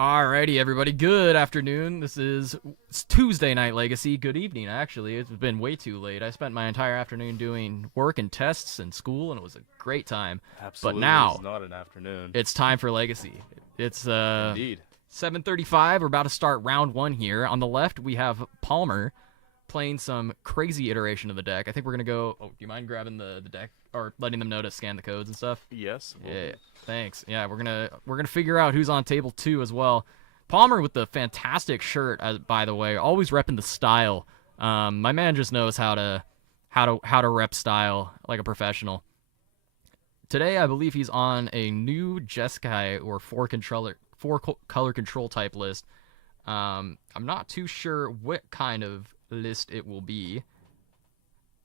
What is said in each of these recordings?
Alrighty, everybody. Good afternoon. It's Tuesday Night Legacy. Good evening, actually. It's been way too late. I spent my entire afternoon doing work and tests and school, and it was a great time. Absolutely, But now it's not an afternoon. it's time for Legacy. It's Indeed. 7:35. We're about to start round one here. On the left, we have Palmer playing some crazy iteration of the deck. I think we're gonna go. Oh, do you mind grabbing the deck or letting them know to scan the codes and stuff? Yes. Yeah, thanks. Yeah, we're gonna figure out who's on table two as well. Palmer with the fantastic shirt, by the way, always repping the style. My man just knows how to rep style like a professional. Today, I believe he's on a new Jeskai or four color control type list. I'm not too sure what kind of list it will be.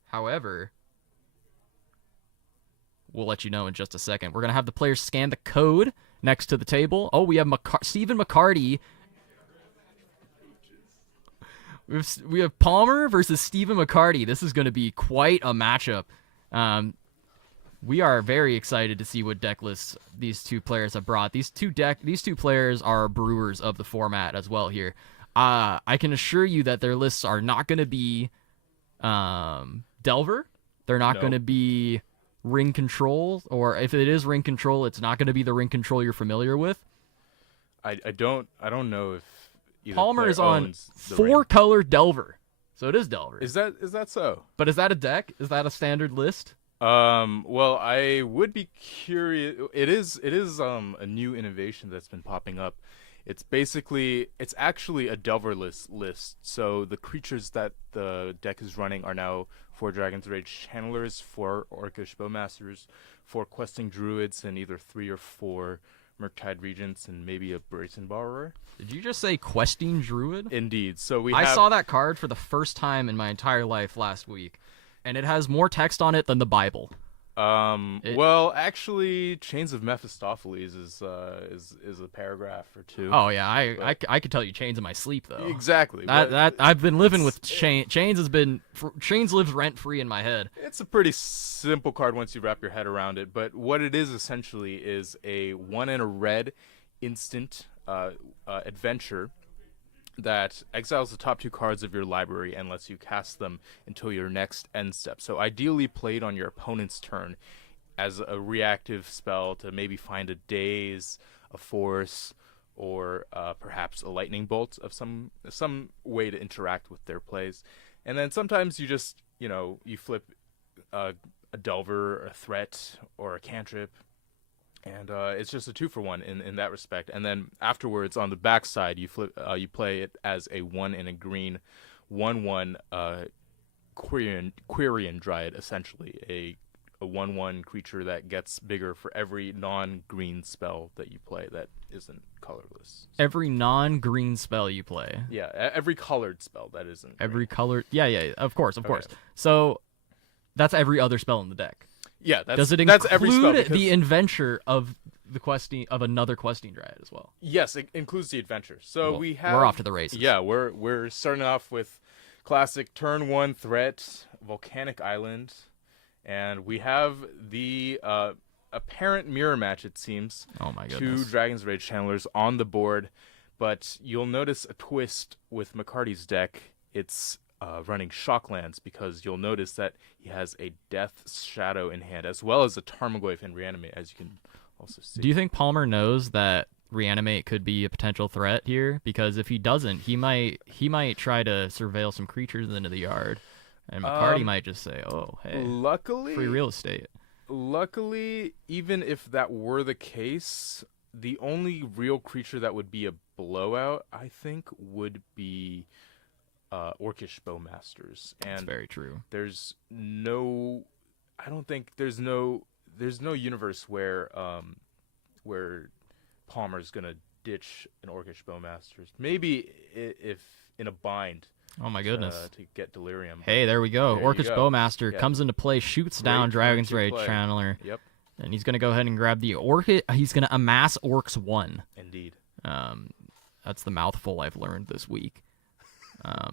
However, we'll let you know in just a second. We're going to have the players scan the code next to the table. Oh, we have Stephen McCarty. We have Palmer versus Stephen McCarty. This is going to be quite a matchup. We are very excited to see what deck lists these two players have brought. These two players are brewers of the format as well here. I can assure you that their lists are not going to be Delver. They're not going to be Ring Control, or if it is Ring Control, it's not going to be the Ring Control you're familiar with. I don't know if either Palmer is on four four-color Delver, so it is Delver. Is that so? But is that a deck? Is that a standard list? Well, I would be curious. It is a new innovation that's been popping up. It's actually a Delver list. So the creatures that the deck is running are now 4 Dragon's Rage Channelers, 4 Orcish Bowmasters, 4 Questing Druids, and either 3 or 4 Murktide Regents, and maybe a Brazen Borrower. Did you just say Questing Druid? Indeed. So I saw that card for the first time in my entire life last week, and it has more text on it than the Bible. Well, actually, Chains of Mephistopheles is a paragraph or two. Oh yeah, I could tell you Chains in my sleep though. Exactly. That I've been living with Chains. Chains lives rent free in my head. It's a pretty simple card once you wrap your head around it. But what it is essentially is a 1 and a red instant adventure that exiles the top 2 cards of your library and lets you cast them until your next end step. So ideally played on your opponent's turn as a reactive spell to maybe find a daze, a force, or perhaps a lightning bolt of some way to interact with their plays. And then sometimes you just, you flip a Delver, a threat, or a cantrip, and it's just a 2-for-1 in that respect. And then afterwards, on the backside, you play it as a 1 and a green, 1/1 Quirion Dryad, essentially a 1/1 creature that gets bigger for every non-green spell that you play that isn't colorless. Every non-green spell you play. Yeah, every colored spell that isn't. Every color. Yeah, of course. So that's every other spell in the deck. Yeah, does it include every spell the adventure of another questing dryad as well? Yes, it includes the adventure. So we're off to the races. Yeah, we're starting off with classic turn 1 threat, Volcanic Island, and we have the apparent mirror match. It seems. Oh my goodness. 2 Dragon's Rage Channelers on the board, but you'll notice a twist with McCarty's deck. It's running Shocklands, because you'll notice that he has a Death Shadow in hand, as well as a Tarmogoyf and Reanimate, as you can also see. Do you think Palmer knows that Reanimate could be a potential threat here? Because if he doesn't, he might try to surveil some creatures into the yard, and McCarty might just say, "Oh, hey, free real estate." Luckily, even if that were the case, the only real creature that would be a blowout, I think, would be Orcish Bowmasters. And that's very true. There's no universe where Palmer's gonna ditch an Orcish Bowmasters. Maybe if in a bind. Oh my goodness! To get Delirium. Hey, there we go. Orcish Bowmaster comes into play, shoots down Dragon's Rage Channeler. Yep. And he's gonna go ahead and grab the Orchid. He's gonna amass Orcs 1. Indeed. That's the mouthful I've learned this week.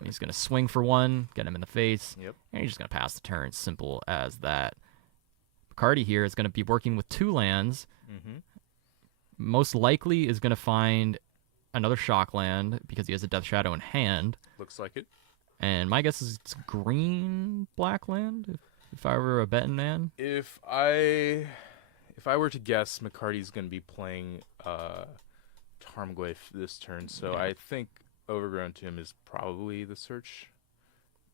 He's going to swing for 1, get him in the face, Yep. and he's just going to pass the turn. Simple as that. McCarty here is going to be working with 2 lands. Mm-hmm. Most likely is going to find another shock land because he has a Death Shadow in hand. Looks like it. And my guess is it's green black land. If I were a betting man, If I were to guess, McCarty's going to be playing Tarmogoyf this turn, so Yeah. I think Overgrown Tomb is probably the search.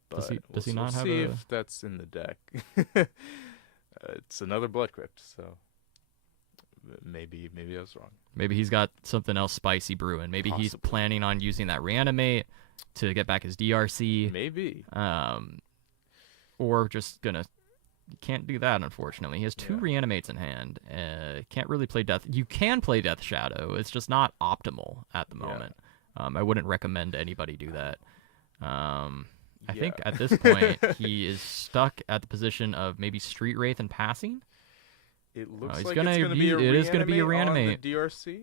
But Does he we'll not have see a? if that's in the deck. It's another Blood Crypt, so maybe I was wrong. Maybe he's got something else spicy brewing. Maybe he's Possibly. planning on using that reanimate to get back his DRC. Maybe. Or just gonna. You can't do that, unfortunately. He has two Yeah. reanimates in hand. Can't really play Death. You can play Death Shadow. It's just not optimal at the Yeah. moment. I wouldn't recommend anybody do that. I think Yeah. at this point he is stuck at the position of maybe Street Wraith and passing. It looks he's like gonna it's going to be- be a it is gonna be a on the reanimate. DRC.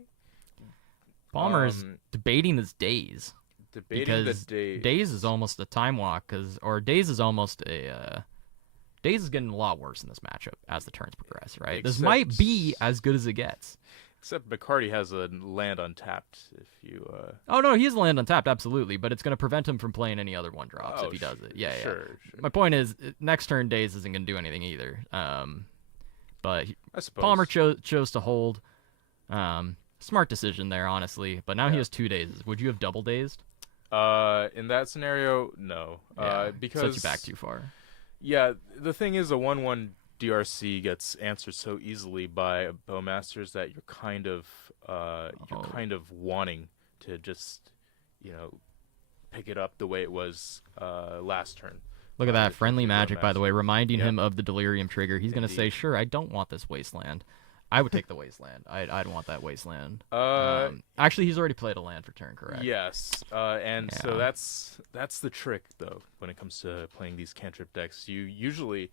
Palmer is Um, debating this Daze. Debating Because the day. Daze is almost a time walk, or Daze is almost a. Daze is getting a lot worse in this matchup as the turns progress, right? This might Except- be as good as it gets. Except McCarty has a land untapped. If you. Oh no, he has land untapped, absolutely, but it's going to prevent him from playing any other one drops if he does it. Yeah, yeah. Sure. My point is, next turn Daze isn't going to do anything either. But I suppose. Palmer chose to hold. Smart decision there, honestly. But now he Yeah. has 2 dazes. Would you have double dazed? In that scenario, no. Because sets you back too far. Yeah, the thing is, a 1/1 DRC gets answered so easily by Bowmasters that you're kind of wanting to just, pick it up the way it was last turn. Look at that if you friendly do magic, by the way, Bowmaster. reminding Yeah. him of the Delirium trigger. He's going to say, Indeed. "Sure, I don't want this wasteland. I would take the wasteland. I'd want that wasteland." Uh, Actually, he's already played a land for turn, correct? Yes, and so Yeah. that's the trick though when it comes to playing these cantrip decks. You usually,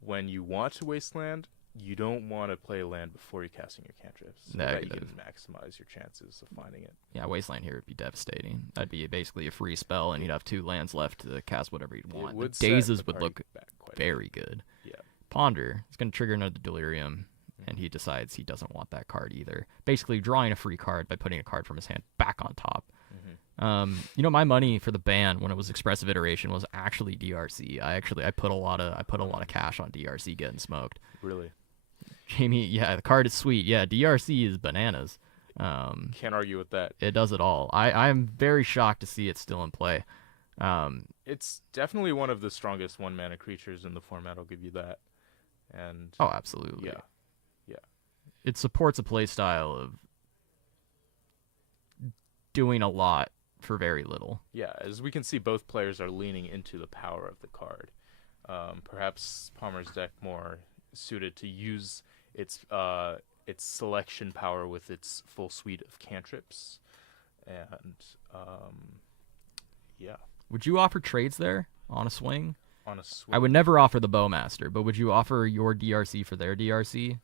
when you want to wasteland, you don't want to play a land before you're casting your cantrips, so that you can Negative. maximize your chances of finding it. Yeah, wasteland here would be devastating. That'd be basically a free spell, and he'd have 2 lands left to cast whatever he'd want. It The would set dazes the would party look back quite a bit. very good. Yeah. Ponder. He's going to trigger another Delirium, Mm-hmm. and he decides he doesn't want that card either. Basically, drawing a free card by putting a card from his hand back on top. My money for the ban when it was Expressive Iteration was actually DRC. I put a lot of cash on DRC getting smoked. Really, Jamie, yeah, the card is sweet. Yeah, DRC is bananas. can't argue with that. It does it all. I'm very shocked to see it still in play. It's definitely one of the strongest 1-mana creatures in the format. I'll give you that. And Oh, absolutely. yeah, It supports a play style of doing a lot for very little. yeah. As we can see, both players are leaning into the power of the card. Perhaps Palmer's deck more suited to use its selection power with its full suite of cantrips, and yeah, Would you offer trades there on a swing? on a swing. I would never offer the Bowmaster, but would you offer your DRC for their DRC?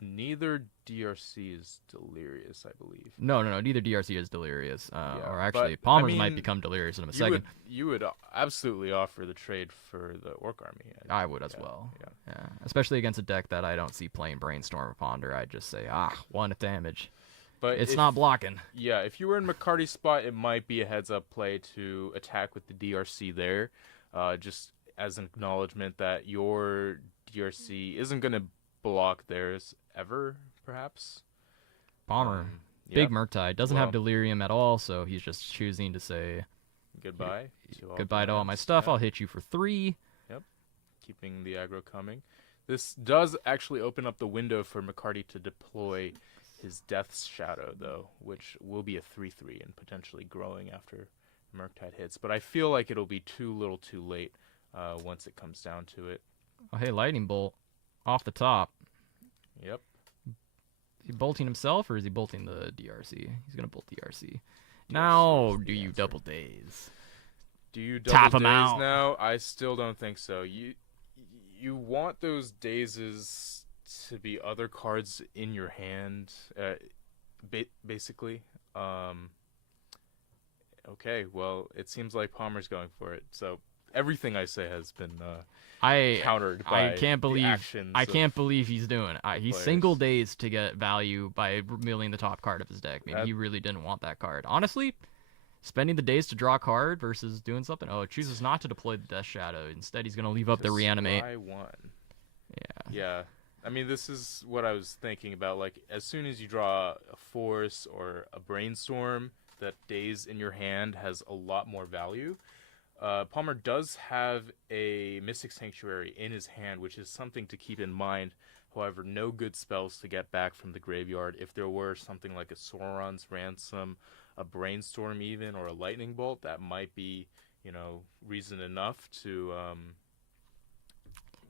Neither DRC is Delirious, I believe. No. Neither DRC is Delirious. Yeah, Or actually, but, Palmer's I might mean, become Delirious in a You second. would absolutely offer the trade for the Orc Army. I would as Yeah, well. yeah. Yeah, especially against a deck that I don't see playing Brainstorm or Ponder. I'd just say, 1 damage. But It's if- not blocking. Yeah, if you were in McCarty's spot, it might be a heads-up play to attack with the DRC there, just as an acknowledgement that your DRC isn't going to block theirs ever, perhaps. Palmer, Yeah, big Murktide, doesn't have Well- Delirium at all, so he's just choosing to say goodbye. goodbye to all my lands. stuff. Yeah, I'll hit you for 3. keeping the aggro coming. This does actually open up the window for McCarty to deploy his Death's Shadow, though, which will be a 3/3 and potentially growing after Murktide hits. But I feel like it'll be too little too late once it comes down to it. Oh, hey, Lightning Bolt off the top. Yep. Is he bolting himself or is he bolting the DRC? He's gonna bolt DRC. Now, is the do you answer. double daze? Do you Tap double 'em daze out. now? I still don't think so. You want those dazes to be other cards in your hand, basically. Okay, well, it seems like Palmer's going for it. So everything I say has been I countered by can't the believe actions. I of can't believe he's doing it. He's players. single days to get value by milling the top card of his deck. Maybe That- he really didn't want that card. Honestly, spending the days to draw a card versus doing something. Oh, it chooses not to deploy the Death Shadow. Instead, he's gonna leave up the to reanimate. scry one. Yeah. Yeah. I mean, this is what I was thinking about. Like, as soon as you draw a Force or a Brainstorm, that Daze in your hand has a lot more value. Palmer does have a Mystic Sanctuary in his hand, which is something to keep in mind. However, no good spells to get back from the graveyard. If there were something like a Sauron's Ransom, a Brainstorm even, or a Lightning Bolt, that might be, reason enough to...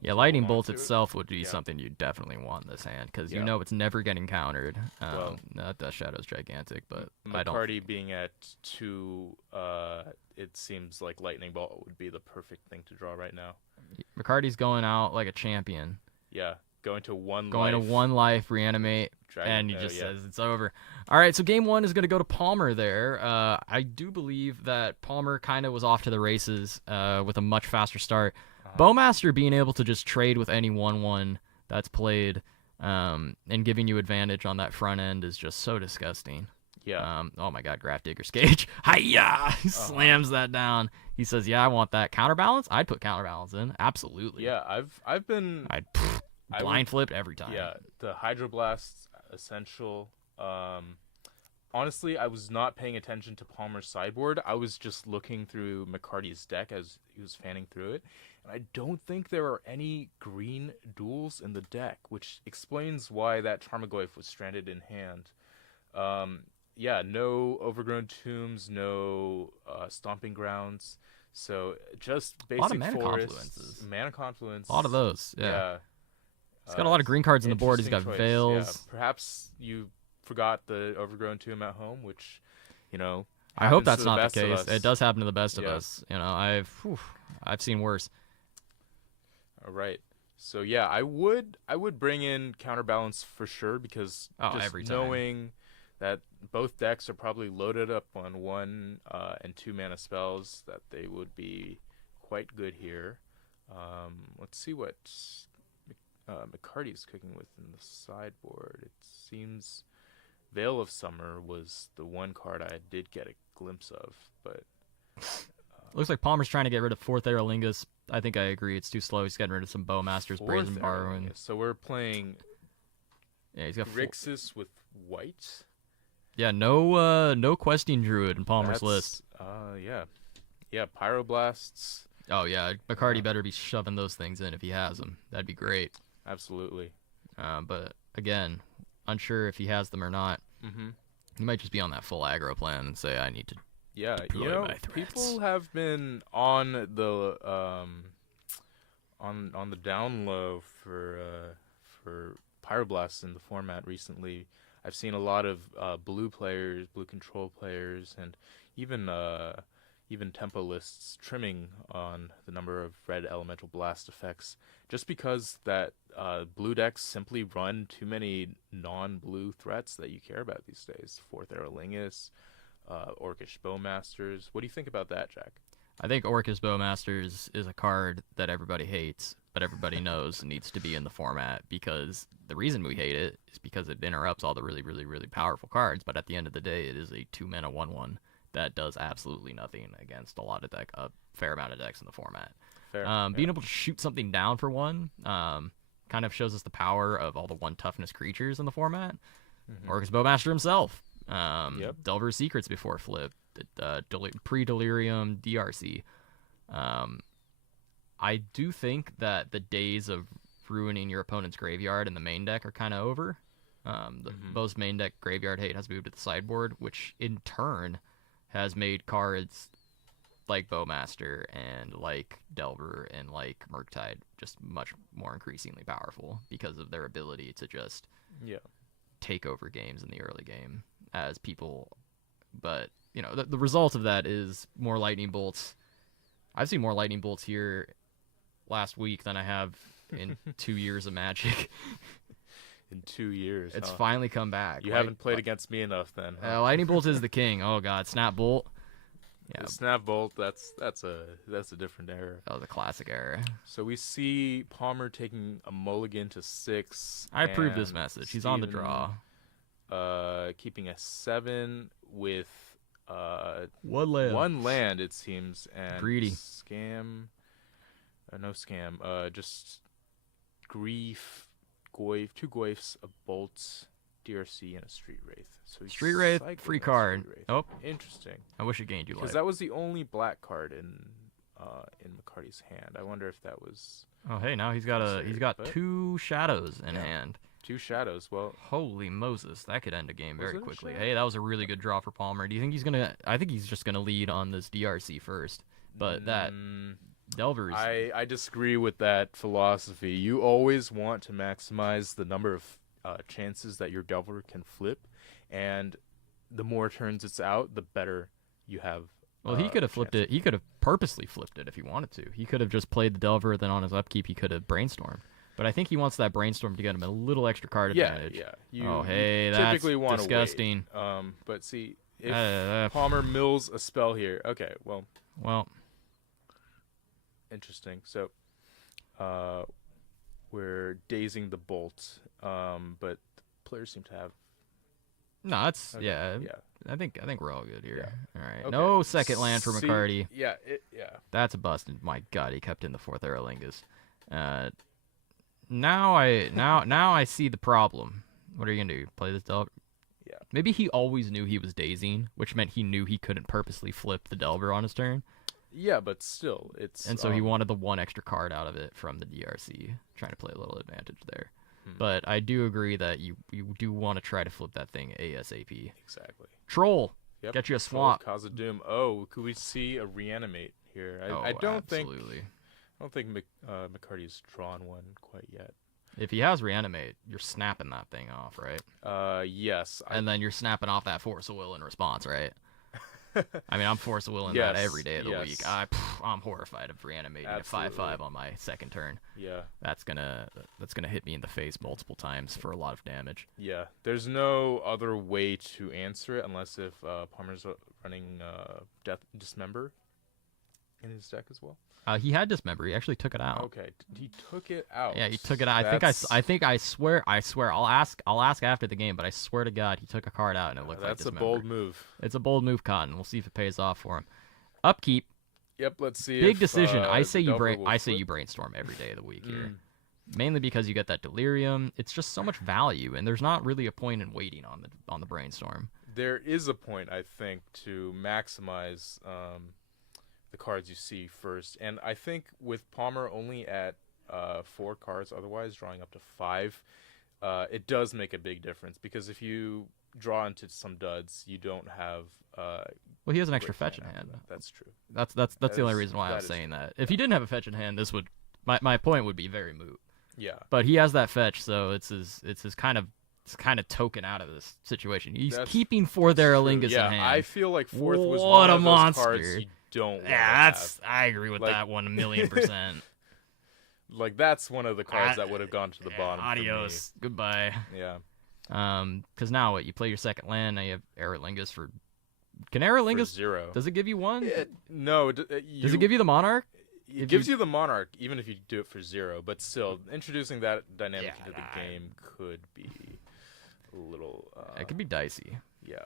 Yeah, Lightning on Bolt to it. itself would be Yeah. something you definitely want in this hand because Yeah. you know it's never getting countered. Well- That Death Shadow's gigantic, but I don't. McCarty being at 2, it seems like Lightning Bolt would be the perfect thing to draw right now. McCarty's going out like a champion, Yeah, going to one going life. to one life, reanimate, Dragon- and he just yeah. says it's over. All right, so game one is going to go to Palmer there. I do believe that Palmer kind of was off to the races with a much faster start. Bowmaster being able to just trade with any 1/1 that's played and giving you advantage on that front end is just so disgusting. Yeah. Oh my god, Grafdigger's Cage. Hiya! He slams that down. He says, yeah, I want that. Counterbalance? I'd put counterbalance in. Absolutely. Yeah, I've been I'd I blind flipped every time. yeah, the Hydroblast essential. Honestly, I was not paying attention to Palmer's sideboard. I was just looking through McCarty's deck as he was fanning through it, and I don't think there are any green duels in the deck, which explains why that Tarmogoyf was stranded in hand. Yeah, no Overgrown Tombs, no Stomping Grounds. So just A lot basic of mana forests, confluences. mana confluence. A lot of those. Yeah. Yeah. He's got a lot of green cards on the board. He's got Interesting choice, Veils. yeah. Perhaps you forgot the Overgrown Tomb at home, which, I hope happens that's to the not best the of case. us. It does happen to the best of Yeah. us. I've seen worse. All right. So yeah, I would bring in Counterbalance for sure because Oh, just every time. knowing that both decks are probably loaded up on 1 and 2 mana spells, that they would be quite good here. Let's see what McCarty's cooking with in the sideboard. It seems Veil of Summer was the one card I did get a glimpse of, but Looks like Palmer's trying to get rid of fourth Aerolingus. I think I agree. It's too slow. He's getting rid of some Bowmasters, Brazen fourth Borrowing. Aerolingus. So we're playing Yeah, he's got Grixis with white. Yeah, no questing Druid in Palmer's list. Yeah, Pyroblasts. Oh yeah, McCarty better be shoving those things in if he has them. That'd be great. Absolutely. But again, unsure if he has them or not. Mm-hmm. He might just be on that full aggro plan and say, I need to. Yeah, Deploy my threats. people have been on the on the down low for Pyroblasts in the format recently. I've seen a lot of blue players, blue control players, and even tempo lists trimming on the number of red elemental blast effects, just because that blue decks simply run too many non-blue threats that you care about these days. Fourth Aerolingus, Orcish Bowmasters. What do you think about that, Jack? I think Orcus Bowmasters is a card that everybody hates, but everybody knows needs to be in the format because the reason we hate it is because it interrupts all the really, really, really powerful cards. But at the end of the day, it is a 2-mana 1/1 that does absolutely nothing against a fair amount of decks in the format. Fair. Being able to shoot something down for one kind of shows us the power of all the 1 toughness creatures in the format. Orcus Bowmaster himself. Yep. Delver's Secrets before flip. Pre-Delirium DRC. I do think that the days of ruining your opponent's graveyard in the main deck are kind of over. Most main deck graveyard hate has moved to the sideboard, which in turn has made cards like Bowmaster and like Delver and like Murktide just much more increasingly powerful because of their ability to just Yeah. take over games in the early game as people. But the result of that is more lightning bolts. I've seen more lightning bolts here last week than I have in 2 years of Magic. In 2 years. It's huh? finally come back. You haven't played against me enough then. Huh? Lightning bolt is the king. Oh god, snap bolt. Yeah, The snap bolt, that's a different era. that was a classic era. So we see Palmer taking a mulligan to 6. I approve this and message. He's on the draw. Keeping a 7 with One land. one land, it seems, and Greedy. Scam. No scam. Just Grief, Goyf, 2 Goyfs, a Bolt, DRC, and a Street Wraith. So he's Street Wraith, cycling free a card. Street Wraith. Oh, Interesting. I wish it gained you life. Because that was the only black card in McCarty's hand. I wonder if that was Oh, hey, now he's got but- 2 shadows in Yeah. hand. 2 shadows. Well, Holy Moses, that could end a game Was very it a quickly. shadow? Hey, that was a really good draw for Palmer. Do you think he's gonna? I think he's just gonna lead on this DRC first. But that Delvers, I disagree with that philosophy. You always want to maximize the number of chances that your Delver can flip, and the more turns it's out, the better you have. well, he could have flipped it. He could have purposely flipped it if he wanted to. He could have just played the Delver, then on his upkeep he could have brainstormed. But I think he wants that brainstorm to get him a little extra card Yeah, advantage. yeah. Oh, hey, you that's typically want disgusting. To wait. But see, if Uh, Palmer mills a spell here, okay, well, Well, interesting. So, we're dazing the bolt, but the players seem to have. no, that's Okay, yeah. Yeah. I think we're all good here. All right, Okay. no second land for See, McCarty. Yeah. That's a bust. And my God, he kept in the 4th Aerolingus. Now I see the problem. What are you gonna do? Play this Delver? Yeah. Maybe he always knew he was dazing, which meant he knew he couldn't purposely flip the Delver on his turn, Yeah, but still, it's. and so he wanted the 1 extra card out of it from the DRC, trying to play a little advantage there. Hmm. But I do agree that you do want to try to flip that thing ASAP. Exactly. Troll, Yep. get you a Troll, swamp. Cause of Doom. Oh, could we see a reanimate here? Oh, I don't absolutely. think McCarty's drawn one quite yet. If he has reanimate, you're snapping that thing off, right? Yes. And then you're snapping off that Force of Will in response, right? I mean, I'm Force of Will in that Yes, every day of the yes. week. I'm horrified of reanimating Absolutely. a 5/5 on my second turn. Yeah. That's gonna hit me in the face multiple times for a lot of damage. Yeah. There's no other way to answer it unless if Palmer's running Death Dismember in his deck as well. He had Dismember. He actually took it out. Okay. He took it out. Yeah, he took it out. That's- I swear. I'll ask after the game, but I swear to God, he took a card out and it looked like That's a Dismember. bold move. It's a bold move, Cotton. We'll see if it pays off for him. Upkeep, Yep. Let's see. big if, decision. I the say you Delver will flip. brainstorm every day of the week here. Mm. Mainly because you get that delirium. It's just so much value, and there's not really a point in waiting on the brainstorm. There is a point, I think, to maximize the cards you see first, and I think with Palmer only at 4 cards, otherwise drawing up to 5, it does make a big difference because if you draw into some duds, you don't have. Well, he has an extra great fetch in mana hand. after that. That's true. That's That the only is- reason why I that was is saying true. that. If he didn't have a fetch in hand, this would my point would be very moot. Yeah. But he has that fetch, so it's his kind of token out of this situation. He's That's keeping 4 Aerolingus yeah, in hand. I feel like 4th was What one a of those monster. cards you don't. wanna Yeah, that's have. I agree with Like- that 1,000,000%. Like that's one of the cards that would have gone to the bottom. for me. Adios, goodbye. Yeah. Because now what? You play your second land. Now you have Aerolingus for. Can For Aerolingus? 0. Does it give you 1? No. Does it give you the Monarch? It if gives you the Monarch, even if you do it for 0. But still, introducing that dynamic Yeah, into the game could be a little. It could be dicey. Yeah.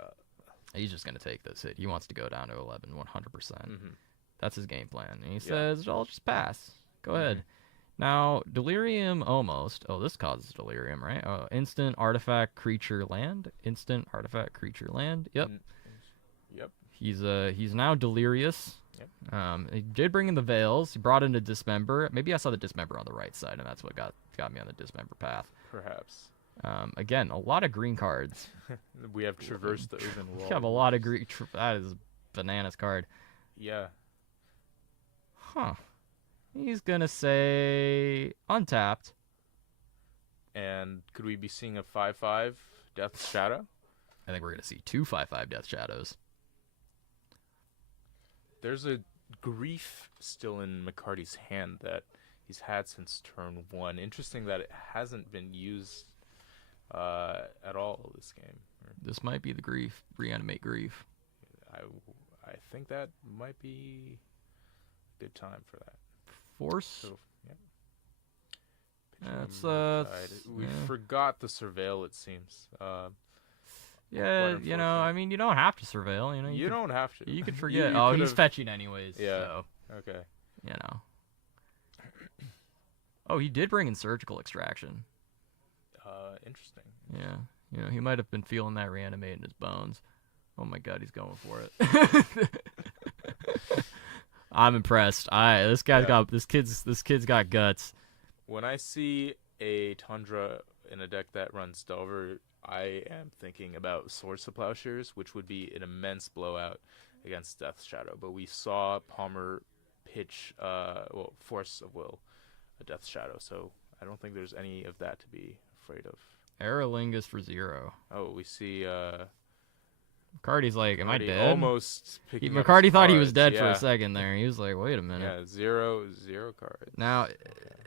He's just gonna take this hit. He wants to go down to 11, 100%. Mhm. That's his game plan. And he says, "I'll just pass. Go ahead." Now, Delirium almost. Oh, this causes Delirium, right? Oh, instant artifact creature land. Instant artifact creature land. Yep. Yep. He's now delirious. Yep. He did bring in the Veils. He brought in a Dismember. Maybe I saw the Dismember on the right side, and that's what got me on the Dismember path. Perhaps. Again, a lot of green cards. We have traversed the Uven We wall. have a lot of green. That is a bananas card. Yeah. Huh. He's gonna say untapped. And could we be seeing a 5/5 Death Shadow? I think we're gonna see 2 5/5 Death Shadows. There's a Grief still in McCarty's hand that he's had since turn 1. Interesting that it hasn't been used at all this game. This might be the grief. Reanimate grief. I think that might be a good time for that. Force. So, yeah. That's We yeah. forgot the surveil, it seems. Yeah, quite you know, I unfortunate. mean, you don't have to surveil. You know, You don't have to. you could You forget. you Oh, could he's have. fetching anyways. Yeah. So Okay. you know. Oh, he did bring in surgical extraction. Interesting. Yeah, you know, he might have been feeling that reanimate in his bones. Oh my God, he's going for it. I'm impressed. This guy's Yeah. got this kid's got guts. When I see a Tundra in a deck that runs Delver, I am thinking about Swords to Plowshares, which would be an immense blowout against Death Shadow. But we saw Palmer pitch, Force of Will, a Death Shadow. So I don't think there's any of that to be afraid of. Aerolingus for 0. Oh, we see McCarty's like, am I McCarty dead? almost picking up McCarty his thought he was cards. dead for Yeah. a second there. He was like, wait a minute. Yeah, zero cards. Now,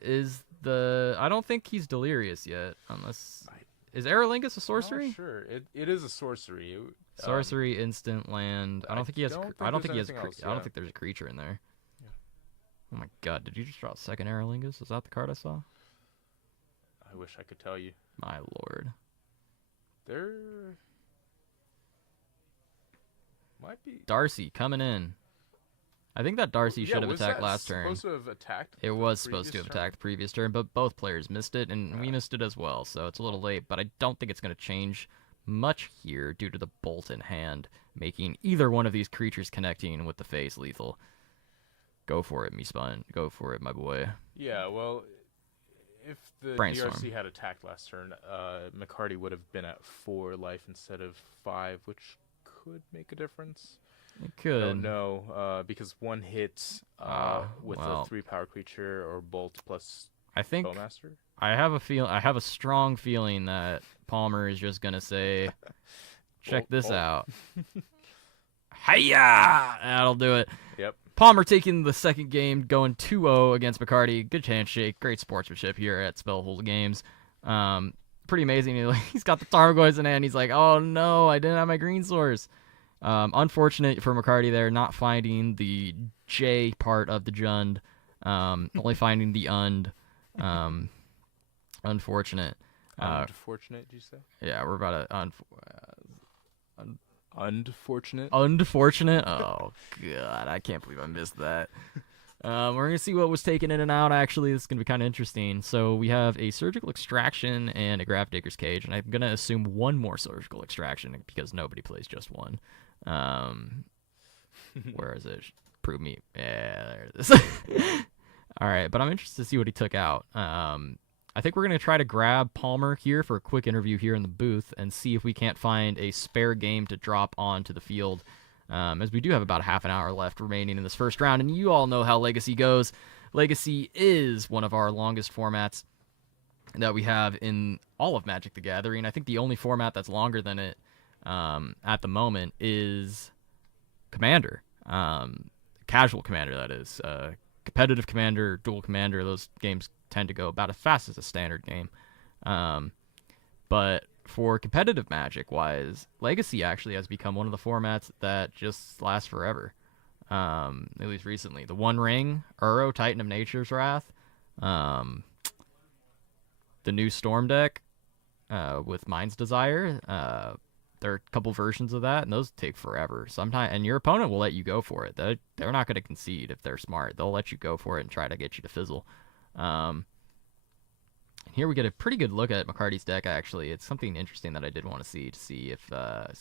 is the I don't think he's delirious yet, unless is Aerolingus a sorcery? Not sure. It is a sorcery. Sorcery, instant, land. I don't think he has. I don't think he has. anything else, I don't yeah. think there's a creature in there. Yeah. Oh my God! Did you just draw a second Aerolingus? Is that the card I saw? I wish I could tell you. My lord. There might be. Darcy coming in. I think that Darcy should have was attacked that last turn. Supposed to have attacked. It the was supposed to previous have turn? attacked the previous turn, but both players missed it, and we Yeah. missed it as well, so it's a little late, but I don't think it's going to change much here due to the bolt in hand, making either one of these creatures connecting with the face lethal. Go for it, me spun. Go for it, my boy. Yeah, well, if the Brainstorm. DRC had attacked last turn, McCarty would have been at 4 life instead of 5, which could make a difference. It I could. don't know, because one hit with well. a 3-power creature or bolt plus I think Bowmaster. I have a strong feeling that Palmer is just gonna say, "Check Bolt, this bolt. out." Hiya! That'll do it. Yep. Palmer taking the second game, going 2-0 against McCarty. Good handshake. Great sportsmanship here at Spellhold Games. Pretty amazing. He's got the Tarmogoyfs in hand. He's like, oh no, I didn't have my green source. Unfortunate for McCarty there, not finding the J part of the Jund. Only finding the Und. Unfortunate. Unfortunate, did you say? Yeah, we're about to... Unfortunate. Unfortunate? Oh, God. I can't believe I missed that. We're going to see what was taken in and out, actually. This is going to be kind of interesting. So we have a surgical extraction and a Grafdigger's Cage, and I'm going to assume one more surgical extraction because nobody plays just one. Where is it? Prove me. Yeah, there it is. All right, but I'm interested to see what he took out. I think we're going to try to grab Palmer here for a quick interview here in the booth and see if we can't find a spare game to drop onto the field, as we do have about half an hour left remaining in this first round. And you all know how Legacy goes. Legacy is one of our longest formats that we have in all of Magic the Gathering. I think the only format that's longer than it at the moment is Commander. Casual Commander, that is. Competitive Commander, Dual Commander, those games tend to go about as fast as a standard game. But for competitive Magic-wise, Legacy actually has become one of the formats that just lasts forever, at least recently. The One Ring, Uro, Titan of Nature's Wrath, the new Storm deck with Mind's Desire, there are a couple versions of that, and those take forever. Sometimes, and your opponent will let you go for it. They're not going to concede if they're smart. They'll let you go for it and try to get you to fizzle. Here we get a pretty good look at McCarty's deck. Actually, it's something interesting that I did want to see see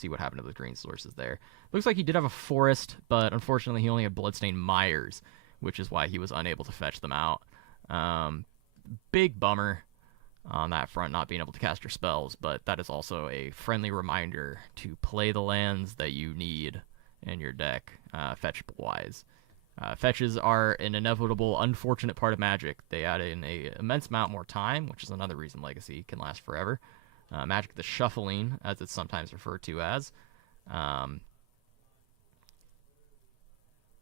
what happened to the green sources there. Looks like he did have a forest, but unfortunately he only had Bloodstained Mires, which is why he was unable to fetch them out. Big bummer on that front, not being able to cast your spells, but that is also a friendly reminder to play the lands that you need in your deck, fetch-wise. Fetches are an inevitable, unfortunate part of Magic. They add in an immense amount more time, which is another reason Legacy can last forever. Magic the Shuffling, as it's sometimes referred to as.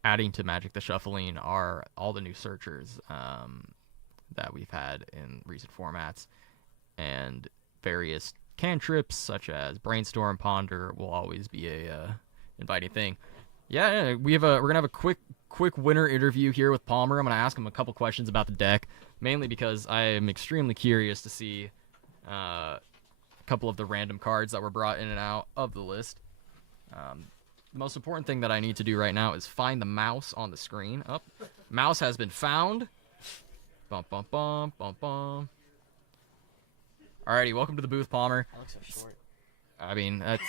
Adding to Magic the Shuffling are all the new searchers that we've had in recent formats, and various cantrips such as Brainstorm, Ponder will always be a inviting thing. Yeah, we're gonna have a quick winner interview here with Palmer. I'm gonna ask him a couple questions about the deck, mainly because I am extremely curious to see a couple of the random cards that were brought in and out of the list. The most important thing that I need to do right now is find the mouse on the screen. Oh, mouse has been found. Bum bum bum bum bum. Alrighty, welcome to the booth, Palmer. I look so short. I mean, that's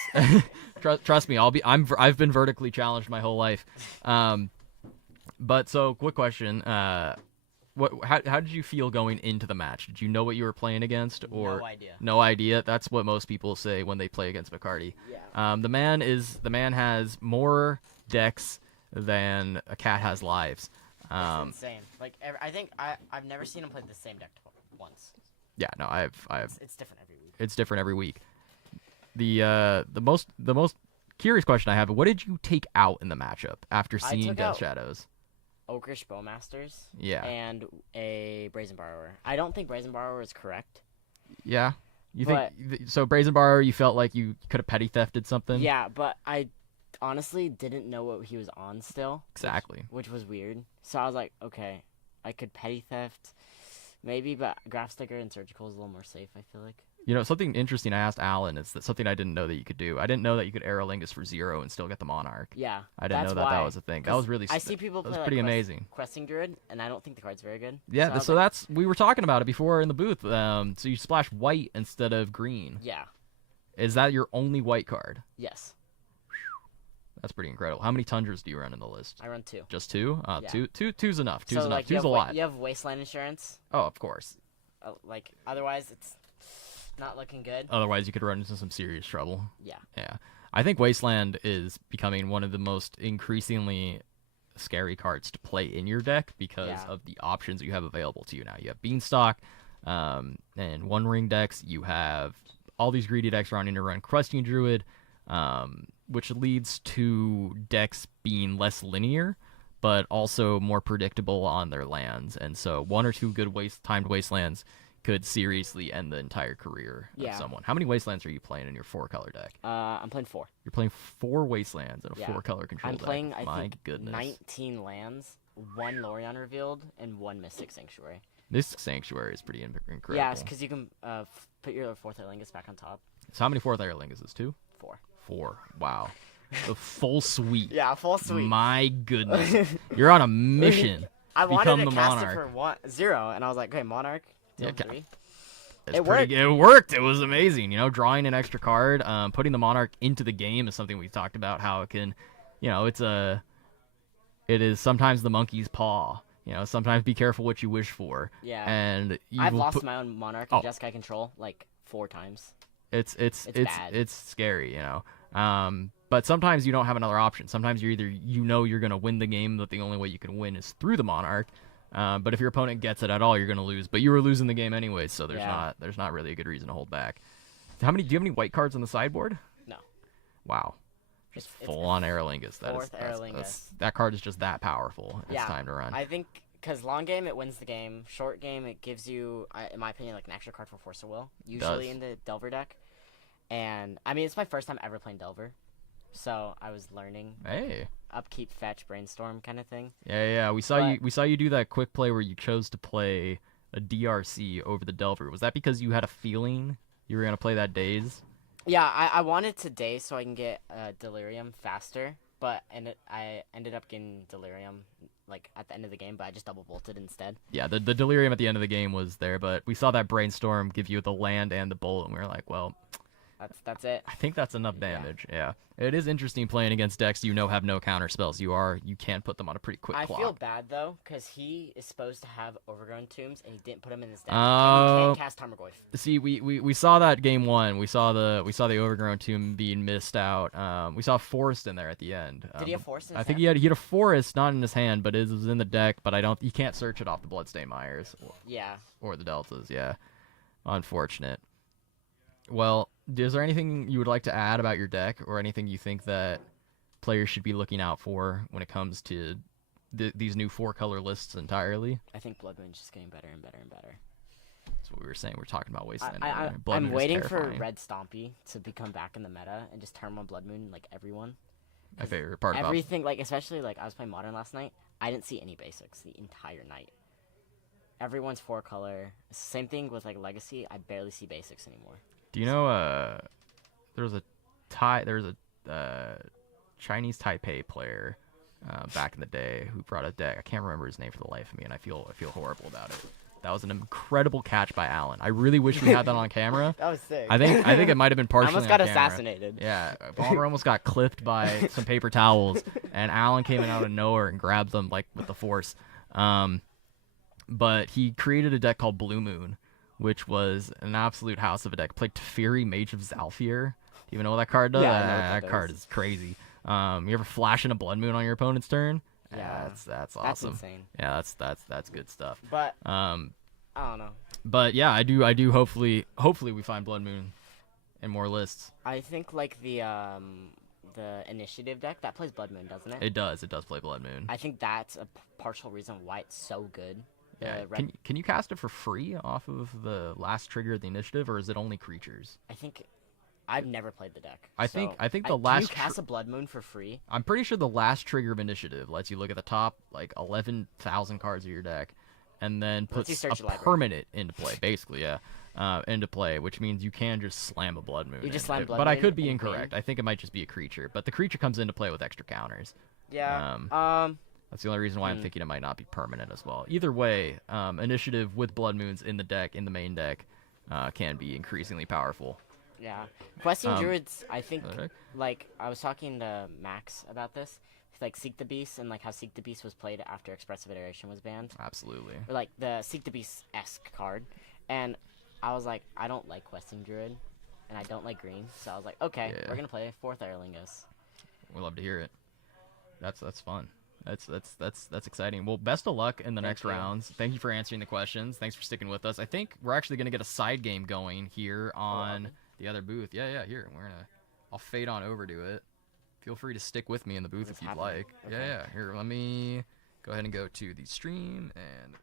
trust me. I've been vertically challenged my whole life. But so quick question. How did you feel going into the match? Did you know what you were playing against, or No idea. No idea. That's what most people say when they play against McCarty. Yeah. The man has more decks than a cat has lives. It's insane. Like I think I've never seen him play the same deck once. Yeah, no, I've It's different every week. it's different every week. The most curious question I have: what did you take out in the matchup after I seeing took Death out- Shadows? Oakish Bowmasters. Yeah. And a Brazen Borrower. I don't think Brazen Borrower is correct. Yeah. You But- think so? Brazen Borrower, you felt like you could have petty thefted something. Yeah, but I honestly didn't know what he was on still. Exactly. Which was weird. So I was like, okay, I could petty theft, maybe, but Graph Sticker and Surgical is a little more safe, I feel like. You know, something interesting I asked Alan is that something I didn't know that you could do. I didn't know that you could Aerolingus for 0 and still get the Monarch. Yeah. I didn't that's know that why. was a thing. That 'Cause was really I see people that play was pretty like amazing. Questing Druid, and I don't think the card's very good. Yeah, I was so like, that's we were talking about it before in the booth. So you splash white instead of green. yeah. Is that your only white card? Yes. That's pretty incredible. How many Tundras do you run in the list? I run 2. Just 2? Yeah. Two's enough. Two's so, enough. like, you Two's have a lot. You have Wasteland Insurance. Oh, of course. Like, otherwise, it's not looking good. Otherwise, you could run into some serious trouble. Yeah. Yeah. I think Wasteland is becoming one of the most increasingly scary cards to play in your deck because Yeah. of the options you have available to you now. You have Beanstalk, and One Ring decks. You have all these greedy decks running to run Questing Druid, which leads to decks being less linear, but also more predictable on their lands. And so one or two good timed Wastelands could seriously end the entire career of Yeah. someone. How many Wastelands are you playing in your 4-color deck? I'm playing 4. You're playing 4 Wastelands in a Yeah. 4-color control I'm deck. playing, I My think, goodness. 19 lands, 1 Lorien Revealed, and 1 Mystic Sanctuary. This Sanctuary is pretty incredible. Yeah, because you can put your 4th Aerlingus back on top. So how many 4th Airling is this? 2? 4. 4. Wow. The full suite. Yeah, full suite. My goodness. You're on a mission. I wanted become to the cast Monarch. it for 0, and I was like, okay, Monarch, Yeah, deal 3. It worked. It was amazing. You know, drawing an extra card, putting the Monarch into the game is something we've talked about. How it can, you know, it is sometimes the monkey's paw. You know, sometimes be careful what you wish for. Yeah. And I've lost my own Monarch in Oh. Jeskai Control like 4 times. It's bad. scary, you know. But sometimes you don't have another option. Sometimes you're either you're gonna win the game, but the only way you can win is through the Monarch. But if your opponent gets it at all, you're gonna lose. But you were losing the game anyway, so there's not really a good reason to hold back. Do you have any white cards on the sideboard? No. Wow. Just It's full on Aerolingus. Fourth Aerolingus. That card is just that powerful. It's Yeah, time to run. I think because long game it wins the game. Short game it gives you, in my opinion, like an extra card for Force of Will. Usually Does. in the Delver deck. And I mean, it's my first time ever playing Delver, so I was learning Hey. upkeep, fetch, brainstorm kind of thing. Yeah. We saw you do that quick play where you chose to play a DRC over the Delver. Was that because you had a feeling you were gonna play that Daze? Yeah, I wanted today so I can get Delirium faster, but I ended up getting Delirium like at the end of the game, but I just double bolted instead. Yeah, the Delirium at the end of the game was there, but we saw that Brainstorm give you the land and the bullet, and we were like, well, That's it. I think that's enough damage. Yeah. It is interesting playing against decks you know have no counter spells. You can put them on a pretty quick I clock. feel bad though, because he is supposed to have Overgrown Tombs, and he didn't put them in his deck. Oh. And he can't cast Tarmogoyf. See, we saw that game 1. We saw the Overgrown Tomb being missed out. We saw a Forest in there at the end. Did he have Force in his I think hand? he had a Forest not in his hand, but it was in the deck. But you can't search it off the Bloodstained Mires Yeah. or the Deltas. Yeah, unfortunate. Well, is there anything you would like to add about your deck, or anything you think that players should be looking out for when it comes to these new 4-color lists entirely? I think Blood Moon's just getting better and better and better. That's what we were saying. We're talking about Wasteland. I'm waiting for Red Stompy to become back in the meta and just turn on Blood Moon like everyone. my favorite part about. Everything, like, especially, like, I was playing Modern last night. I didn't see any basics the entire night. Everyone's 4-color. Same thing with, like, Legacy. I barely see basics anymore. Do you know, there's a Chinese Taipei player back in the day who brought a deck. I can't remember his name for the life of me, and I feel horrible about it. That was an incredible catch by Alan. I really wish we had that on camera. That was sick. I think it might have been I partially almost got on camera. assassinated. Yeah, Palmer almost got clipped by some paper towels, and Alan came in out of nowhere and grabbed them like with the force. But he created a deck called Blue Moon, which was an absolute house of a deck. Played Teferi, Mage of Zalfir. Do you even know what that card does? Yeah, I know what that that card does. is crazy. You ever flash in a Blood Moon on your opponent's turn? Yeah, that's awesome. That's insane. Yeah, that's good stuff. But I don't know. But yeah, I do. Hopefully we find Blood Moon in more lists. I think like the initiative deck that plays Blood Moon, doesn't it? It does play Blood Moon. I think that's a partial reason why it's so good. Yeah. The red- Can you cast it for free off of the last trigger of the initiative, or is it only creatures? I think I've never played the deck. I think the can you last cast a Blood Moon for free? I'm pretty sure the last trigger of initiative lets you look at the top like 11,000 cards of your deck, and then Lets you puts search a your library. permanent into play, basically, yeah, into play, which means you can just slam a Blood Moon. You just in. slam Blood But I Moon could be and incorrect. win. I think it might just be a creature, but the creature comes into play with extra counters. Yeah. That's the only reason why I'm thinking it might not be permanent as well. Either way, initiative with Blood Moons in the deck, in the main deck, can be increasingly powerful. Yeah. Questing Druids, I think, Okay. like, I was talking to Max about this. Like, Seek the Beast and, like, how Seek the Beast was played after Expressive Iteration was banned. Absolutely. Or, like, the Seek the Beast-esque card. And I was like, I don't like Questing Druid. And I don't like green. So I was like, okay, Yeah. we're going to play 4th Aerlingus. We'd love to hear it. That's fun. That's exciting. Well, best of luck in the next you. rounds. Thank you for answering the questions. Thanks for sticking with us. I think we're actually gonna get a side game going here on the other booth. Yeah. Here I'll fade on over to it. Feel free to stick with me in the booth What's if you'd happening? like. Okay. Yeah. Here, let me go ahead and go to the stream and.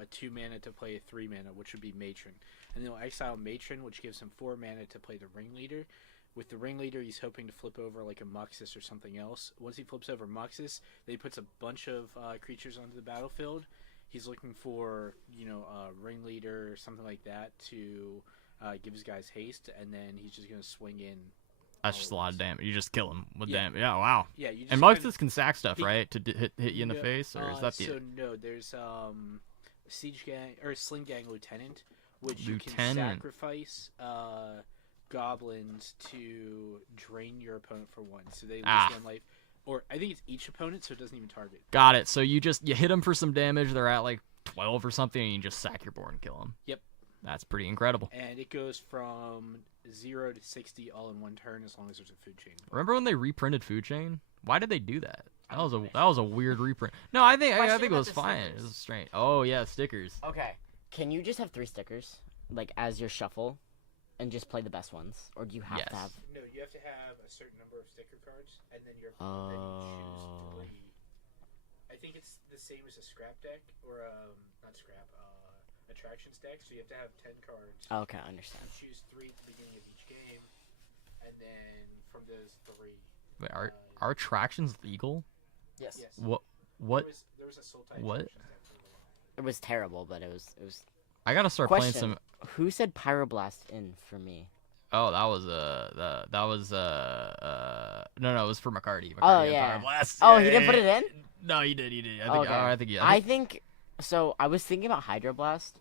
a 2 mana to play a 3 mana, which would be Matron. And they'll exile Matron, which gives him 4 mana to play the Ringleader. With the Ringleader, he's hoping to flip over like a Muxus or something else. Once he flips over Muxus, then he puts a bunch of creatures onto the battlefield. He's looking for, a Ringleader or something like that to give his guys haste, and then he's just going to swing in. That's just a lot of damage. You just kill him with Yeah. damage. Yeah, wow. Yeah, you just And kinda- Muxus can sack stuff, right? To hit you in the No, face, or is that the So no, there's Siege Gang or Sling Gang Lieutenant, which you can Lieutenant. sacrifice goblins to drain your opponent for 1, so they lose Ah. 1 life. Or I think it's each opponent, so it doesn't even target. Got it. So you hit them for some damage. They're at like 12 or something, and you just sack your board and kill them. Yep. That's pretty incredible. And it goes from 0 to 60 all in 1 turn, as long as there's a food chain. Remember when they reprinted Food Chain? Why did they do that? That was a weird reprint. No, I think Question it was about the fine. stickers. It was strange. Oh yeah, stickers. Okay. Can you just have 3 stickers, like as your shuffle, and just play the best ones, or do you have to Yes. have? No, you have to have a certain number of sticker cards, and then you Oh. choose 3. I think it's the same as a scrap deck, or not scrap, attractions deck. So you have to have 10 cards. Okay, I understand. Choose 3 at the beginning of each game, and then from those 3. Wait, are attractions legal? Yes. Yes. What? There was a Sultai What? attractions deck for a while. It was terrible, but it was. I gotta start playing Question: some. Who said Pyroblast in for me? Oh, that was no, it was for McCarty. Oh, McCarty had yeah. Pyroblast. Oh, Yeah, he didn't put yeah, it in. No, he did. Okay. I think. I think. So I was thinking about Hydroblast,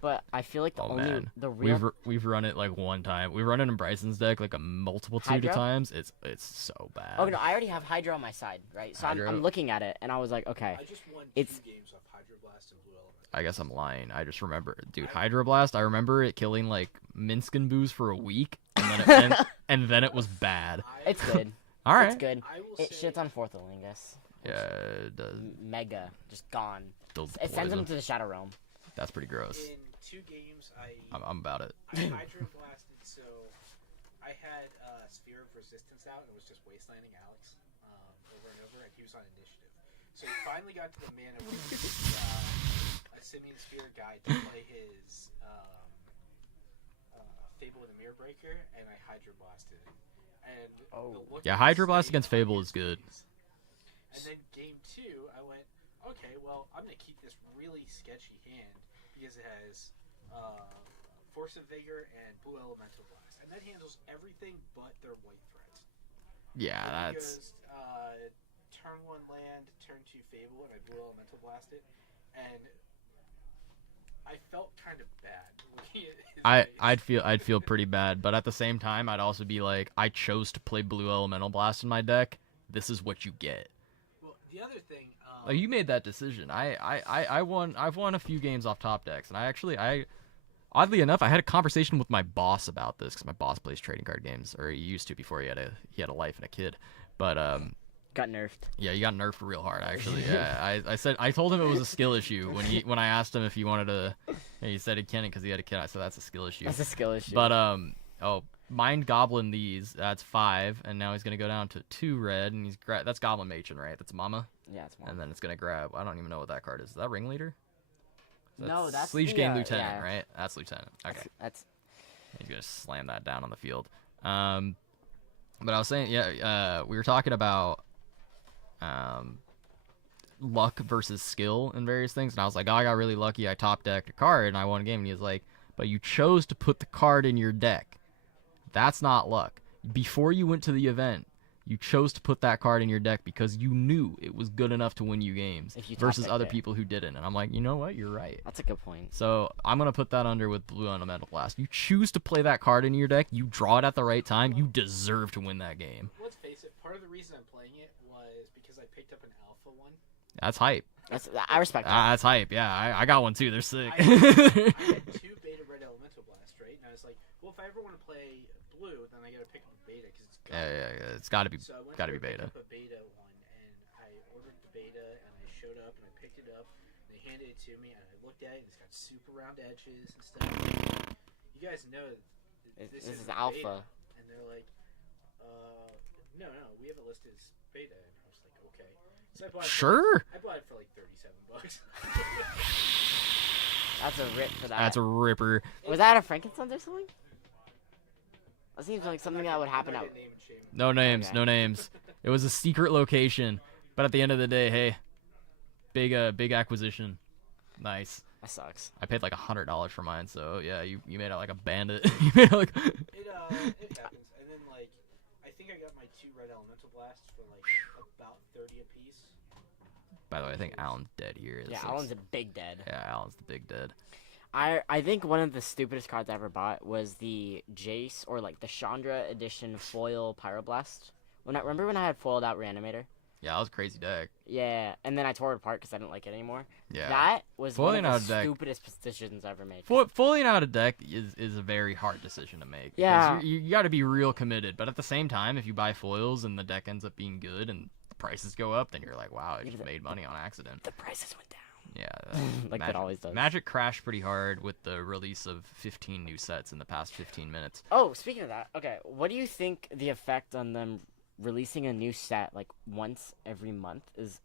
but I feel like the Oh only man, the real. we've run it like one time. We run it in Bryson's deck like a multitude of Hydro? times. It's so bad. Oh no, I already have Hydro on my side, right? So Hydro? I'm looking at it, and I was like, okay. I just won It's- 2 games off Hydroblast and Blue Element. I guess I'm lying. I just remember, dude, Hydroblast. I remember it killing like Minskin Boos for a week, and then and then it was bad. It's good. All It's right. good. I will It say, shits on Fourth Lingus. Yeah, it does. Mega, just gone. Builds It sends him poison. to the Shadow Realm. That's pretty gross. in 2 games, I'm about it. I Hydroblasted, so I had Sphere of Resistance out, and it was just wastelanding Alex over and over, and he was on initiative. So he finally got to the mana with a Simian Sphere guide to play his Fable of the Mirror Breaker, and I Hydroblasted it. And Oh. the look Yeah, on his Hydroblast face against on Fable his is good. face. And then game 2, I went, okay, well, I'm going to keep this really sketchy hand because it has Force of Vigor and Blue Elemental Blast. And that handles everything but their white threats. Yeah, Then it that's. goes, turn 1 land, turn 2 Fable, and I Blue Elemental Blast it. And I felt kind of bad looking at his face. I'd feel pretty bad, but at the same time, I'd also be like, I chose to play Blue Elemental Blast in my deck. This is what you get. Well, the other thing... Like you made that decision. I've won a few games off top decks, and oddly enough, I had a conversation with my boss about this because my boss plays trading card games, or he used to before he had a life and a kid. But Got nerfed. yeah, you got nerfed real hard actually. Yeah, I told him it was a skill issue when I asked him if he wanted to. He said he can't because he had a kid. I said that's a skill issue. That's a skill issue. But Mind Goblin these. That's 5, and now he's gonna go down to 2 red, and that's Goblin Matron, right? That's Mama. yeah, it's one. And then it's gonna grab. I don't even know what that card is. Is that Ringleader? No, that's Siege the, Gang Lieutenant, yeah. right? That's Lieutenant. Okay, That's he's gonna slam that down on the field. But I was saying, we were talking about luck versus skill and various things, and I was like, oh, I got really lucky. I top decked a card and I won a game. And he was like, but you chose to put the card in your deck. That's not luck. Before you went to the event, you chose to put that card in your deck because you knew it was good enough to win you games If you versus top-decked other it. people who didn't. And I'm like, you know what? You're right. a good point. So I'm going to put that under with Blue Elemental Blast. You choose to play that card in your deck, you draw it at the right time, you deserve to win that game. Let's face it, part of the reason I'm playing it was because I picked up an alpha one. That's hype. I respect that. That's hype. Yeah, I got one too. They're sick. I had 2 beta red elemental blast, right? And I was like, well, if I ever want to play blue, then I gotta pick up a beta because it's yeah. It's got to be So I went gotta to be pick beta. up a beta one, and I ordered the beta, and I showed up, and I picked it up, and they handed it to me, and I looked at it, and it's got super round edges and stuff. You guys know This is is a alpha. beta. And they're like, no, we have it listed as beta. And I was like, okay. So I bought Sure. I bought it for like $37. That's a rip for that. That's a ripper. Was that a Frankenstein's or something? That seems like something that would happen out. No names, Okay. no names. It was a secret location, but at the end of the day, hey, big acquisition. Nice. That sucks. I paid like $100 for mine, so yeah, you made out like a bandit. You made out like. It happens. And then like, I think I got my 2 red elemental blasts for like about 30 apiece. By the way, I think Alan's dead here. Yeah, This Alan's looks- a big dead. Yeah, Alan's the big dead. I think one of the stupidest cards I ever bought was the Jace or like the Chandra edition foil Pyroblast. Remember when I had foiled out Reanimator? Yeah, that was a crazy deck. Yeah, and then I tore it apart because I didn't like it anymore. Yeah. That was Foiling one out of a the deck. stupidest decisions I ever made. Foiling out a deck is a very hard decision to make. because Yeah. You got to be real committed, but at the same time, if you buy foils and the deck ends up being good and the prices go up, then you're like, wow, I just made money on accident. The prices went down. Yeah. Like Magic, it always does. Magic crashed pretty hard with the release of 15 new sets in the past 15 minutes. Oh, speaking of that, okay, what do you think the effect on them releasing a new set like once every month is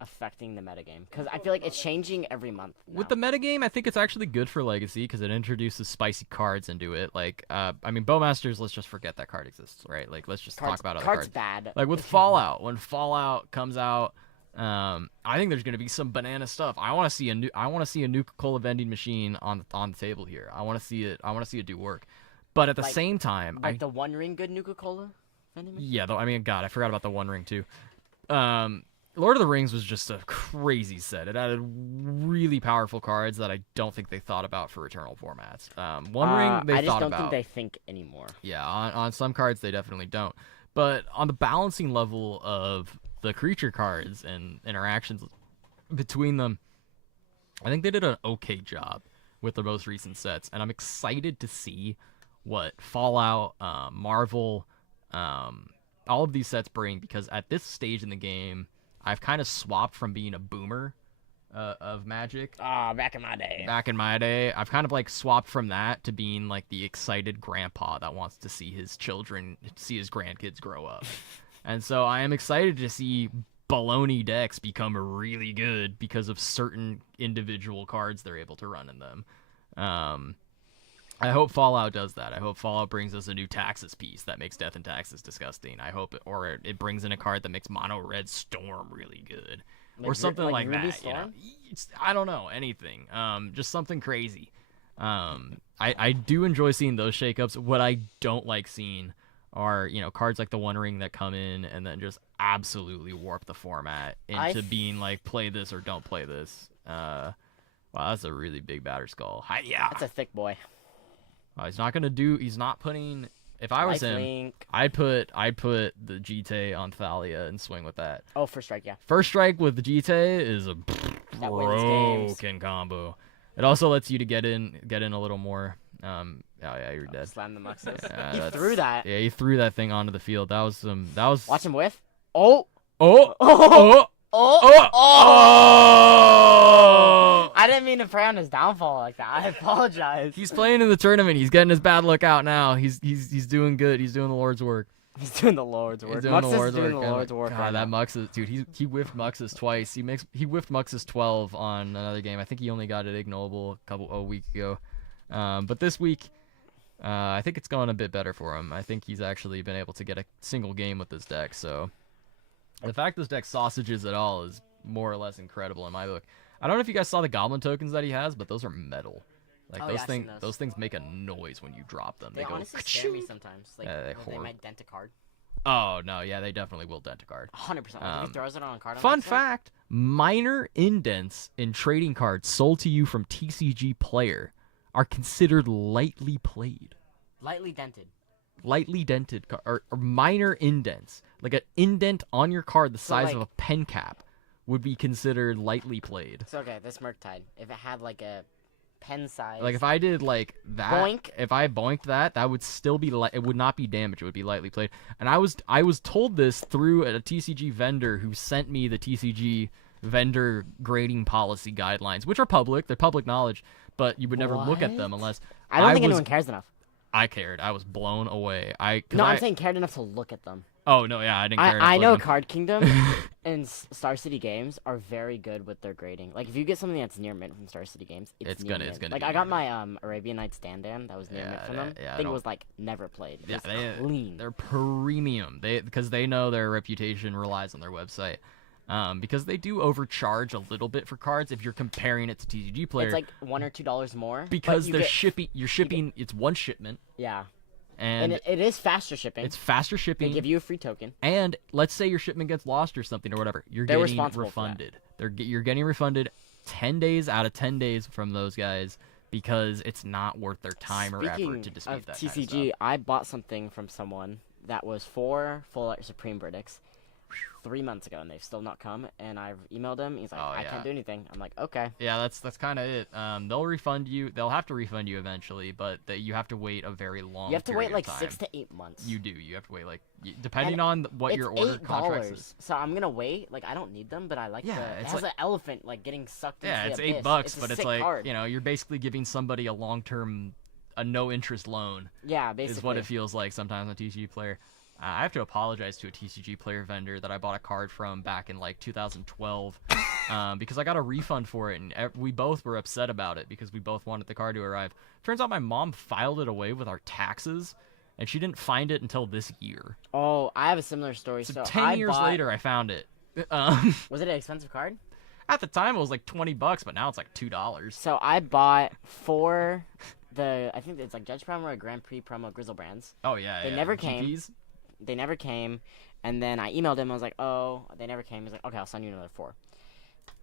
affecting the metagame? Because I feel like it's changing every month. With now. the metagame, I think it's actually good for Legacy because it introduces spicy cards into it. Like, I mean, Bowmasters, let's just forget that card exists, right? Like, let's just talk about other cards cards. bad. Like with Fallout, when Fallout comes out, I think there's gonna be some banana stuff. I want to see a Nuka-Cola vending machine on the table here. I want to see it. I want to see it do work. But at the Like- same time, Like the One Ring good Nuka-Cola vending machine? yeah, though I mean, God, I forgot about the One Ring too. Lord of the Rings was just a crazy set. It added really powerful cards that I don't think they thought about for Eternal formats. One Ring they I just thought don't about. think they think anymore. Yeah, on some cards they definitely don't. But on the balancing level of the creature cards and interactions between them, I think they did an okay job with the most recent sets. And I'm excited to see what Fallout, Marvel, all of these sets bring, because at this stage in the game, I've kind of swapped from being a boomer of Magic. Back in my day. Back in my day, I've kind of like swapped from that to being like the excited grandpa that wants to see his children, see his grandkids grow up. And so I am excited to see baloney decks become really good because of certain individual cards they're able to run in them. I hope Fallout does that. I hope Fallout brings us a new Taxes piece that makes Death and Taxes disgusting. I hope it brings in a card that makes Mono Red Storm really good. Or something like Ruby that, you know. Storm? I don't know, anything. Just something crazy. I do enjoy seeing those shakeups. What I don't like seeing are, cards like the One Ring that come in and then just absolutely warp the format into being like, play this or don't play this. Wow, that's a really big batter skull. Yeah. That's a thick boy. He's not putting. If I was him, Lifelink. I'd put the GT on Thalia and swing with that. Oh, first strike, yeah. First strike with the GT is a That wins games. broken combo. It also lets you to get in a little more. Yeah, you're dead. Slam the Muxus. Yeah, He that's- threw that. Yeah, he threw that thing onto the field. That was. Watch him whiff. Oh! Oh! Oh! Oh! Oh! Oh! I didn't mean to pray on his downfall like that. I apologize. He's playing in the tournament. He's getting his bad luck out now. He's doing good. He's doing the Lord's work. He's doing the Lord's He's work. doing Muxus the is Lord's doing work. the Lord's work. God, right that now. Muxus, dude. He whiffed Muxus twice. He whiffed Muxus 12 on another game. I think he only got it ignoble a week ago. But this week, I think it's gone a bit better for him. I think he's actually been able to get a single game with this deck. So the fact this deck sausages at all is more or less incredible in my book. I don't know if you guys saw the goblin tokens that he has, but those are metal. Like Oh, those yeah, I've seen things, those. those things make a noise when you drop them. They go honestly scare me ka-ching. sometimes. Like, Yeah, they they horror. might dent a card. Oh no, yeah, they definitely will dent a card. 100%. Like, if Um, he throws it on a card. I'm Fun like, "Sorry." fact: minor indents in trading cards sold to you from TCG Player are considered lightly played. Lightly dented. Lightly dented or minor indents, like an indent on your card the So, size like- of a pen cap, would be considered lightly played. So, okay, this Murktide. If it had, like, a pen size. Like if I did like that, Boink. if I boinked that, that would still be it would not be damage. It would be lightly played. And I was told this through a TCG vendor who sent me the TCG vendor grading policy guidelines, which are public. They're public knowledge, but you would never look at them What? unless I don't think was- anyone cares enough. I cared. I was blown away. No, I'm saying cared enough to look at them. Oh no, yeah, I didn't care. I to know flip Card Kingdom and Star City Games are very good with their grading. Like if you get something that's near mint from Star City Games, it's near mint. gonna Like be I got near my Arabian Nights Dandan that was near mint from them. yeah, I Thing don't- was like never played. It Yeah, was clean. they're premium. Because they know their reputation relies on their website. Because they do overcharge a little bit for cards if you're comparing it to TCG Player. It's like $1 or $2 more. but because you they're get- shipping. You're shipping. It's one shipment, Yeah, and and it is faster shipping. it's faster They shipping. give you a free token. And let's say your shipment gets lost or something or whatever, you're They're getting responsible for that. refunded. You're getting refunded 10 days out of 10 days from those guys because it's not worth their time or Speaking effort to dispute of that TCG, kind of stuff. I bought something from someone that was 4 Full Art Supreme verdicts 3 months ago, and they've still not come. And I've emailed him. He's like, Oh, I yeah. can't do anything. I'm like, okay. Yeah, that's kind of it. They'll refund you. They'll have to refund you eventually, but you have to wait a very long. You have to wait period like of time. 6 to 8 months. You do. You have to wait depending And on what it's your order contract $8, is. so I'm gonna wait. Like I don't need them, but I like Yeah, it it's has like- an elephant like getting sucked into Yeah, the it's abyss. $8, It's a but it's sick like card. you're basically giving somebody a long-term, a no-interest loan. Yeah, basically. Is what it feels like sometimes on TCG Player. I have to apologize to a TCG Player vendor that I bought a card from back in like 2012 because I got a refund for it, and we both were upset about it because we both wanted the card to arrive. Turns out my mom filed it away with our taxes, and she didn't find it until this year. Oh, I have a similar story. So So 10 I years bought- later, I found it. Was it an expensive card? At the time, it was like $20, but now it's like $2. So I bought for I think it's like Judge promo or Grand Prix promo Grizzle Brands. Oh yeah, They yeah. never came. GPs? They never came, and then I emailed him. I was like, oh, they never came. He's like, okay, I'll send you another 4.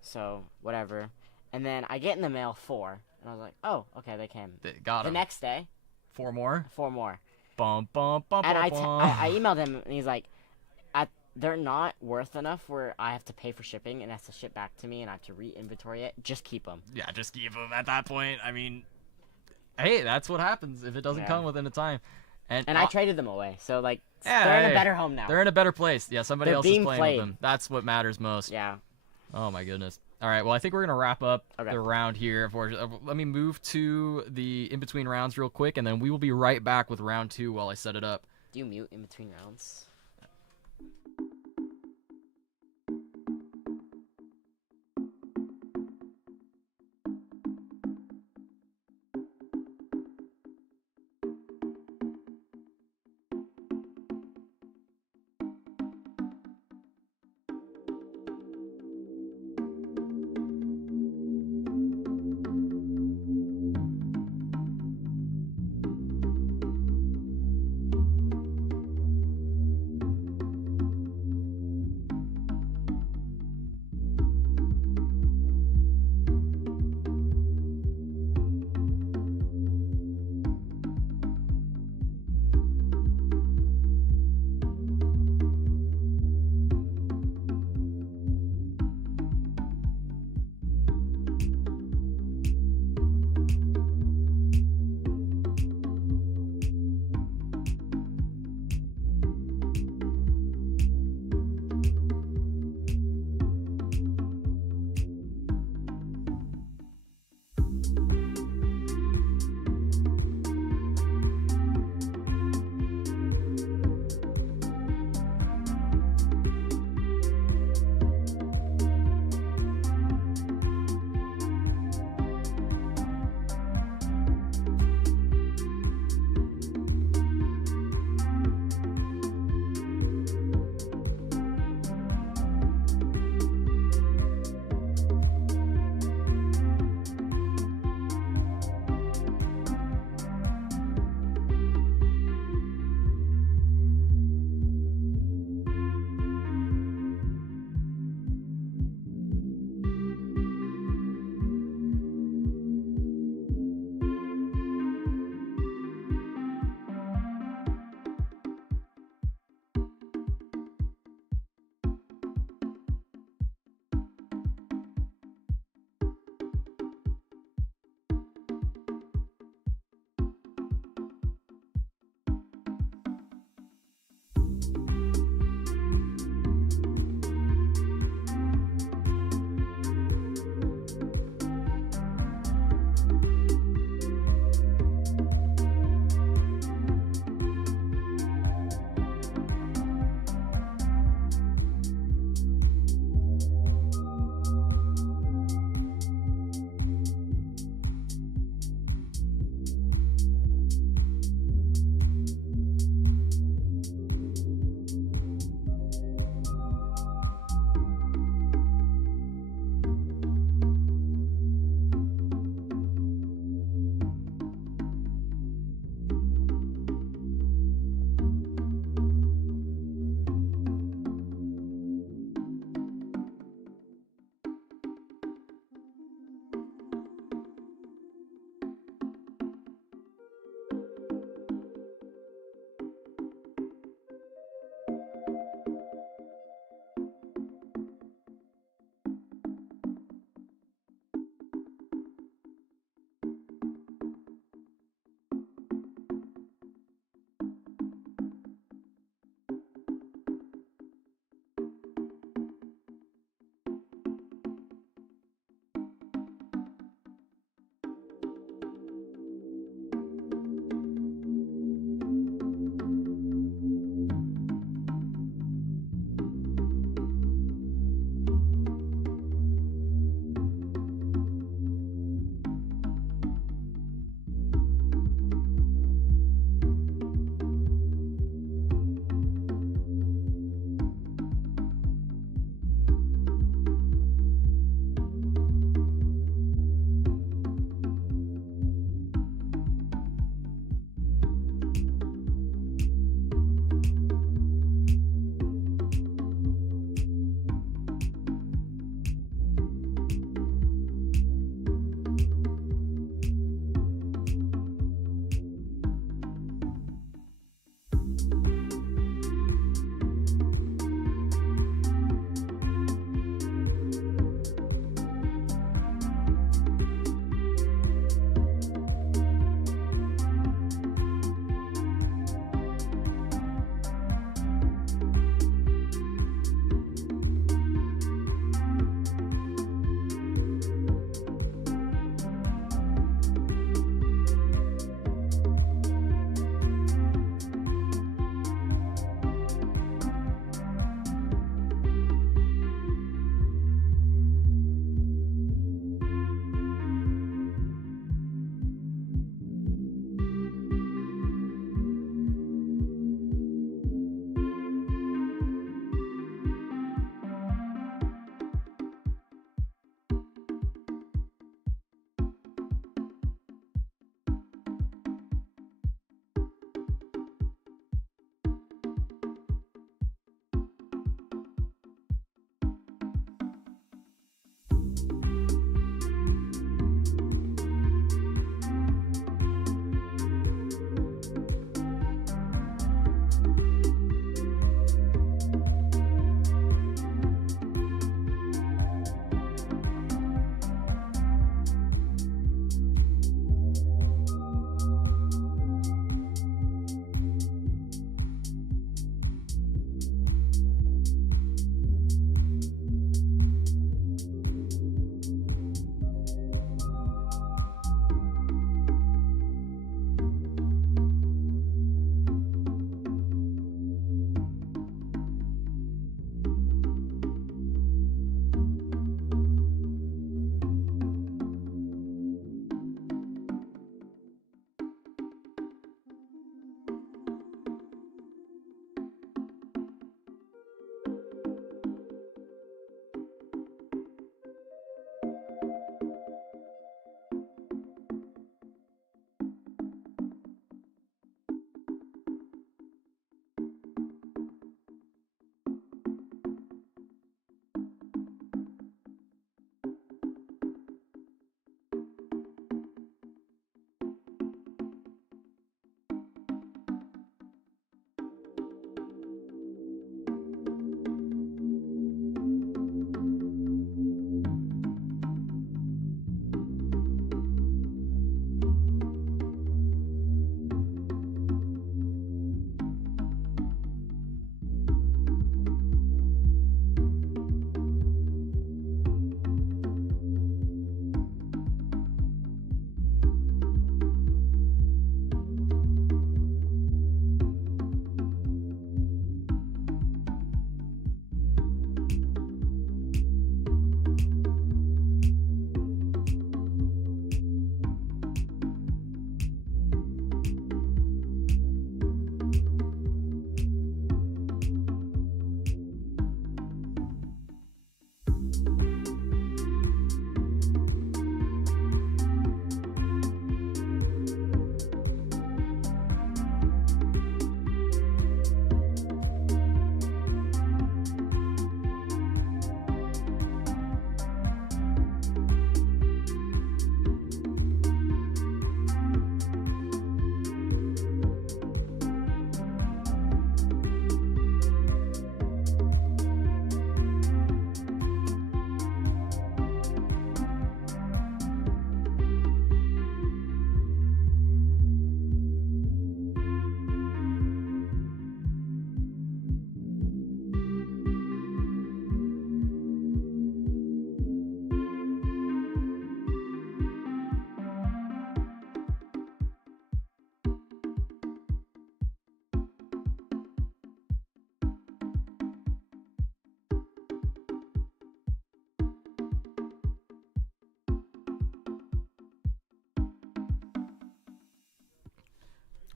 So whatever. And then I get in the mail 4, and I was like, oh, okay, they came. They got The him. next day, 4 more. 4 more. Bum bum bum And bum. I emailed him, and he's like, they're not worth enough where I have to pay for shipping and it has to ship back to me and I have to re-inventory it. Just keep them. Yeah, just keep them at that point. I mean, hey, that's what happens if it doesn't Yeah. come within a time. And I traded them away, so like Yeah, they're in hey, a better home now. They're in a better place. Yeah, somebody They're else is being playing played. with them. That's what matters most. Yeah. Oh my goodness. All right, well, I think we're gonna wrap up Okay. the round here. Let me move to the in between rounds real quick, and then we will be right back with round 2 while I set it up. Do you mute in between rounds?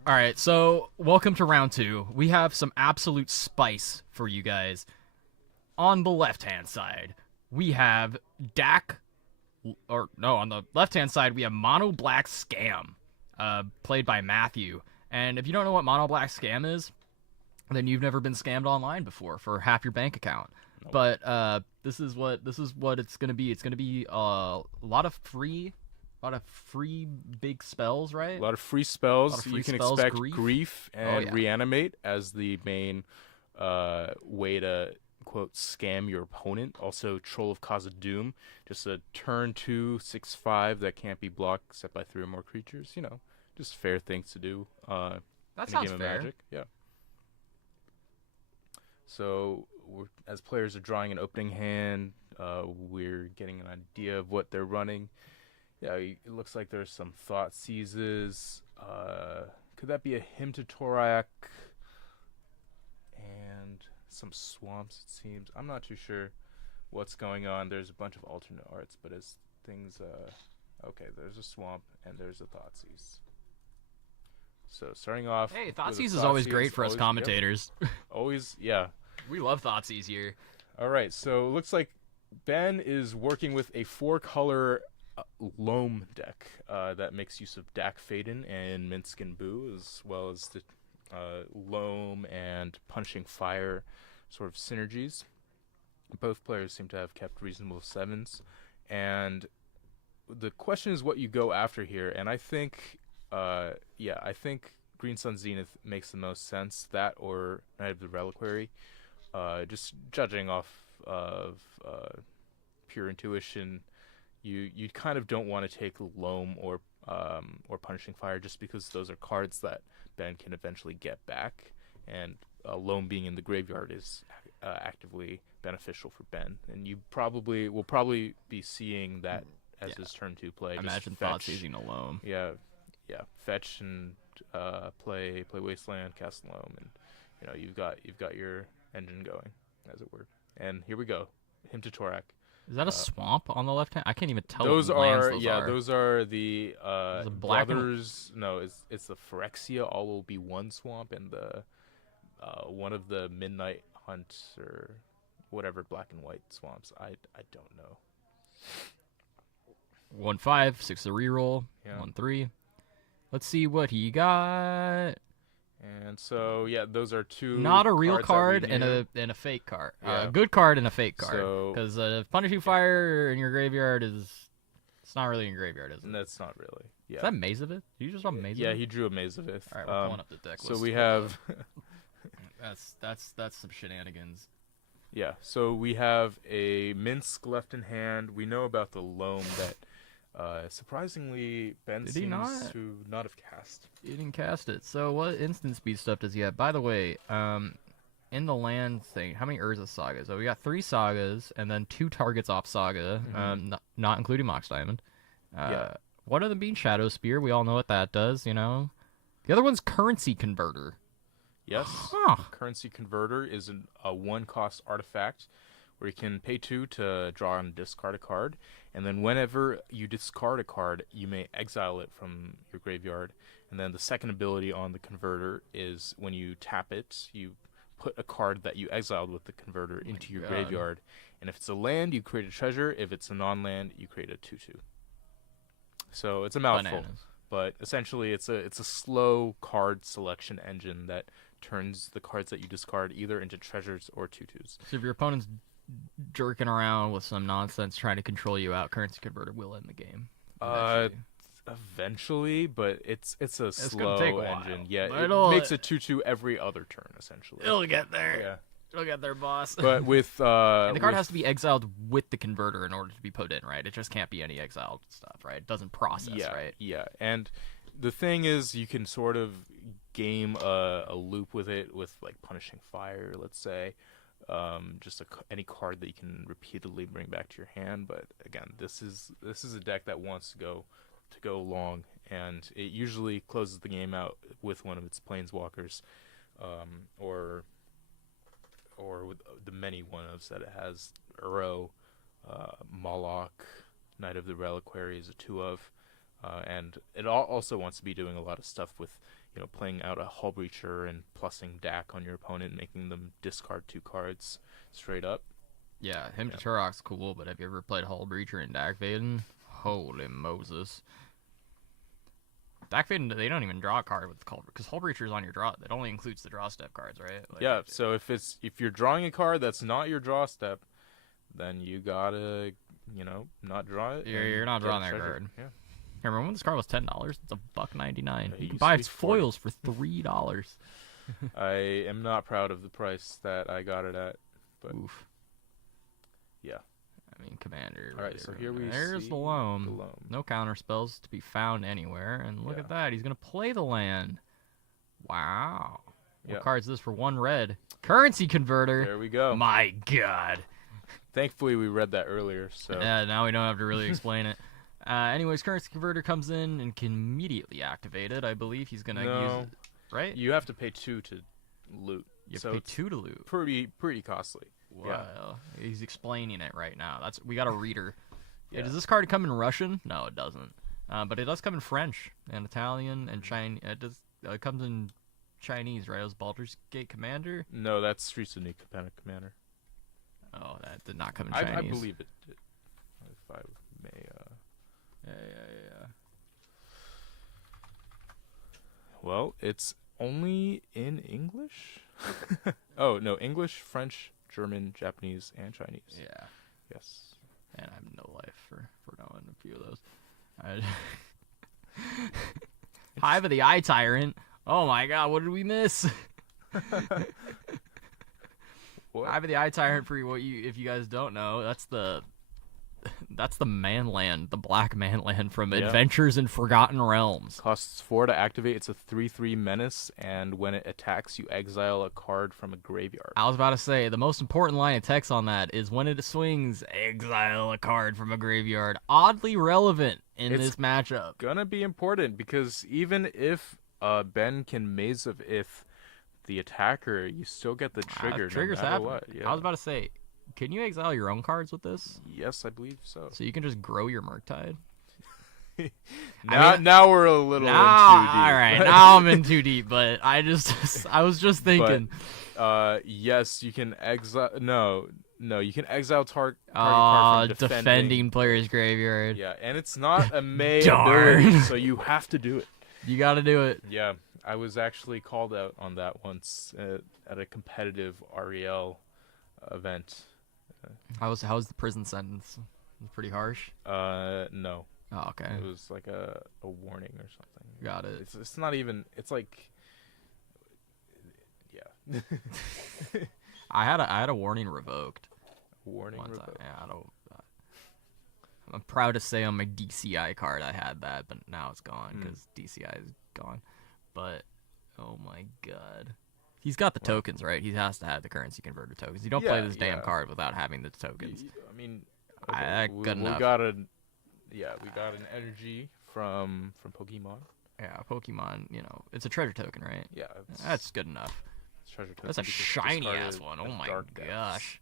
All right, so welcome to round 2. We have some absolute spice for you guys. On the left-hand side, we have Dak, on the left-hand side, we have Mono Black Scam, played by Matthew. And if you don't know what Mono Black Scam is, then you've never been scammed online before for half your bank account. Nope. But this is what it's gonna be. It's gonna be a lot of free big spells, right? A lot of free spells. Free you can spells, expect grief and yeah. reanimate as the main way to quote scam your opponent. Also, Troll of Khazad-dûm, just a turn 2 6/5 that can't be blocked except by 3 or more creatures. You know, just fair things to do. That in sounds a game fair. Of Magic. Yeah. So as players are drawing an opening hand, we're getting an idea of what they're running. Yeah, it looks like there's some Thought Seizes. Could that be a Hymn to Torak? And some swamps, it seems. I'm not too sure what's going on. There's a bunch of alternate arts, but as things... okay, there's a swamp, and there's a Thoughtseize. So starting off... Hey, Thoughtseize is always great for us commentators. Yep, always, yeah. We love Thoughtseize here. All right, so it looks like Ben is working with a 4-color Loam deck that makes use of Dak Faden and Minsc and Boo, as well as the Loam and Punishing Fire sort of synergies. Both players seem to have kept reasonable 7s, and the question is what you go after here. And I think, I think Green Sun Zenith makes the most sense. That or Knight of the Reliquary. Just judging off of pure intuition, you kind of don't want to take Loam or Punishing Fire, just because those are cards that Ben can eventually get back, and Loam being in the graveyard is actively beneficial for Ben, and you will probably be seeing that as his turn 2 play. Imagine Thoughts using a Loam. Yeah, fetch and play Wasteland, cast Loam, and you've got your engine going, as it were. And here we go, Hymn to Torak. Is that a swamp on the left hand? I can't even tell. Those what are lands those are. Those are the black brothers. No, it's the Phyrexia. All will be one swamp, and the one of the Midnight Hunt or whatever black and white swamps. I don't know. 1/5, 6 the reroll. Yeah. 1/3. Let's see what he got. And so those are 2. Not a real card and a fake card. Yeah. A good card and a fake card. So, because Punishing Fire in your graveyard it's not really in your graveyard, is it? That's not really. Yeah. Is that Mazavith? Did you just draw Mazavith? Yeah, he drew a Mazavith. All right, we're pulling up the deck list. So we have. that's some shenanigans. Yeah. So we have a Minsc left in hand. We know about the Loam that. Surprisingly, Ben seems to not have cast. He didn't cast it. So what instant speed stuff does he have? By the way, in the land thing, how many Urza Sagas? So we got 3 Sagas, and then 2 targets off Saga, not including Mox Diamond. One of them being Shadow Spear. We all know what that does, The other one's Currency Converter. Yes. Huh. Currency Converter is a 1-cost artifact where you can pay 2 to draw and discard a card, and then whenever you discard a card, you may exile it from your graveyard. And then the second ability on the converter is when you tap it, you put a card that you exiled with the converter into your graveyard. And if it's a land, you create a treasure. If it's a non-land, you create a 2/2. So it's a mouthful. Bananas. But essentially it's a slow card selection engine that turns the cards that you discard either into treasures or 2/2s. So if your opponent's jerking around with some nonsense trying to control you out, Currency Converter will end the game. Eventually, but it's a slow gonna take a while. engine. Yeah, But it makes a 2/2 every other turn essentially. It'll get there. Yeah. It'll get there, boss. But with and the card has to be exiled with the converter in order to be put in, right? It just can't be any exiled stuff, right? It doesn't process, right? Yeah, and the thing is, you can sort of game a loop with it with like Punishing Fire, let's say. Just any card that you can repeatedly bring back to your hand. But again, this is a deck that wants to go long, and it usually closes the game out with one of its planeswalkers, or with the many one-ofs that it has. Uro, Moloch, Knight of the Reliquary is a 2-of, and it also wants to be doing a lot of stuff with playing out a Hull Breacher and plussing Dak on your opponent, making them discard 2 cards straight up. Yeah, him Yeah. to Turok's cool, but have you ever played Hull Breacher and Dak Vaden? Holy Moses. Dak Vaden, they don't even draw a card with Hull, because Hull Breacher is on your draw. It only includes the draw step cards, right? Like, Yeah, so if you're drawing a card that's not your draw step, then you gotta, not draw it. You're and not get drawing a that treasure. card. Yeah. Remember when this card was $10? It's $1.99. Yeah, it You can used buy to be its 40. foils for $3. I am not proud of the price that I got it at. But Oof. yeah. I mean, Commander. All right, so here we There's see the loam. the loam. No counter spells to be found anywhere. And look Yeah. at that. He's going to play the land. Wow. What Yeah. card's this for 1 red? Currency Converter. There we go. My God. Thankfully, we read that earlier. So Yeah, now we don't have to really explain it. Anyways, Currency Converter comes in and can immediately activate it. I believe he's going to use No. it. Right? you have to pay 2 to loot. You have so to pay it's 2 to loot. pretty costly. Yeah. Well, he's explaining it right now. We got a reader. Yeah. Does this card come in Russian? No, it doesn't. But it does come in French and Italian and Chinese. It comes in Chinese, right? It was Baldur's Gate Commander. No, that's Streets of New Commander. Oh, that did not come in I Chinese. believe it did. If I may. Yeah. Well, it's only in English. Oh no, English, French, German, Japanese, and Chinese. Yeah. Yes. And I have no life for knowing a few of those. Hive of the Eye Tyrant. Oh my God, what did we miss? What? Hive of the Eye Tyrant, if you guys don't know, that's the manland, the black manland from Yeah. Adventures in Forgotten Realms. Costs 4 to activate. It's a 3/3 menace, and when it attacks, you exile a card from a graveyard. I was about to say, the most important line of text on that is when it swings, exile a card from a graveyard. Oddly relevant in It's this matchup. Gonna be important because even if Ben can maze of if the attacker, you still get the trigger. Triggers no matter happen. what. Yeah. I was about to say, can you exile your own cards with this? Yes, I believe so. So you can just grow your Murktide? Now we're a little in too deep. All right, now I'm in too deep, but I was just thinking. Yes, you can exile. No, you can exile target card from defending player's graveyard. Yeah, and it's not a May Darn. ability, so you have to do it. You got to do it. Yeah, I was actually called out on that once at a competitive REL event. How's the prison sentence? It was pretty harsh. No, Oh, okay. it was like a warning or something. Got it. It's not even. It's like. Yeah. I had a warning revoked Warning. one time. revoked. Yeah, I'm proud to say on my DCI card I had that, but now it's gone because DCI is gone. But oh my God, he's got the tokens, right? He has to have the currency converter tokens. You don't play Yeah, this damn yeah. card without having the tokens. I mean, Good we enough. got an energy from Pokemon. Yeah, Pokemon. It's a treasure token, right? Yeah, it's That's good enough. treasure token. That's a because it's shiny ass discarded one. Oh as my Dark Depths. gosh.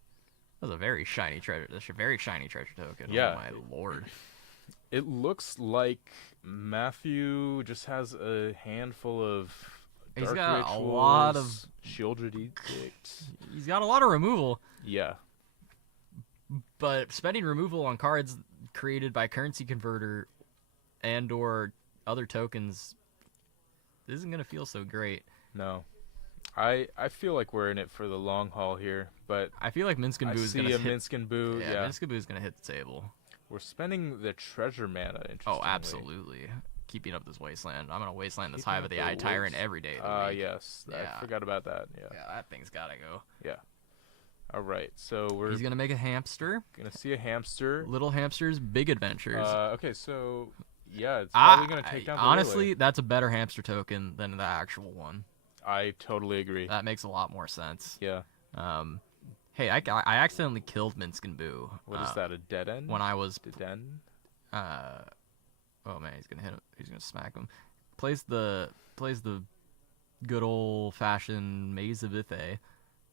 That's a very shiny treasure. That's a very shiny treasure token. Yeah. Oh my lord. It looks like Matthew just has a handful of He's dark got rituals, a lot of- Shieldred Edict. He's got a lot of removal, Yeah, but spending removal on cards created by currency converter and or other tokens isn't gonna feel so great. no. I feel like we're in it for the long haul here, but I feel like Minsk and I Boo is see gonna a hit. Minsk and Boo. Yeah, Yeah, Minsk and Boo is gonna hit the table. we're spending the treasure mana. Oh, Interestingly. absolutely. Keeping up this wasteland. I'm gonna wasteland this Keeping Hive up of the the Eye Tyrant waste- every day of the week. Yes, Yeah. I forgot about that. Yeah. Yeah, that thing's gotta go. All right, so we're He's gonna make a hamster. gonna see a hamster. Little hamsters, big adventures. Okay, so yeah, it's probably gonna take down the honestly, Relay. that's a better hamster token than the actual one. I totally agree. That makes a lot more sense. Yeah. Hey, I accidentally killed Minsk and Boo. What is that? A dead end? When I was Dead end? oh man, he's gonna hit him. He's gonna smack him. Plays the good old fashioned Maze of Ithé.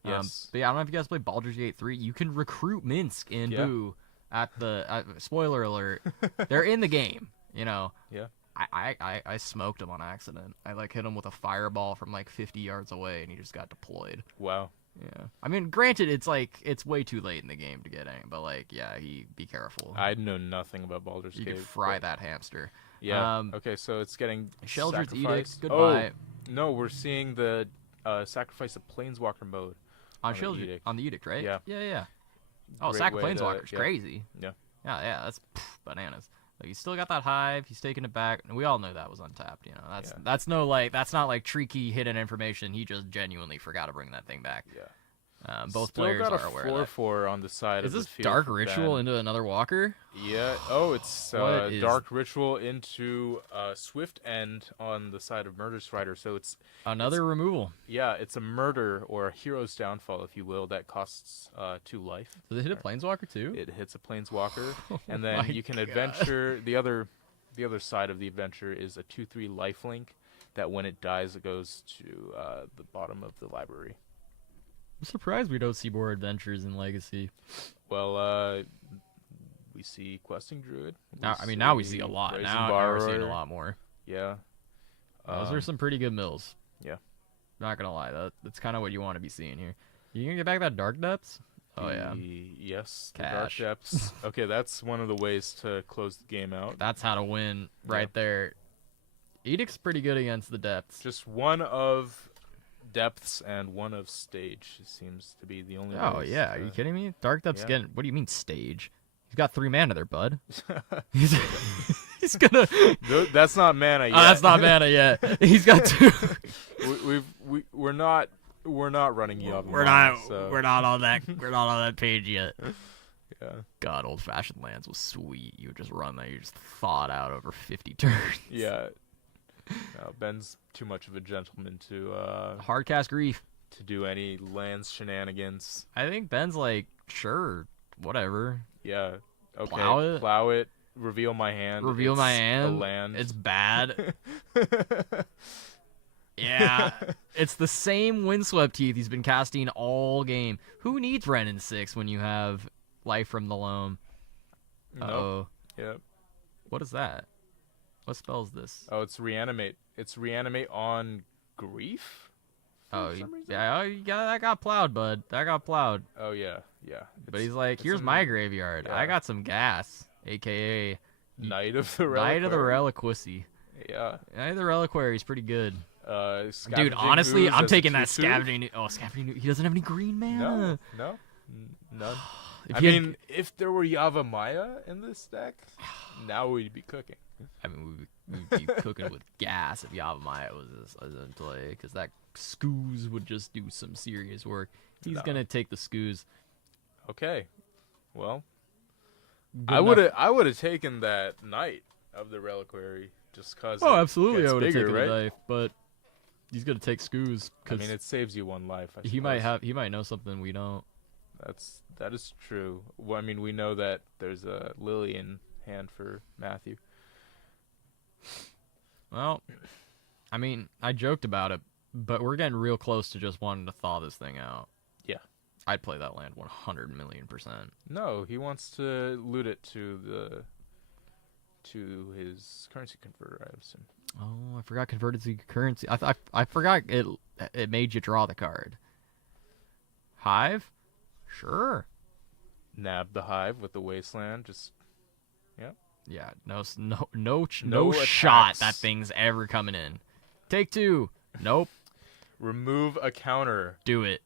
Yes. But yeah, I don't know if you guys play Baldur's Gate 3. You can recruit Minsk and Yeah. Boo at the spoiler alert. They're in the game. Yeah. I smoked him on accident. I like hit him with a fireball from like 50 yards away, and he just got deployed. Wow. Yeah. I mean, granted, it's way too late in the game to get any, but like, yeah, be careful. I know nothing about Baldur's You Gate. could fry but- that hamster. Yeah. Okay, so it's getting Sheldred's Edict. sacrificed. Goodbye. Oh, no, we're seeing the sacrifice of Planeswalker mode. On the Sheldred, Edict. on the Edict, right? Yeah. Yeah. Oh, Great Sack way of to- Planeswalker's yeah. crazy. Yeah. Yeah, that's bananas. Like, he's still got that hive. He's taking it back, and we all know that was untapped. You know, that's no like that's not like tricky hidden information. He just genuinely forgot to bring that thing back. Yeah. Both Still players got are aware of a that. 4/4 on the side Is of this the field. Dark for Ritual Ben. into another walker? Yeah. Oh, it's What is- Dark Ritual into Swift End on the side of Murder Strider. So it's Another removal. it's a murder or a hero's downfall, if you will, that costs 2 life. Does it hit a Planeswalker too? It hits a Planeswalker, and my then you can God. adventure. The other side of the adventure is a 2/3 lifelink that when it dies, it goes to the bottom of the library. I'm surprised we don't see more adventures in Legacy. Well, we see Questing Druid. Now we see a lot. Brazen Now we're seeing a Borrower. lot more. Yeah. Those are some pretty good mills. yeah. Not gonna lie, that's kind of what you want to be seeing here. You gonna get back that Dark Depths? Oh yeah, Yes. The Dark Cash. Depths. Okay, that's one of the ways to close the game out. that's how to win right there. Edict's pretty good against the Depths. Just one of depths and one of stage seems to be the only. Oh ways yeah, are to- you kidding me? Dark Depths yeah. getting. What do you mean stage? He's got 3 mana there, bud. He's, he's gonna. That's not mana yet. Oh, that's not mana yet. He's got 2. We're not running Yavimaya. We're not. So, We're not on that. We're not on that page yet. yeah. God, old-fashioned lands was sweet. You would just run that. You just thawed out over 50 turns. Yeah. No, Ben's too much of a gentleman to Hardcast Grief. do any lands shenanigans. I think Ben's like, sure, whatever. Yeah. Okay. Plow it. Reveal my hand. Reveal my It's hand. A land. It's bad. Yeah. It's the same Windswept Teeth he's been casting all game. Who needs Wrenn and 6 when you have Life from the Loam? Nope. Uh-oh. Yep. What is that? What spell is this? Oh, it's reanimate. It's reanimate on grief. Oh, some reason? yeah, that got plowed, bud. That got plowed. Oh yeah, yeah. But he's like, it's here's a my graveyard. I yeah. got some gas, a.k.a. Knight of the Knight of the Reliquary. Reliquacy. Yeah. Knight of the Reliquary is pretty good. Dude, Scavenging honestly, Ooze I'm as a taking that 2/2? scavenging. Oh, scavenging. He doesn't have any green mana. No, none. If I he had- mean, if there were Yavimaya in this deck, now we'd be cooking. I mean, we'd be cooking with gas if Yavimaya was in play, because that Scooz would just do some serious work. He's No. gonna take the Scooz. Okay, well, Good I enough- would have taken that Knight of the Reliquary just cause. Oh, it absolutely, gets I would have bigger, taken right? the knife, but he's gonna take Scooz I because mean, it saves you 1 life. I he might suppose. he might know something we don't. That is true. Well, I mean, we know that there's a Lily in hand for Matthew. Well, I mean, I joked about it, but we're getting real close to just wanting to thaw this thing out. Yeah. I'd play that land 100 million%. No, he wants to loot it to his currency converter, I assume. Oh, I forgot converted to currency. I forgot it made you draw the card. Hive? Sure. Nab the hive with the wasteland. Just Yeah, no No shot attacks. that thing's ever coming in. Take 2. Nope. remove a counter. Do it.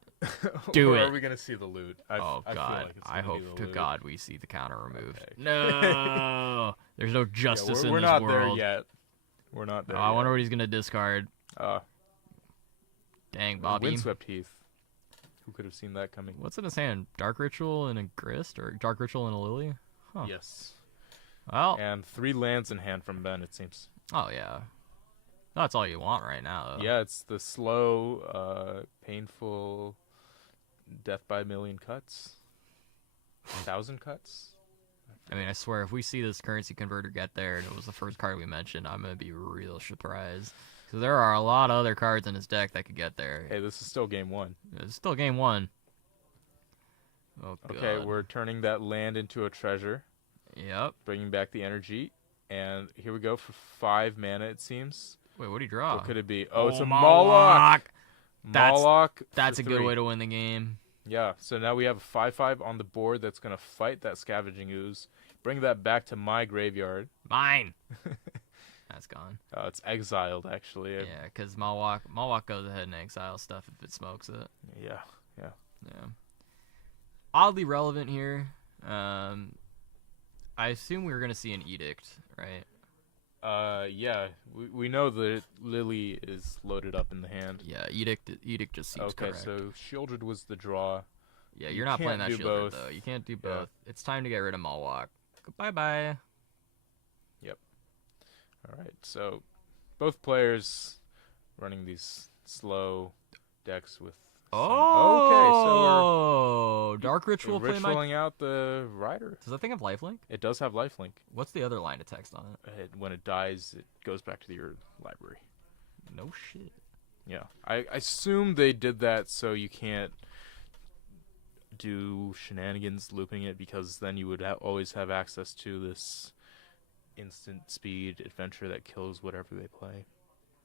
Do Where it. are we gonna see the loot? I Oh feel God! like it's I gonna be hope the to loot. God we see the counter removed. Okay. No, there's no Yeah, justice we're in not this there world. yet. We're not there. Oh, I wonder yet. what he's gonna discard. Dang, Bobby. Windswept Heath. Who could have seen that coming? What's in his hand? Dark Ritual and a Grist, or Dark Ritual and a Lily? Huh. Yes. Well, And 3 lands in hand from Ben, it seems. oh yeah. That's all you want right now, though. Yeah, it's the slow, painful death by a million cuts. 1,000 cuts? I mean, I swear, if we see this currency converter get there and it was the first card we mentioned, I'm gonna be real surprised. Because there are a lot of other cards in his deck that could get there. Hey, this is still game 1. It's still game 1. Oh, Okay, God. we're turning that land into a treasure, Yep. bringing back the energy. And here we go for 5 mana, it seems. Wait, what do you draw? What could it be? Oh, it's a Mawlok. Mawlok. Mawlok. That's for a good 3. way to win the game. Yeah, so now we have a 5/5 on the board that's going to fight that Scavenging Ooze. Bring that back to my graveyard. Mine. That's gone. It's exiled, actually. Yeah, because Mawlok goes ahead and exile stuff if it smokes it. Yeah. Yeah. Oddly relevant here. I assume we were gonna see an edict, right? Yeah. We know that Lily is loaded up in the hand. Yeah, edict just seems Okay, correct. so Shieldred was the draw. Yeah, you you're not playing can't that do Shieldred, both. though. You can't do Yeah. both. It's time to get rid of Mawlok. Bye-bye. All right, so both players running these slow decks with. Oh, Dark Ritual we're play my... ritualing out the rider. Does that thing have lifelink? It does have lifelink. What's the other line of text on it? When it dies, it goes back to your library. No shit. Yeah, I assume they did that so you can't do shenanigans looping it, because then you would always have access to this instant speed adventure that kills whatever they play.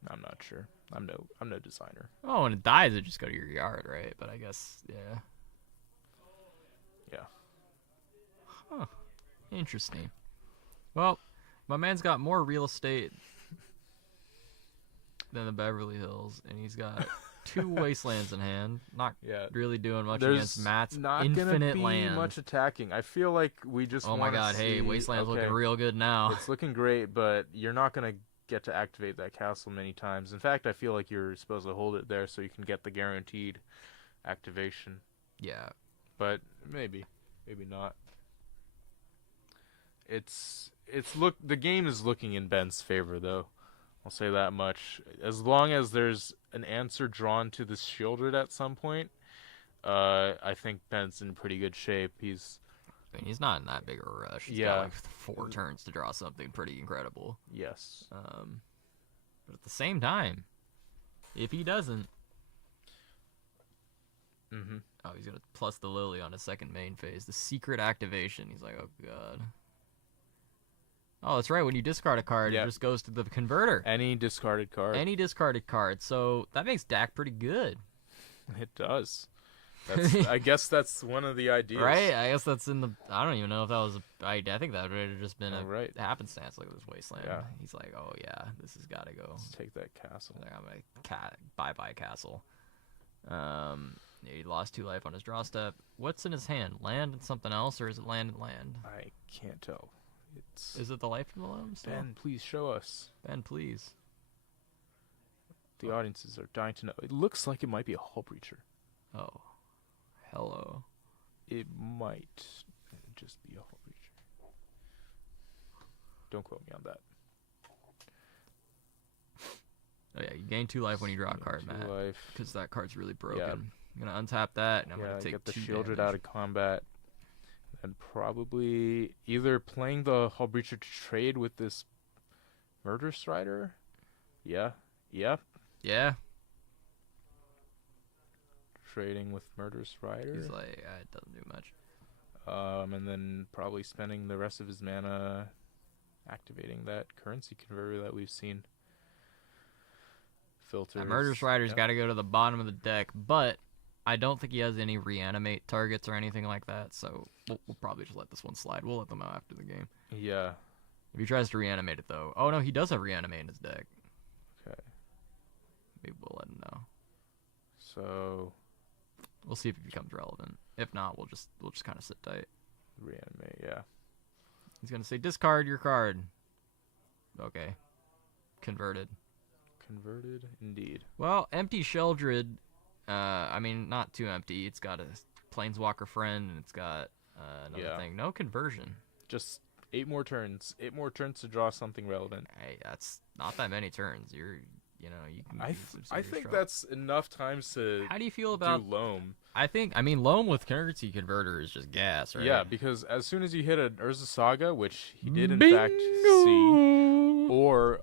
I'm not sure. I'm no designer. Oh, when it dies, it just go to your yard, right? But I guess, yeah. Yeah. Huh. Interesting. Well, my man's got more real estate than the Beverly Hills, and he's got 2 wastelands in hand. Not Yeah. really doing much There's against Matt's not infinite gonna be land. much attacking. I feel like we just. Oh my wanna god, hey, see- Wasteland's okay, looking real good now. It's looking great, but you're not gonna get to activate that castle many times. In fact, I feel like you're supposed to hold it there so you can get the guaranteed activation. Yeah. But maybe not. The game is looking in Ben's favor, though. I'll say that much. As long as there's an answer drawn to this Shieldred at some point, I think Ben's in pretty good shape. I mean, he's not in that big of a rush. He's Yeah. got like 4 turns to draw something pretty incredible. Yes. But at the same time, if he doesn't, Mm-hmm. oh, he's gonna plus the Lily on his second main phase. The secret activation. He's like, oh god. Oh, that's right. When you discard a card, Yep. it just goes to the converter. Any discarded card. Any discarded card. So that makes Dak pretty good, It does. I guess that's one of the ideas. right? I guess that's in the. I don't even know if that was. I think that would have just been a Right. happenstance. Like this Wasteland. Yeah. He's like, oh yeah, this has got to go. Let's take that castle. Like, I'm gonna bye castle. Yeah, he lost 2 life on his draw step. What's in his hand? Land and something else, or is it land and land? I can't tell. Is it the life from the loam still? Ben, please show us. Ben, please. The audiences are dying to know. It looks like it might be a Hull Breacher. Oh, hello. It might just be a Hull Breacher. Don't quote me on that. Oh yeah, you gain 2 life when you draw a card, 2 Matt. life. Because that card's really broken. Yeah. I'm gonna untap that, and I'm Yeah, gonna take get the 2 Shieldred damage. out of combat. And probably either playing the Hull Breacher to trade with this Murder Strider. Yeah. Yep. Yeah. Trading with Murder Strider. He's like, it doesn't do much. And then probably spending the rest of his mana activating that currency converter that we've seen. Filters. That Murder Strider's Yep. got to go to the bottom of the deck, but I don't think he has any reanimate targets or anything like that, so we'll probably just let this one slide. We'll let them out after the game. Yeah. If he tries to reanimate it, though. Oh, no, he does have reanimate in his deck. Okay. Maybe we'll let him know. So We'll see if it becomes relevant. If not, we'll just kind of sit tight. reanimate. Yeah. He's going to say, discard your card. Okay. Converted. Converted, indeed. Well, empty Sheldred. I mean, not too empty. It's got a Planeswalker friend, and it's got another Yeah. thing. No conversion. Just 8 more turns. 8 more turns to draw something relevant. Hey, that's not that many turns. You can. I use some I serious think trouble. that's enough times to How do you feel do about? Loam. I mean, Loam with currency converter is just gas, right? Yeah, because as soon as you hit an Urza Saga, which he did in fact see, or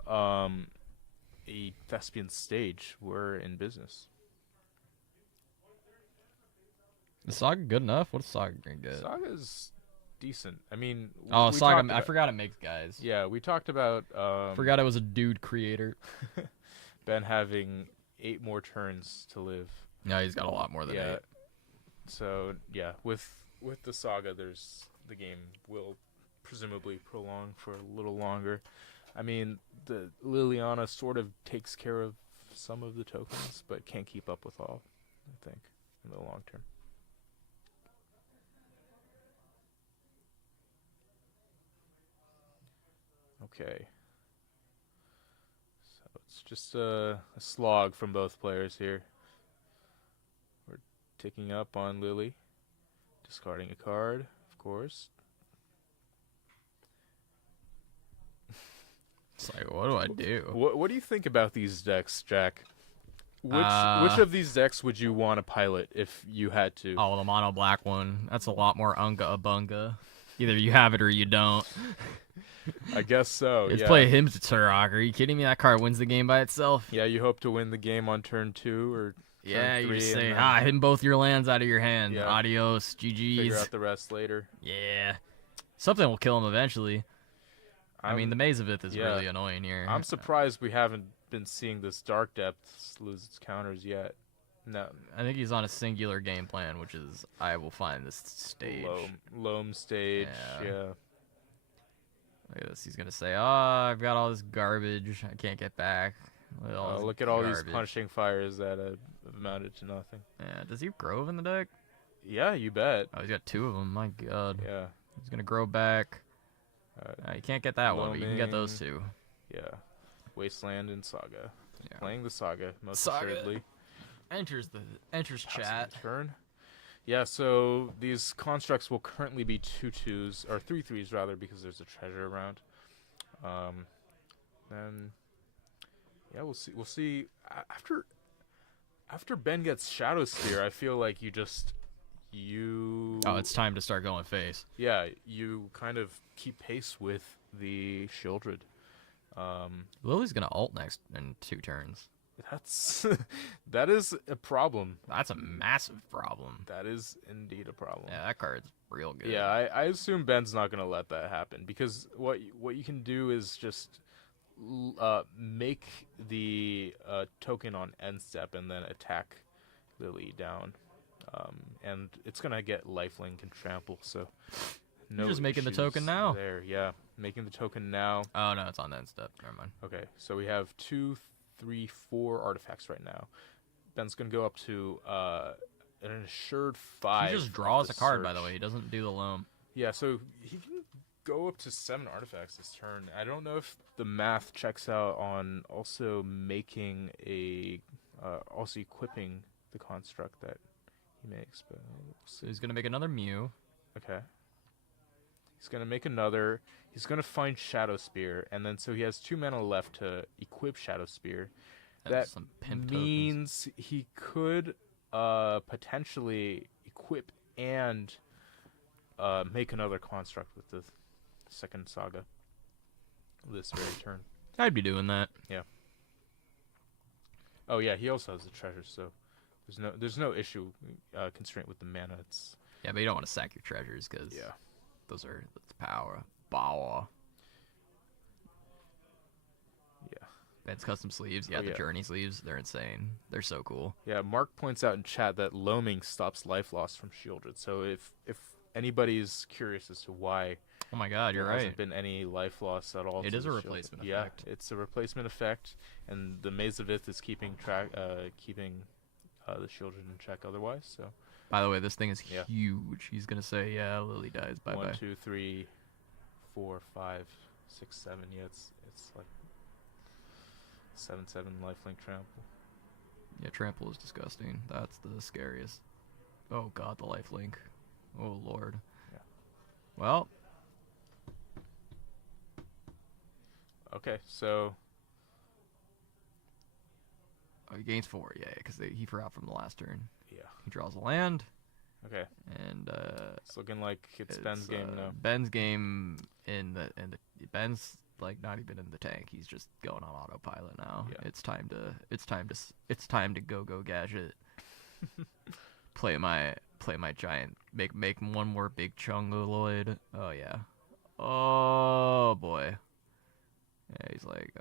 a Thespian stage, we're in business. Is Saga good enough? What is Saga gonna get? Saga's decent. I mean, Oh, we Saga. talked I about- forgot it makes guys. Yeah, we talked about Forgot it was a dude creator. Ben having 8 more turns to live. No, he's got a lot more than Yeah. 8. So yeah, with the Saga, the game will presumably prolong for a little longer. I mean, the Liliana sort of takes care of some of the tokens, but can't keep up with all, I think, in the long term. Okay. So it's just a slog from both players here. We're ticking up on Lily. Discarding a card, of course. It's like, what do I do? What do you think about these decks, Jack? Which Uh, of these decks would you want to pilot if you had to? Oh, the mono black one. That's a lot more unga abunga. Either you have it or you don't. I guess so. Let's Yeah. play him to Turok. Are you kidding me? That card wins the game by itself. Yeah, you hope to win the game on turn 2 or Yeah, turn you 3 just and say, then hit both your lands out of your hand. Yeah. Adios, figure GG's. out the rest later. Yeah. Something will kill him eventually. I mean, the I'm- Mazavith is yeah. really annoying here. I'm surprised we haven't been seeing this Dark Depths lose its counters yet. No, I think he's on a singular game plan, which is I will find this stage. Loam stage. Yeah. Yeah. Look at this. He's gonna say, "Oh, I've got all this garbage. I can't get back." Look at all these punishing fires that have amounted to nothing. Yeah. Does he have Grove in the deck? Yeah, you bet. Oh, he's got 2 of them. My God. Yeah. He's gonna grow back. Uh, You can't get that one, but you can get those Loaming. 2. Yeah. Wasteland and Saga. Yeah. Playing the Saga, most Saga. assuredly. Enters Passing chat. the turn. Yeah, so these constructs will currently be 2/2s, or 3/3s rather, because there's a treasure around. Then, yeah, we'll see. We'll see. After Ben gets Shadow Spear, I feel like you Oh, it's time to start going face. yeah, you kind of keep pace with the Shieldred. Lily's gonna ult next in 2 turns. That's that is a problem. That's a massive problem. That is indeed a problem. Yeah, that card's real good. Yeah, I assume Ben's not gonna let that happen because what you can do is just make the token on end step and then attack Lily down, and it's gonna get lifelink and trample. So no, just making the issues token now. There, yeah, making the token now. Oh no, it's on the end step. Never mind. Okay, so we have 2, 3, 4 artifacts right now. Ben's gonna go up to an assured 5. He just off draws the a card, by the search. way. He doesn't do the loam. Yeah, so he can go up to 7 artifacts this turn. I don't know if the math checks out on also making a, also equipping the construct that he makes, but we'll So see. he's gonna make another Mew. Okay. He's gonna make another. He's gonna find Shadow Spear, and then so he has 2 mana left to equip Shadow Spear. and That some pimp tokens. means he could potentially equip and make another construct with the second Saga this very turn. I'd be doing that. Oh yeah, he also has the treasure, so there's no issue constraint with the mana. It's Yeah, but you don't want to sack your treasures because yeah. that's power. Power. Yeah. Ben's custom sleeves. Yeah, Oh, the yeah. Journey sleeves. They're insane. They're so cool. Yeah, Mark points out in chat that loaming stops life loss from Shieldred. So if anybody's curious as to why Oh my God, you're there right. hasn't been any life loss at all, It to is a the replacement Shieldred. effect. Yeah, it's a replacement effect, and the Mazavith is keeping the Shieldred in check otherwise. So By the way, this thing is Yeah. huge. He's gonna say, "Yeah, Lily dies. Bye 1, bye." 2, 3, 4, 5, 6, 7. Yeah, it's like 7/7 lifelink trample. Yeah, trample is disgusting. That's the scariest. Oh God, the life link. Oh Lord. Yeah. Well, Okay, so he gains 4. Yeah, because he forgot from the last turn. yeah, He draws a land, okay, and it's looking like it's Ben's game now. Ben's game Ben's like not even in the tank. He's just going on autopilot now. Yeah. It's time to go gadget. play my play my giant. Make one more big Chungoloid. Oh yeah. Oh boy. Yeah, he's like,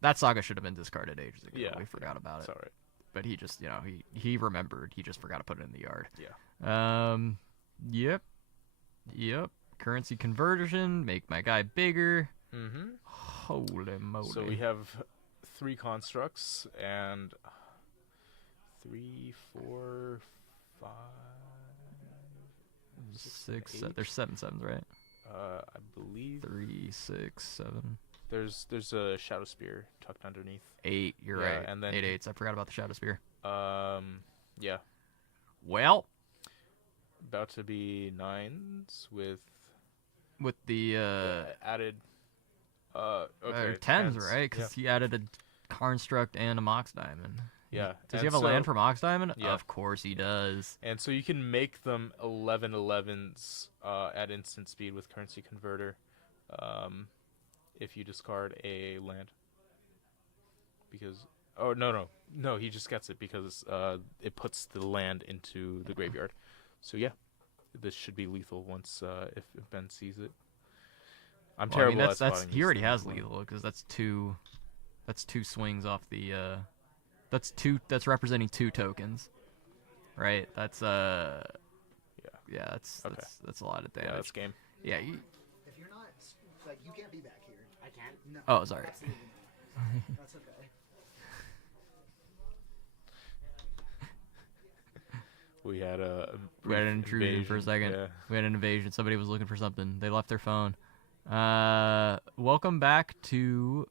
that saga should have been discarded ages ago. Yeah, We forgot about It's it. all right. But he just, he remembered. He just forgot to put it in the yard. Yeah. Yep. Currency conversion. Make my guy bigger. Mm-hmm. Holy moly. So we have 3 constructs and 3, 4, 5, 6. 8. There's 7 sevens, right? I believe 3, 6, 7, there's a Shadow Spear tucked underneath. 8. You're Yeah, right. and then- 8 eights. I forgot about the Shadow Spear. Yeah, Well, about to be 9s with with the added. or Okay, 10s, 10s, right? Because he added a Construct and a Mox Diamond. Yeah. Does he and have a land so- for Mox Diamond? Yeah. Of course he does. And so you can make them 11/11s at instant speed with currency converter, if you discard a land. Because no, he just gets it because it puts the land into the graveyard. So yeah, this should be lethal once if Ben sees it. I'm Well, I mean, terrible that's at spotting he these already things, has though. lethal because that's two swings off the that's representing 2 tokens, right? That's that's Okay. that's a lot of Yeah, damage. that's game. Yeah. If you're not, like, you can't be back here. I can't. No. Oh, sorry. Absolutely not. That's okay. We had a We had an brief intrusion for a second. Yeah. We had an invasion. Somebody was looking for something. They left their phone. Welcome back to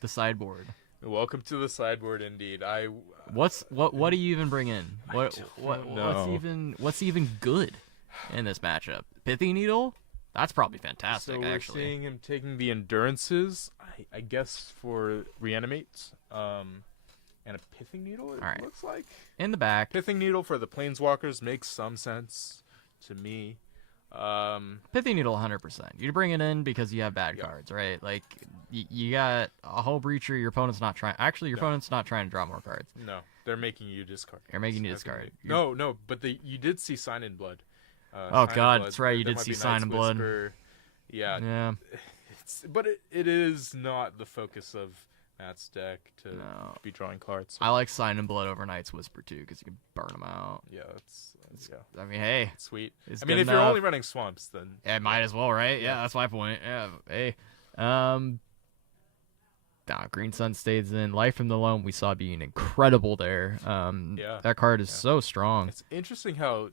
the sideboard. Welcome to the sideboard, indeed. What do you even bring in? What's know. even good in this matchup? Pithy Needle? That's probably fantastic, So we're actually. seeing him taking the endurances, I guess, for reanimate, and a pithing needle. It Alright. looks like In the back, pithing needle for the planeswalkers makes some sense to me. Pithy Needle 100%. You bring it in because you have bad Yeah. cards, right? Like, you got a whole breacher, your opponent's not trying... Actually, your No. opponent's not trying to draw more cards. No, they're making you discard. You're making you Significantly. discard. No, but you did see Sign in Blood. Oh, Sign in God, Blood. that's right, you There did might see be Sign in Night's Blood. Whisper. Yeah, Yeah. but it is not the focus of Matt's deck to No. be drawing cards. I like Sign in Blood over Night's Whisper, too, because you can burn them out. Yeah, that's yeah, I mean, hey, sweet. it's I mean, good if you're enough. only running swamps, then Yeah, might as well, right? Yeah, Yeah. that's my point. Yeah, hey. Green Sun stays in. Life from the Loam we saw being incredible there. Yeah. That card is Yeah. so strong. it's interesting how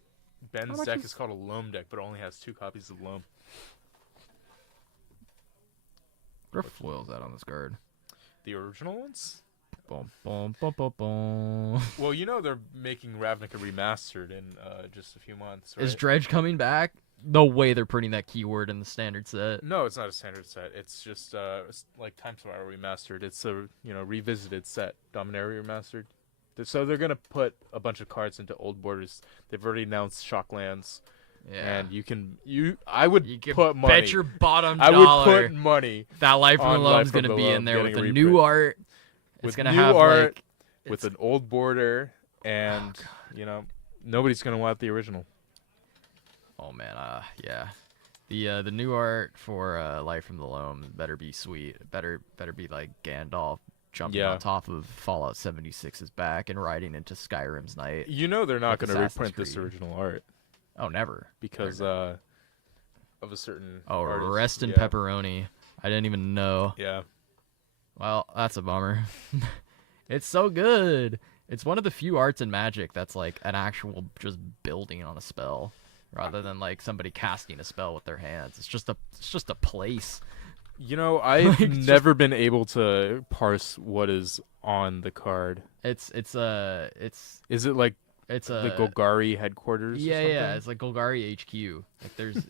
Ben's much deck is- is called a Loam deck, but only has 2 copies of Loam. What are foils out on this card? The original ones? Boom, boom, boom, boom, boom. Well, they're making Ravnica remastered in just a few months, right? Is Dredge coming back? No way they're putting that keyword in the standard set. No, it's not a standard set. It's just it's like Time Spiral remastered. It's a revisited set, Dominaria remastered. So they're gonna put a bunch of cards into old borders. They've already announced Shocklands, Yeah. and I would You can put money. bet your bottom I dollar would put money that Life from the on Loam's Life from gonna the be Loam in there with getting the a new reprint. art. It's With gonna new have art, like with it's- an old border, and nobody's gonna want the original. Oh man, yeah. The new art for Life from the Loam better be sweet. It better be like Gandalf jumping Yeah. on top of Fallout 76's back and riding into Skyrim's night. They're not Like gonna Assassin's reprint this Creed. original art Oh, never. because of a certain Oh, artist. rest in Yeah. pepperoni. I didn't even know. Yeah. Well, that's a bummer. It's so good. It's one of the few arts in Magic that's like an actual just building on a spell, rather than like somebody casting a spell with their hands. It's just a place. I've Like, just- never been able to parse what is on the card. It's Is it like the the Golgari headquarters? Yeah, or something? yeah, it's like Golgari HQ. Like there's,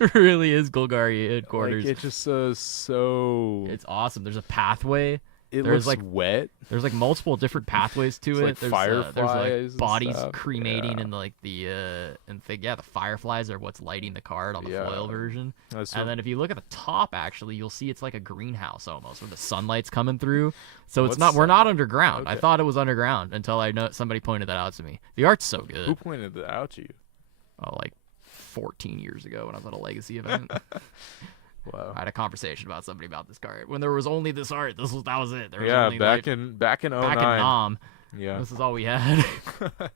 it really is Golgari headquarters. Like, it just so. It's awesome. There's a pathway It There's looks like wet. there's like multiple different pathways to It's it. like There's fireflies there's and like bodies stuff. cremating Yeah. and like the the fireflies are what's lighting the card on the Yeah. foil version. That's And what- then if you look at the top, actually, you'll see it's like a greenhouse almost, where the sunlight's coming through. So it's What's not. We're not sunlight? underground. I Okay. thought it was underground until I know somebody pointed that out to me. The art's so good. who pointed that out to you? Oh, like 14 years ago when I was at a Legacy event, Wow. I had a conversation about somebody about this card. When there was only this art, that was it. There was Yeah, only, back like, in 09. back in Nam. Yeah. This is all we had. I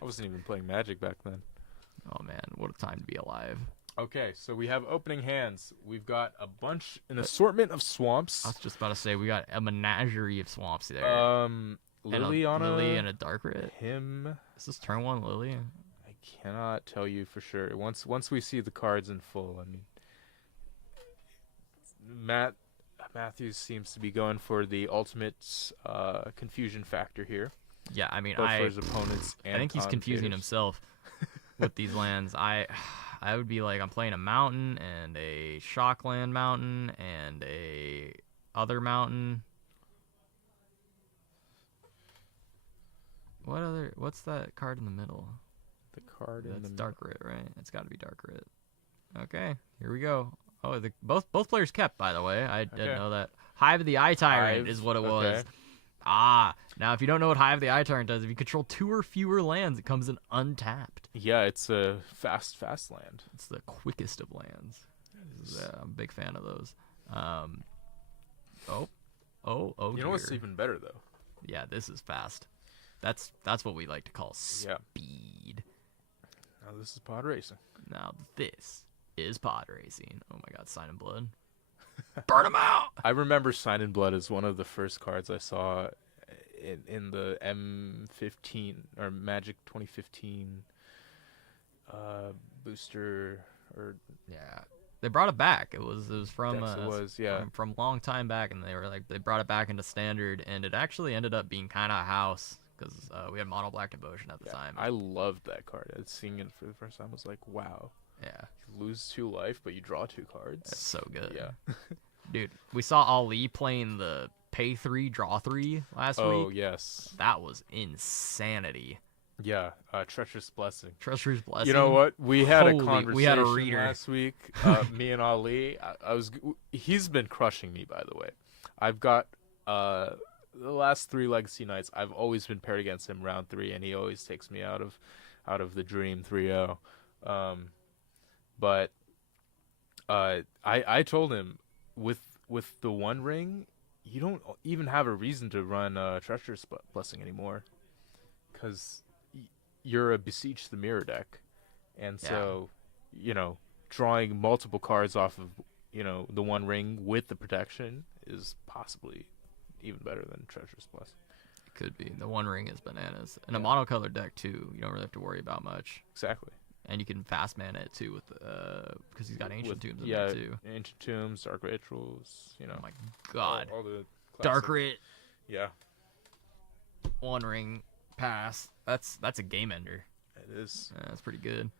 wasn't even playing Magic back then. Oh man, what a time to be alive. Okay, so we have opening hands. We've got an assortment of swamps. I was just about to say we got a menagerie of swamps there. And Lily Liliana, and a dark rit. him. Is this turn one Lily? I cannot tell you for sure. Once we see the cards in full, I mean, Matthews seems to be going for the ultimate confusion factor here, Yeah, I mean, both for I his opponents and think he's confusing commentators. himself with these lands. I would be like, I'm playing a mountain and a shockland mountain and a other mountain. What's that card in the middle? The card in That's the dark rit, right? It's got to be dark rit. Okay, here we go. Oh, both players kept, by the way. I didn't Okay. know that. Hive of the Eye Tyrant Hive, is what it okay. was. Now if you don't know what Hive of the Eye Tyrant does, if you control 2 or fewer lands, it comes in untapped. Yeah, it's a fast land. It's the quickest of lands. Yeah, I'm a big fan of those. Oh, You know what's dear. even better though? Yeah, this is fast. That's what we like to call Yeah. speed. Now this is pod racing. Now this is pod racing. Oh my god, Sign in Blood. Burn them out! I remember Sign in Blood as one of the first cards I saw in the M15 or Magic 2015 booster or Yeah, they brought it back. It was from Dex it was, yeah. from a long time back, and they brought it back into standard, and it actually ended up being kind of a house because we had mono black devotion at the time. I loved that card. Seeing it for the first time was like, wow. Yeah, You lose 2 life, but you draw 2 cards. that's so good. Yeah. Dude, we saw Ali playing the pay 3, draw 3 last Oh week. yes. That was insanity. Yeah. Treacherous Blessing. Treacherous Blessing. You know what? We had a Holy- conversation we had a reader. last week. Me and Ali. He's been crushing me, by the way. I've got the last 3 Legacy nights. I've always been paired against him round 3, and he always takes me out of the dream 3-0. But I told him with the One Ring, you don't even have a reason to run Treacherous Blessing anymore, because you're a Beseech the Mirror deck, and so drawing multiple cards off of the One Ring with the protection is possibly even better than Treacherous Blessing. It could be. The One Ring is bananas. And a monocolored deck, too. You don't really have to worry about much. Exactly. And you can fast mana it, too, with because he's got Ancient Tombs in yeah, there, too. Ancient Tombs, Dark Rituals, Oh, my God. all the Dark classic- Rit, Yeah, One Ring, pass. That's a game ender. it is. That's pretty good.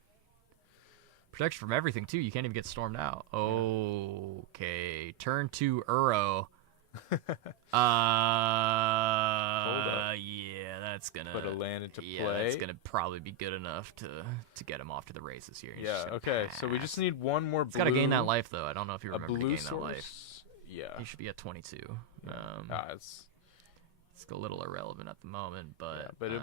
Protection from everything, too. You can't even get stormed out. Okay. Turn 2 Uro. Yeah, that's gonna Put a land into yeah, play. that's gonna probably be good enough to get him off to the races here. He's just Yeah. gonna Okay. So we just pass. need one more. He's gotta gain that blue- life though. I don't know if you A remember to blue gain that life. source. Yeah. He should be at 22. It's It's a little irrelevant at the moment, but but it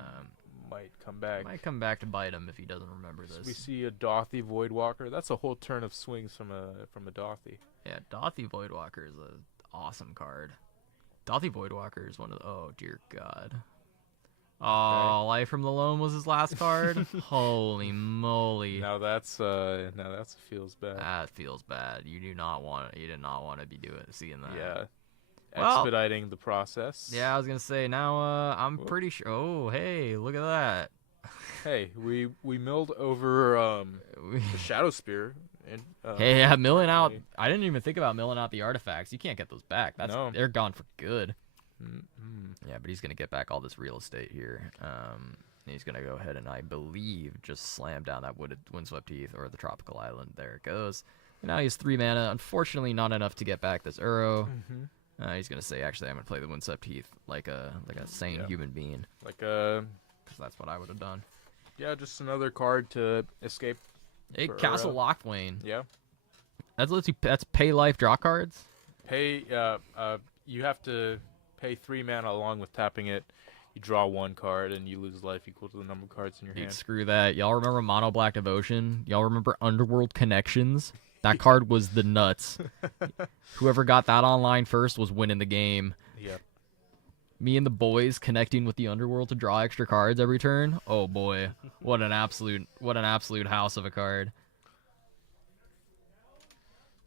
might come back. might come back to bite him if he doesn't remember So this. we see a Dothy Voidwalker. That's a whole turn of swings from a Dothy. Yeah, Dothy Voidwalker is an awesome card. Dothy Voidwalker is one of the... Oh, dear God. Oh, Life from the Loam was his last card? Holy moly. Now that feels bad. That feels bad. You did not want to be seeing that. Yeah. Well- Expediting the process. Yeah, I was going to say, now I'm Whoop. pretty sure... Oh, hey, look at that. Hey, we milled over the Shadow Spear. And, Hey, yeah, milling out... I didn't even think about milling out the artifacts. You can't get those back. No. They're gone for good. Mm-hmm. Yeah, but he's going to get back all this real estate here. He's going to go ahead and, I believe, just slam down that Windswept Heath or the Tropical Island. There it goes. And now he has 3 mana. Unfortunately, not enough to get back this Uro. He's gonna say, actually, I'm gonna play the Windswept Heath like a sane Yeah. human being, Like because that's what I would have done. yeah, just another card to escape. Hey, For Castle Uro. Lochwain. Yeah. That's pay life draw cards. Pay. You have to pay 3 mana along with tapping it. You draw 1 card and you lose life equal to the number of cards in your Dude, hand. screw that. Y'all remember Mono Black Devotion? Y'all remember Underworld Connections? That card was the nuts. Whoever got that online first was winning the game. Yeah. Me and the boys connecting with the Underworld to draw extra cards every turn. Oh boy, what an absolute house of a card.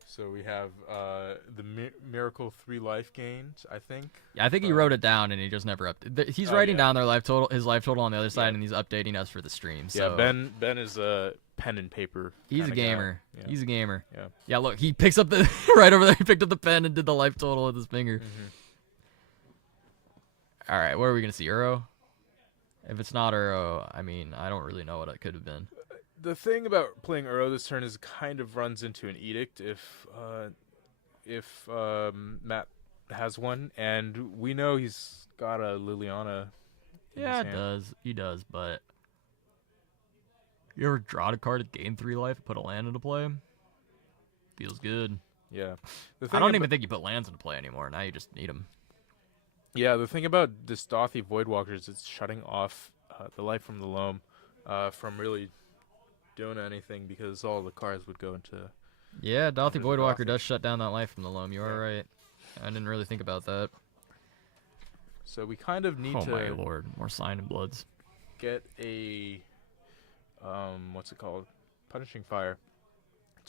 So we have the Miracle 3 life gained, I think. Yeah, I think he wrote it down and he just never he's Oh, writing yeah. down his life total on the other side, Yeah. and he's updating us for the stream. So Yeah, Ben is a pen and paper. he's a kinda guy. gamer. Yeah. He's a gamer. Yeah. Yeah, look, he picks up the right over there. He picked up the pen and did the life total with his finger. Mm-hmm. All right, what are we gonna see? Uro? If it's not Uro, I mean, I don't really know what it could have been. The thing about playing Uro this turn is it kind of runs into an edict if Matt has one, and we know he's got a Liliana. in Yeah, his it hand. does. He does, but you ever draw a card at gain 3 life and put a land into play? Feels good. Yeah. The I thing don't abo- even think you put lands into play anymore. Now you just need them. Yeah, the thing about this Dothy Voidwalker is it's shutting off the life from the loam from really doing anything, because all the cards would go into. Yeah, Dothy There's a Voidwalker Dothy. does shut down that life from the loam. You are Yeah. right. I didn't really think about that. So we kind of need Oh my to lord, more Sign and Bloods. get a what's it called? Punishing Fire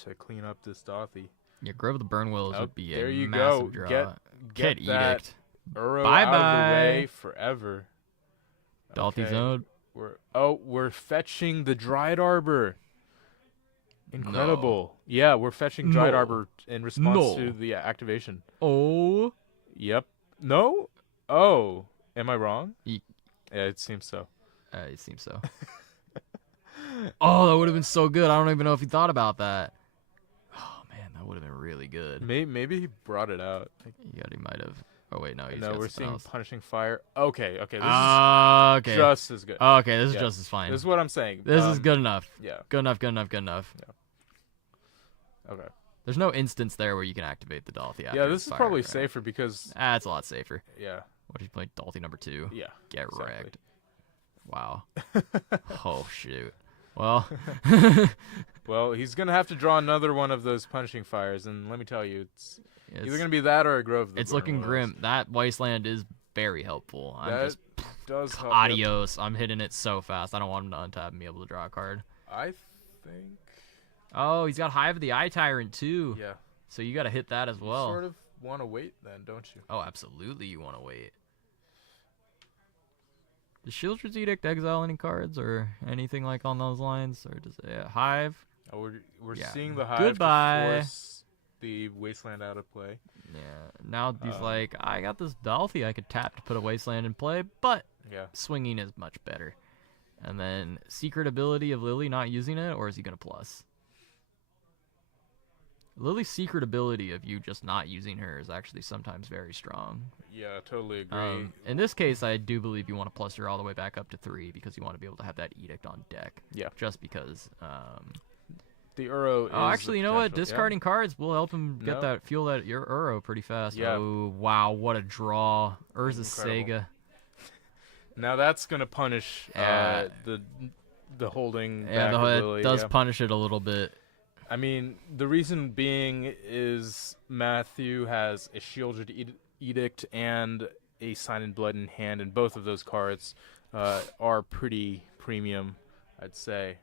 to clean up this Dothy. Yeah, Grove of the Burn Willows Oh, would be there a you massive go. draw. Get Ket that Edict. Uro Bye out of the bye. way forever. Dothy Okay. Zone. We're fetching the Dried Arbor. Incredible. Yeah, we're fetching Dried No. Arbor in response No. to the activation. Oh. Yep. No? Oh. Am I wrong? Ye- Yeah, it seems so. It seems so. Oh, that would have been so good. I don't even know if he thought about that. Oh man, that would have been really good. Maybe he brought it out. Yeah, he might have. Oh wait, no. He's No, got we're something seeing else. Punishing Fire. Okay, this Okay. is just as good. Okay, this is Yeah. just as fine. This is what I'm saying. This is good enough. Yeah. Good enough. Good enough. Good enough. Okay. There's no instance there where you can activate the Dalthy after Yeah, it's this is fired, probably right? safer because It's a lot safer. yeah, What if you play Dalthy number 2? yeah. Get exactly. wrecked. Wow. Oh shoot. Well, Well, he's gonna have to draw another one of those Punishing Fires, and let me tell you, it's either it's, gonna be that or a Grove. of the it's Burn looking Willows. grim. That Wasteland is very helpful. I'm That just does help. Yep. adios. I'm hitting it so fast. I don't want him to untap and be able to draw a card. I think. Oh, he's got Hive of the Eye Tyrant too. Yeah. So you got to hit that as You well. sort of want to wait then, don't you? Oh, absolutely. You want to wait. Does Shieldred's Edict exile any cards or anything like on those lines, or does it Hive? Oh, we're Yeah. seeing the Hive Goodbye. to force the Wasteland out of play. Yeah. Now he's Um, like, I got this Dalthy I could tap to put a Wasteland in play, but Yeah. swinging is much better. And then secret ability of Lily not using it, or is he gonna plus? Lily's secret ability of you just not using her is actually sometimes very strong. Yeah, totally agree. In this case, I do believe you want to plus her all the way back up to 3 because you want to be able to have that edict on deck. Yeah. Just because. The Uro. Oh, is actually, the you know what? potential, yeah. discarding cards will help him get No. that fuel that your Uro pretty fast. Yeah. Oh wow, what a draw! Urza Incredible. Sega. Now that's gonna punish Yeah. the holding. Yeah, back the of hood Lily, does yeah. punish it a little bit. I mean, the reason being is Matthew has a Shieldred Edict and a Sign in Blood in hand, and both of those cards are pretty premium, I'd say.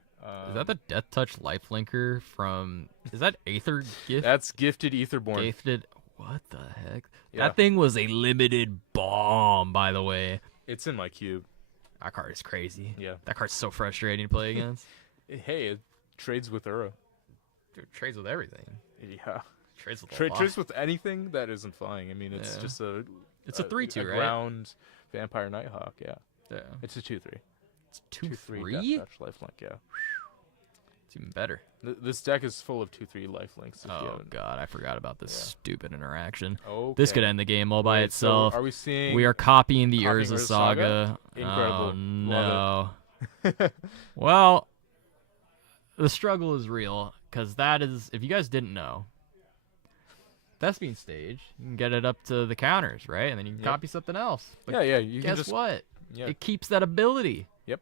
Is that the Death Touch Lifelinker from? Is that Aether Gift? That's Gifted Etherborn. Gifted. What the heck? Yeah. That thing was a limited bomb, by the way. It's in my cube. That card is crazy. Yeah. That card's so frustrating to play against. Hey, it trades with Uro. Dude, trades with everything. Yeah. Trades with a lot. Trades with anything that isn't flying. I mean, it's Yeah. just a. It's a 3/2, right? Ground Vampire Nighthawk. Yeah. Yeah. It's a 2/3. It's 2/3. Death Touch Lifelink. Yeah. It's even better. This deck is full of 2/3 lifelinks. If you Oh haven't. god, I forgot about this Yeah. stupid interaction. Okay. This could end the game all by Wait, itself. So are we seeing? We are copying the copying Urza Urza Saga. Saga? Incredible. Oh Love no. Well, the struggle is real because that is, if you guys didn't know, Thespian stage, you can get it up to the counters, right? And then you can Yep. copy something else. But Yeah. You can guess just what? yeah. It keeps that ability. Yep.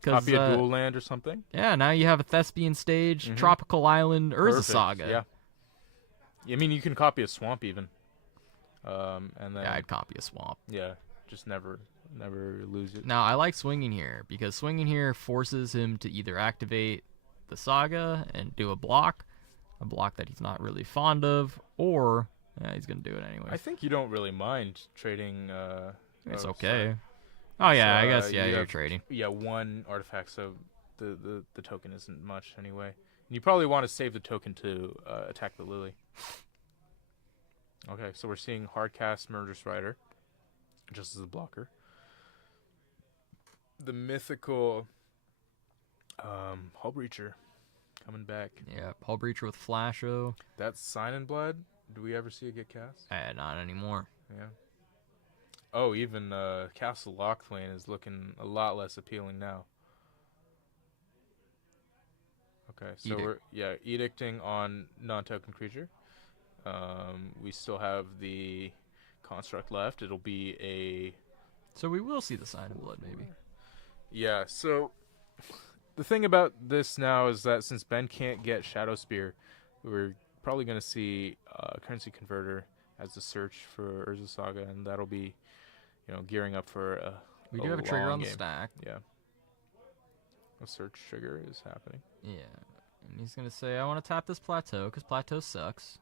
'Cause, Copy a dual land or something. Yeah, now you have a Thespian stage, Mhm. Tropical Island, Urza Perfect, Saga. Yeah. I mean, you can copy a swamp even. And then Yeah, I'd copy a swamp. just never lose it. Now, I like swinging here because swinging here forces him to either activate the Saga and do a block that he's not really fond of, or he's going to do it anyway. I think you don't really mind trading. It's oh, okay. sorry. Oh, yeah, I So, guess, you you're have- trading. Yeah, one artifact, so the token isn't much anyway. And you probably want to save the token to attack the Lily. Okay, so we're seeing Hardcast Murderous Rider, just as a blocker. The mythical Hull Breacher coming back. Yeah, Hull Breacher with Flasho. That's Sign in Blood. Do we ever see it get cast? Not anymore. Yeah. Oh, even Castle Locthwain is looking a lot less appealing now. Okay, so Edict. we're edicting on non-token creature. We still have the construct left. It'll be a So we will see the Sign of Blood, maybe. yeah. So the thing about this now is that since Ben can't get Shadow Spear, we're probably going to see Currency Converter as the search for Urza Saga, and that'll be, gearing up for a. We do have a trigger long on the game. stack. Yeah. A search trigger is happening. Yeah. And he's going to say, I want to tap this Plateau because Plateau sucks.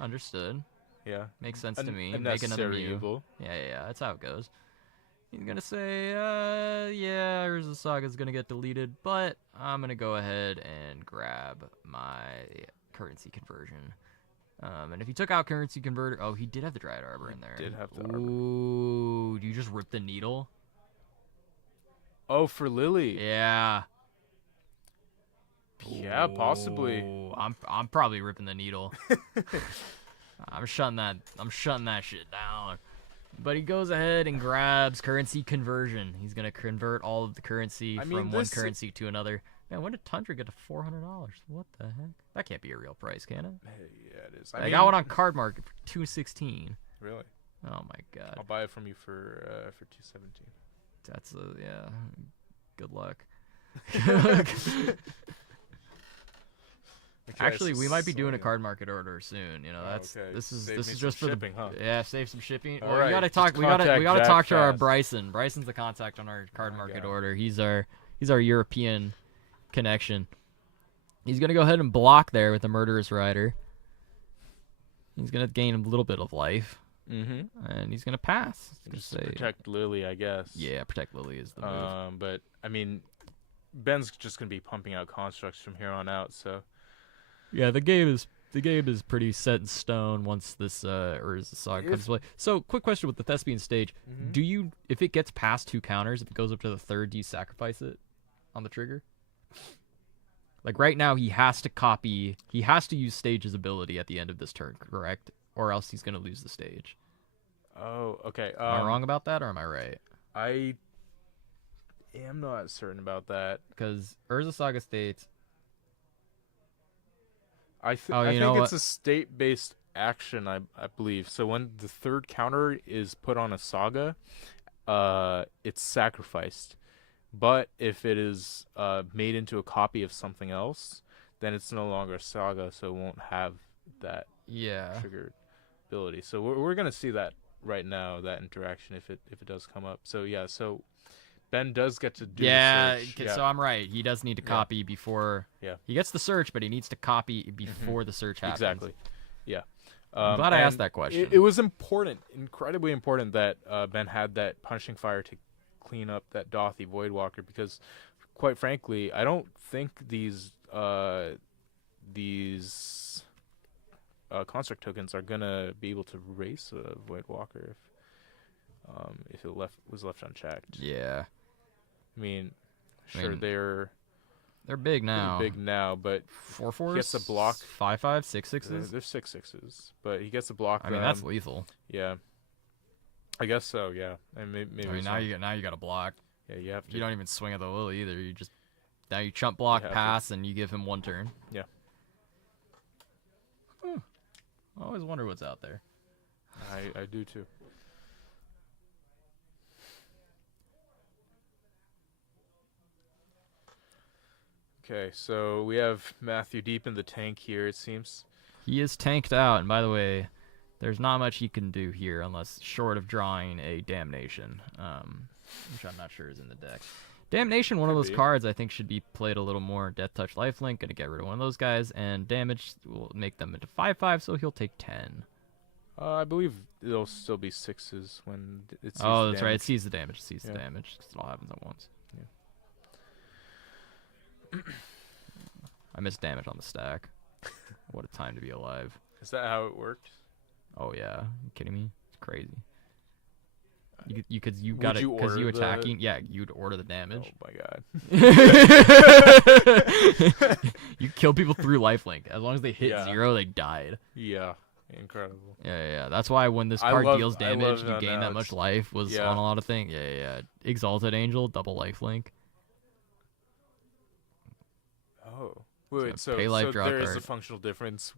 Understood. Yeah. Makes sense to me. A Make another necessary Mew. evil. Yeah, that's how it goes. He's gonna say, yeah, Urza Saga's gonna get deleted, but I'm gonna go ahead and grab my currency conversion. And if he took out currency converter, oh, he did have the Dryad Arbor in there. did have the Arbor. Ooh, do you just rip the needle? Oh, for Lily. Yeah. Yeah, possibly. Ooh, I'm probably ripping the needle. I'm shutting that shit down. But he goes ahead and grabs currency conversion. He's gonna convert all of the currency I mean, from one this- currency to another. Man, when did Tundra get to $400? What the heck? That can't be a real price, can it? Hey, yeah, it is. I got one on Card Market for $216. Really? Oh my god, I'll buy it from you for $217. that's yeah. Good luck. Okay, Actually, we might be so, doing a yeah. Card Market order soon. You know, Oh, that's okay. this is Save this me is some just for shipping, the huh? save some shipping. All Well, right, we gotta just talk. We gotta contact talk to our Jack Bryson. Bryson's the contact on our Card Oh, Market God. order. He's our European connection. He's gonna go ahead and block there with the Murderous Rider. He's gonna gain a little bit of life, Mm-hmm. and he's gonna pass. He's gonna Just to say, protect Lily, I guess. yeah, protect Lily is the move. But I mean, Ben's just gonna be pumping out constructs from here on out. So Yeah, the game is pretty set in stone once this Urza Saga comes If- to play. So, quick question with the Thespian stage: Mhm. do you, if it gets past 2 counters, if it goes up to the 3rd, do you sacrifice it on the trigger? Like right now, he has to use Stage's ability at the end of this turn, correct? Or else he's gonna lose the stage. Oh, okay. Am I wrong about that, or am I right? I am not certain about that. Because Urza Saga states, I Oh, think you know it's what? a state-based action. I believe. So when the 3rd counter is put on a saga, it's sacrificed. But if it is made into a copy of something else, then it's no longer a saga, so it won't have that yeah, triggered ability. So we're gonna see that right now, that interaction, if it does come up. So yeah, so Ben does get to do yeah. the search. Okay, so I'm right. He does need to Yeah. copy before. Yeah. He gets the search, but he needs to copy before the search happens. Exactly. Yeah. I'm glad I asked and that question. It was important, incredibly important, that Ben had that punishing fire to clean up that Dothy Voidwalker, because, quite frankly, I don't think these construct tokens are gonna be able to race a Voidwalker if it was left unchecked. Yeah. I mean, I sure, mean- they're They're big now. Pretty big now, but 4/4s. gets a block. 5/5, 6/6s. they're 6/6s, but he gets a block. I mean, that's lethal. yeah. I guess so. Yeah, and maybe. I mean, so. now you got a block. Yeah, you have to. You don't even swing at the will either. You just now you chump block, You have to. pass, and you give him 1 turn. Yeah. I always wonder what's out there. I do too. Okay, so we have Matthew deep in the tank here, it seems. He is tanked out, and by the way, there's not much he can do here unless short of drawing a Damnation, which I'm not sure is in the deck. Damnation, one of Could those be. cards I think should be played a little more. Death Touch Lifelink, gonna get rid of one of those guys, and damage will make them into 5/5, so he'll take 10. I believe it'll still be 6s when it sees Oh, the that's right. It damage. sees the damage. It sees the Yeah. damage. 'Cause it all happens at once. I missed damage on the stack. What a time to be alive. Is that how it worked? Oh yeah, you kidding me? It's crazy. You Would got it you because you order the- attacking. Yeah, you'd order the damage. Oh my god. You kill people through lifelink. As long as they hit Yeah. 0, they died. Yeah, incredible. Yeah. That's why when this I card love- deals I damage, love you how gain now that much it's- life. Was yeah. on a lot of things. Yeah. Exalted Angel, double lifelink. Oh. Wait, So so, pay life, so draw there is a card. functional difference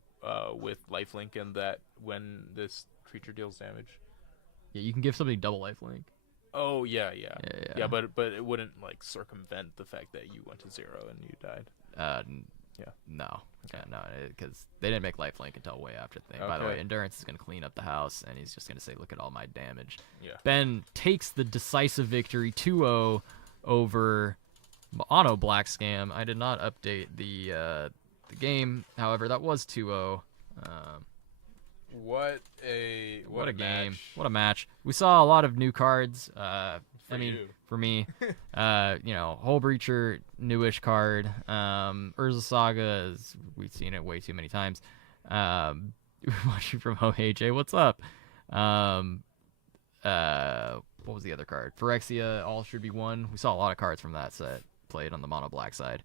with lifelink in that when this creature deals damage. Yeah, you can give somebody double lifelink. Oh yeah. Yeah. But it wouldn't like circumvent the fact that you went to 0 and you died. Yeah. No. Yeah, no, because they didn't make lifelink until way after the thing. By the way, Okay. Endurance is going to clean up the house, and he's just going to say, look at all my damage. Yeah. Ben takes the decisive victory 2-0 over Mono Black Scam. I did not update the game. However, that was 2-0. What a game. match. What a match. We saw a lot of new cards. For I mean, you. for me, Hull Breacher, newish card. Urza Saga, is, we've seen it way too many times. Watching from home, AJ, what's up? What was the other card? Phyrexia, all should be one. We saw a lot of cards from that set played on the mono black side.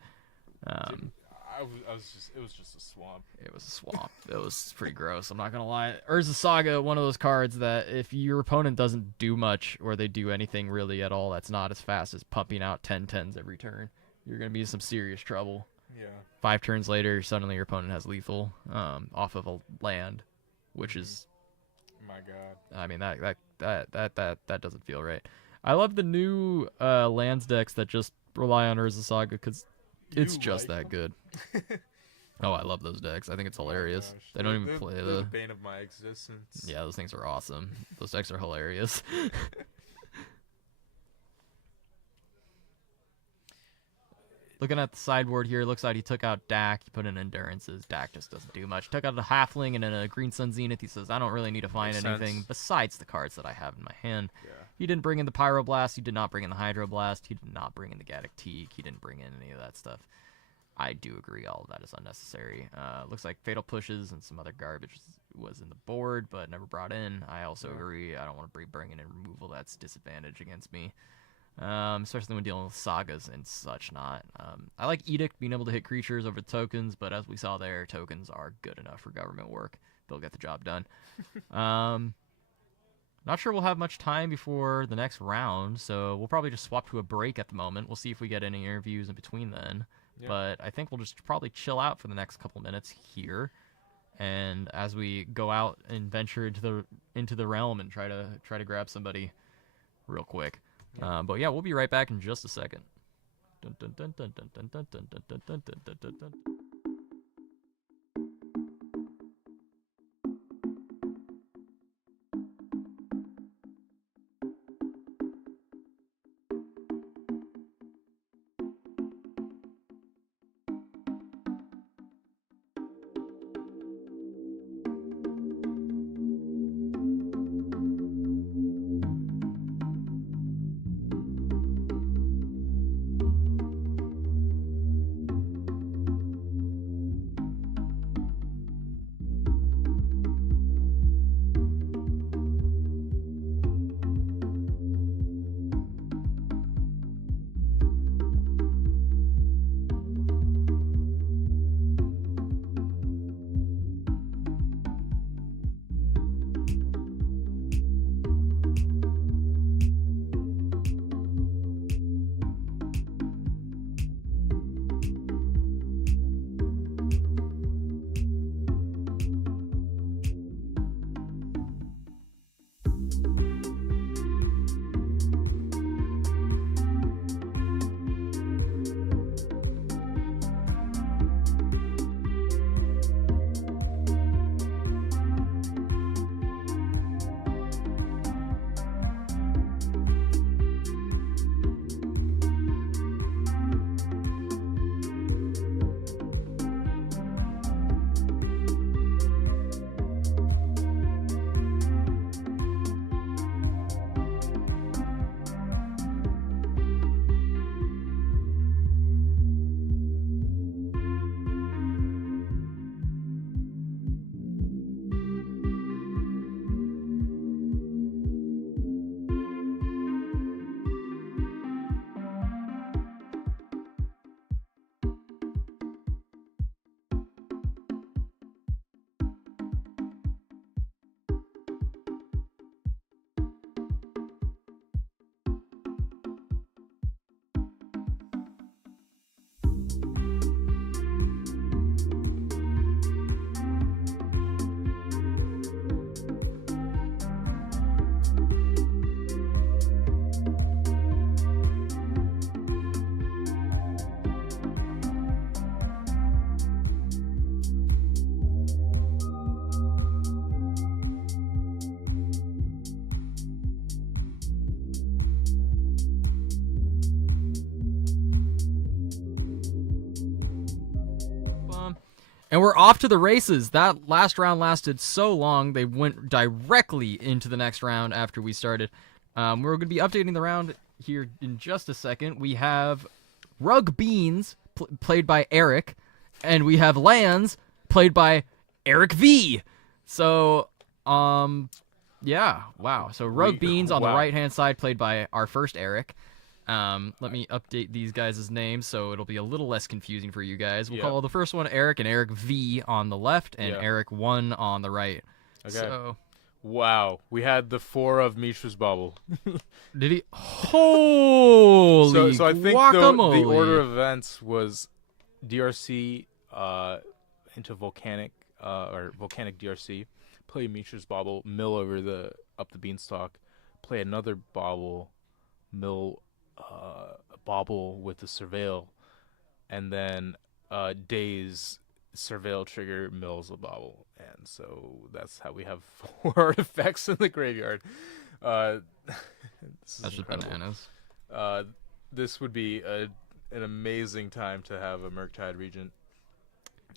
It was just a swamp. It was a swamp. It was pretty gross. I'm not gonna lie. Urza Saga, one of those cards that if your opponent doesn't do much or they do anything really at all, that's not as fast as pumping out 10/10s every turn. You're gonna be in some serious trouble. Yeah. 5 turns later, suddenly your opponent has lethal off of a land, which is, My god. I mean, that doesn't feel right. I love the new lands decks that just rely on Urza Saga because it's You just like that good. Oh, I love those decks. I think it's hilarious. Gosh. They don't even They're play the the. bane of my existence. Yeah, those things are awesome. Those decks are hilarious. Looking at the sideboard here, looks like he took out Dak. He put in Endurances. Dak just doesn't do much. Took out a Halfling and then a Green Sun Zenith. He says, I don't really need to find Makes anything sense. besides the cards that I have in my hand. Yeah. He didn't bring in the Pyroblast. He did not bring in the Hydroblast. He did not bring in the Gaddock Teak. He didn't bring in any of that stuff. I do agree all of that is unnecessary. Looks like Fatal Pushes and some other garbage was in the board, but never brought in. I also agree. I don't want to be bringing in removal. That's disadvantage against me. Especially when dealing with sagas and such not. I like Edict, being able to hit creatures over tokens, but as we saw there, tokens are good enough for government work. They'll get the job done. Not sure we'll have much time before the next round, so we'll probably just swap to a break at the moment. We'll see if we get any interviews in between then. Yeah. But I think we'll just probably chill out for the next couple minutes here, and as we go out and venture into the realm and try to grab somebody real quick. But yeah, we'll be right back in just a second. Dun, dun, dun, dun, dun, dun, dun, dun, dun, dun, dun, dun, dun, dun. And we're off to the races. That last round lasted so long, they went directly into the next round after we started. We're going to be updating the round here in just a second. We have Rug Beans, played by Eric, and we have Lands, played by Eric V. So, yeah, wow. So Rug Beans on the wow. right-hand side, played by our first Eric. Let me update these guys' names so it'll be a little less confusing for you guys. We'll Yeah. call the first one Eric and Eric V on the left and Yeah. Eric 1 on the right. Okay. So, Wow, we had the 4 of Mishra's bubble. did he? Holy So I think the guacamole. order of events was DRC into volcanic or volcanic DRC, play Mishra's bobble, mill over up the beanstalk, play another bobble, mill a bobble with the surveil, and then Days surveil trigger mills a bobble, and so that's how we have 4 artifacts in the graveyard. This is That's just incredible. bananas. This would be an amazing time to have a Murktide Regent.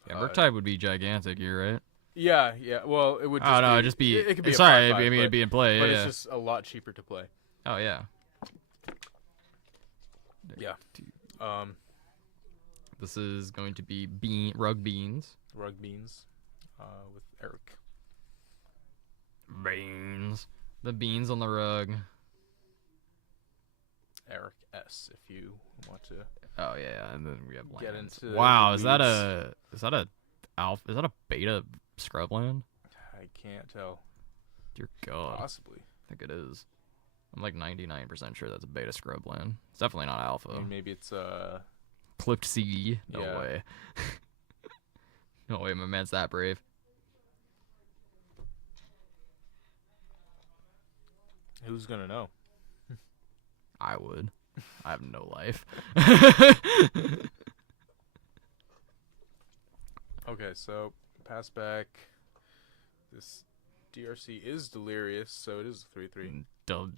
Yeah, Murktide would be gigantic here, right? Yeah. Well, it would. Just Oh no, be, it'd just be. It could be. Sorry, a 5/5, I mean, it'd be in play. but Yeah, it's yeah. just a lot cheaper to play. Oh yeah. Yeah. This is going to be Rug Beans. Rug beans, with Eric. Beans. The beans on the rug. Eric S. If you want to. Oh yeah, and then we have Get lands. into Wow, the is that a alpha? Is that a beta scrubland? I can't tell. Dear God, Possibly. I think it is. I'm like 99% sure that's a beta scrubland. It's definitely not alpha. I mean, maybe it's Clipped CE? No Yeah. way. No way, my man's that brave. who's gonna know? I would. I have no life. Okay, so pass back. This DRC is delirious, so it is a 3/3.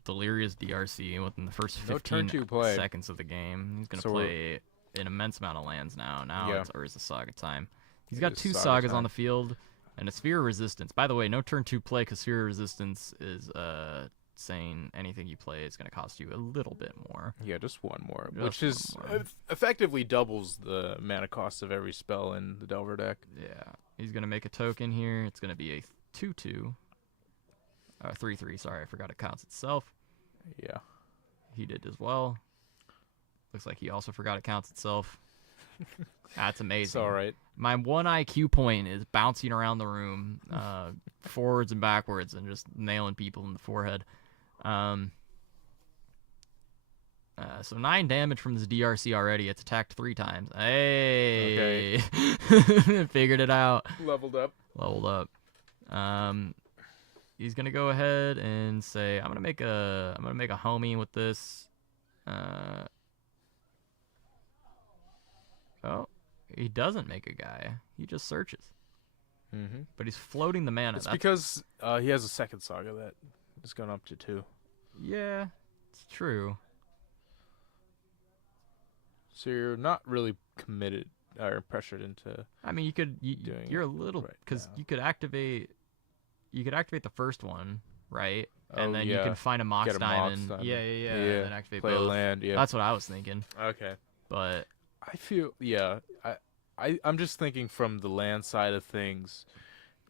Delirious DRC within the first No turn 15 two play. seconds of the game. He's gonna So we're- play an immense amount of lands now. Yeah. It's the Saga time. He's It got is 2 Saga Sagas on time. the field and a Sphere of Resistance. By the way, no turn 2 play because Sphere of Resistance is saying anything you play is gonna cost you a little bit more. Yeah, just one more, Just which is one more. effectively doubles the mana cost of every spell in the Delver deck. Yeah, he's gonna make a token here. It's gonna be a 2/2, 3/3. Sorry, I forgot it counts itself. Yeah. He did as well. Looks like he also forgot it counts itself. That's amazing. It's all right. My 1 IQ point is bouncing around the room, forwards and backwards, and just nailing people in the forehead. So 9 damage from this DRC already. It's attacked 3 times. Hey, figured it out. Leveled up. Leveled up. He's gonna go ahead and say, I'm gonna make a homie with this. Oh, he doesn't make a guy. He just searches. Mm-hmm. But he's floating the mana. It's That's- because he has a second saga that is going up to 2. yeah, it's true. So you're not really committed or pressured into. I mean, you could. Doing You're a it little right because now. you could activate. You could activate the first one, right? Oh, And then you yeah. can find a Mox Get a Mox Diamond. Diamond. Yeah, and then activate Play both. a land. Yeah. That's what I was thinking. Okay. But I feel I'm just thinking from the land side of things.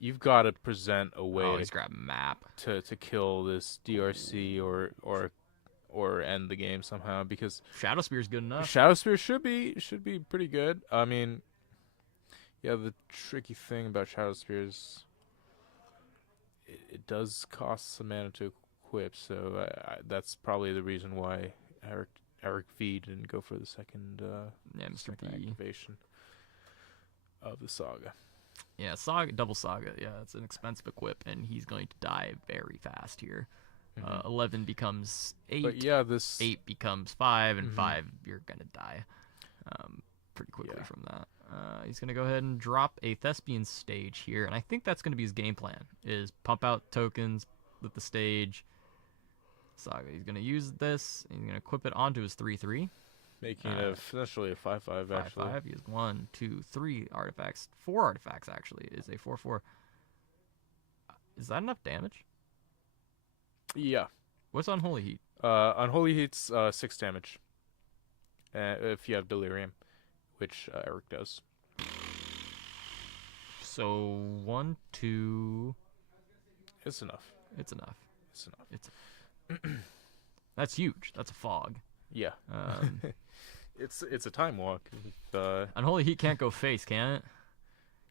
You've got to present a way oh, he's grabbing map. to kill this DRC or end the game somehow, because Shadow Spear's good enough. Shadow Spear should be pretty good. I mean, yeah, the tricky thing about Shadow Spear is it does cost some mana to equip, so that's probably the reason why Eric V didn't go for the second Yeah, Mr. second V. activation of the saga. Yeah, Saga, double Saga. Yeah, it's an expensive equip, and he's going to die very fast here. 11 becomes 8. But yeah, this 8 becomes 5, and Mhm. 5 you're gonna die pretty quickly Yeah. from that. He's gonna go ahead and drop a Thespian stage here, and I think that's gonna be his game plan: is pump out tokens with the stage. Saga. He's gonna use this. And he's gonna equip it onto his 3/3. Making it essentially a 5/5 actually. 5/5. He has 1, 2, 3 artifacts. 4 artifacts actually. Is a 4/4. Is that enough damage? Yeah. What's Unholy Heat? Unholy Heat's 6 damage. If you have Delirium, which Eric does. So 1, 2. It's enough. It's enough. It's enough. That's huge. That's a fog. Yeah. Um, It's a time walk. Unholy Heat can't go face, can it?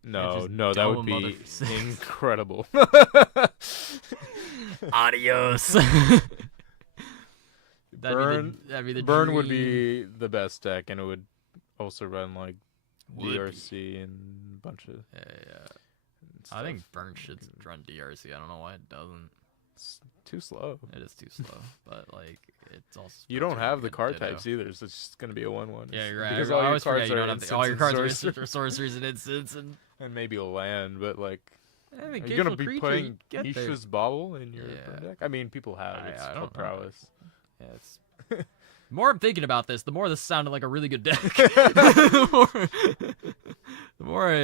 No, just that dome would him be other six. incredible. Adios. Burn that'd be the Burn would dream. be the best deck, and it would also run like Would be. DRC and a bunch of. Yeah. I stuff. think Burn should run DRC. I don't know why it doesn't. It's too slow. It is too slow, but like it's also. You don't supposed to have be the good card ditto. types either, so it's just gonna be a 1/1. Yeah, you're right. Because I all your always forget cards you are don't have all your instants cards and are sorcerers. instant or sorceries and instants and. and maybe a land, but like. I Are think you gonna be putting get there. Nisha's Bobble in your Yeah. burn deck? I mean, people have. It's I called don't know. prowess. Yeah, it's. The more I'm thinking about this, the more this sounded like a really good deck. the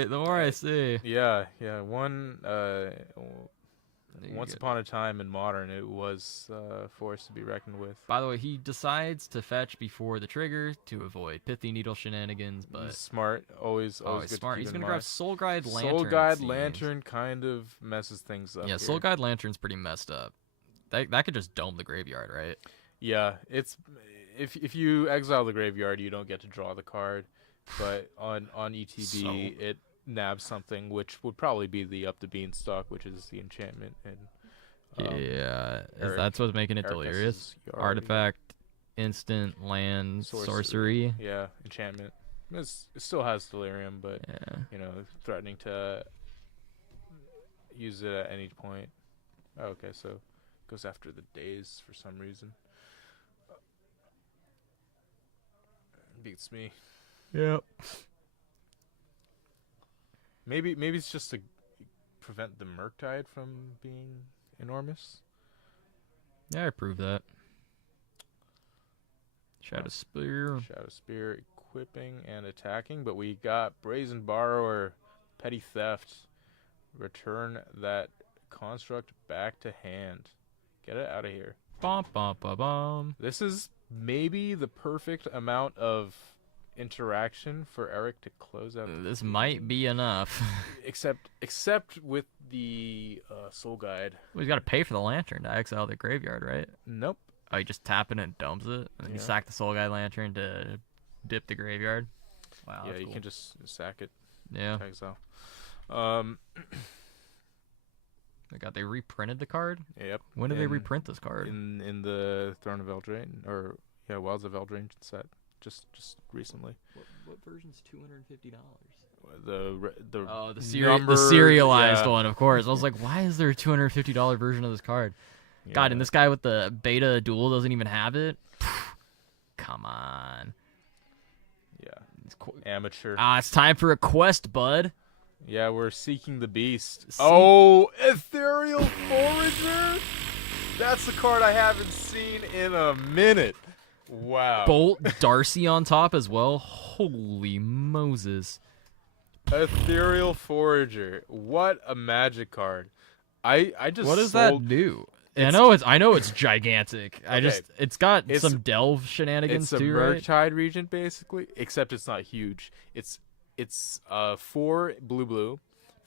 more I see. Yeah. You Once get- upon a time in Modern, it was a force to be reckoned with. By the way, he decides to fetch before the trigger to avoid Pithy Needle shenanigans, He's but smart, always he's good to smart. keep He's in gonna grab mind. Soul Guide Lantern. Soul it Guide seems. Lantern kind of messes things up. Yeah, here. Soul Guide Lantern's pretty messed up. That could just dome the graveyard, right? Yeah, it's if you exile the graveyard, you don't get to draw the card, but on ETB So- it nabs something, which would probably be the Up the Beanstalk, which is the enchantment, and Yeah, Eric- that's what's making it Eric delirious. S's Yari. Artifact, instant, land, sorcery. Yeah, enchantment. It still has Delirium, but Yeah. threatening to use it at any point. Oh, okay, so goes after the days for some reason. Beats me. Yep. Maybe it's just to prevent the Murktide from being enormous. Yeah, I approve that. Shadow Spear. Shadow Spear equipping and attacking, but we got Brazen Borrower, Petty Theft. Return that construct back to hand. Get it out of here. Bum, bum, bum, bum. This is maybe the perfect amount of interaction for Eric to close out. This might be enough. except with the Soul Guide. Well, he's got to pay for the lantern to exile the graveyard, right? Nope. Oh, you just tap it and it dumps it, and then you Yeah. sack the Soul Guide lantern to dip the graveyard. Wow. Yeah, that's you cool. can just sack it. Yeah. Exile. My God, they reprinted the card. Yep. When did they in- reprint this card? In the Throne of Eldraine, or Wilds of Eldraine set, just recently. What version's $250? The Oh, the number- serialized yeah. one, of course. I was like, why is there a $250 version of this card? God, Yeah. and this guy with the beta duel doesn't even have it. Come on. Yeah. It's cool. Amateur. It's time for a quest, bud. Yeah, we're seeking the beast. See- Oh, Ethereal Forager! That's the card I haven't seen in a minute. Wow. Bolt Darcy on top as well. Holy Moses. Ethereal Forager. What a magic card. I just What does that sold- do? It's- I know it's gigantic. Okay. It's got It's- some delve shenanigans It's a too, right? Murktide region basically, except it's not huge. It's 4 blue,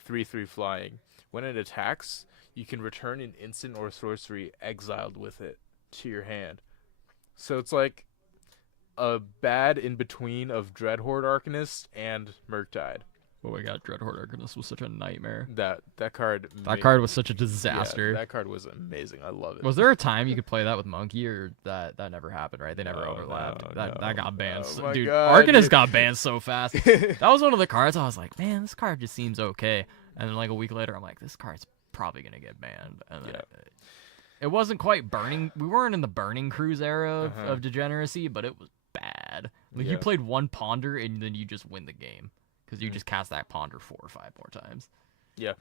3/3 flying. When it attacks, you can return an instant or sorcery exiled with it to your hand. So it's like a bad in between of Dreadhorde Arcanist and Murktide. Oh my God, Dreadhorde Arcanist was such a nightmare. That card. That card was such a yeah, disaster. that card was amazing. I love it. Was there a time you could play that with Monkey, or that never happened, right? They never No, overlapped. no, that no. got banned. Oh so, my dude, God, Arcanist dude. got banned so fast. That was one of the cards I was like, man, this card just seems okay. And then like a week later, I'm like, this card's probably gonna get banned. And then Yeah. it wasn't quite burning. We weren't in the Burning Cruise era Uh-huh. of degeneracy, but it was bad. Like you Yeah. played one Ponder and then you just win the game because you Mm. just cast that Ponder 4 or 5 more times. Yeah.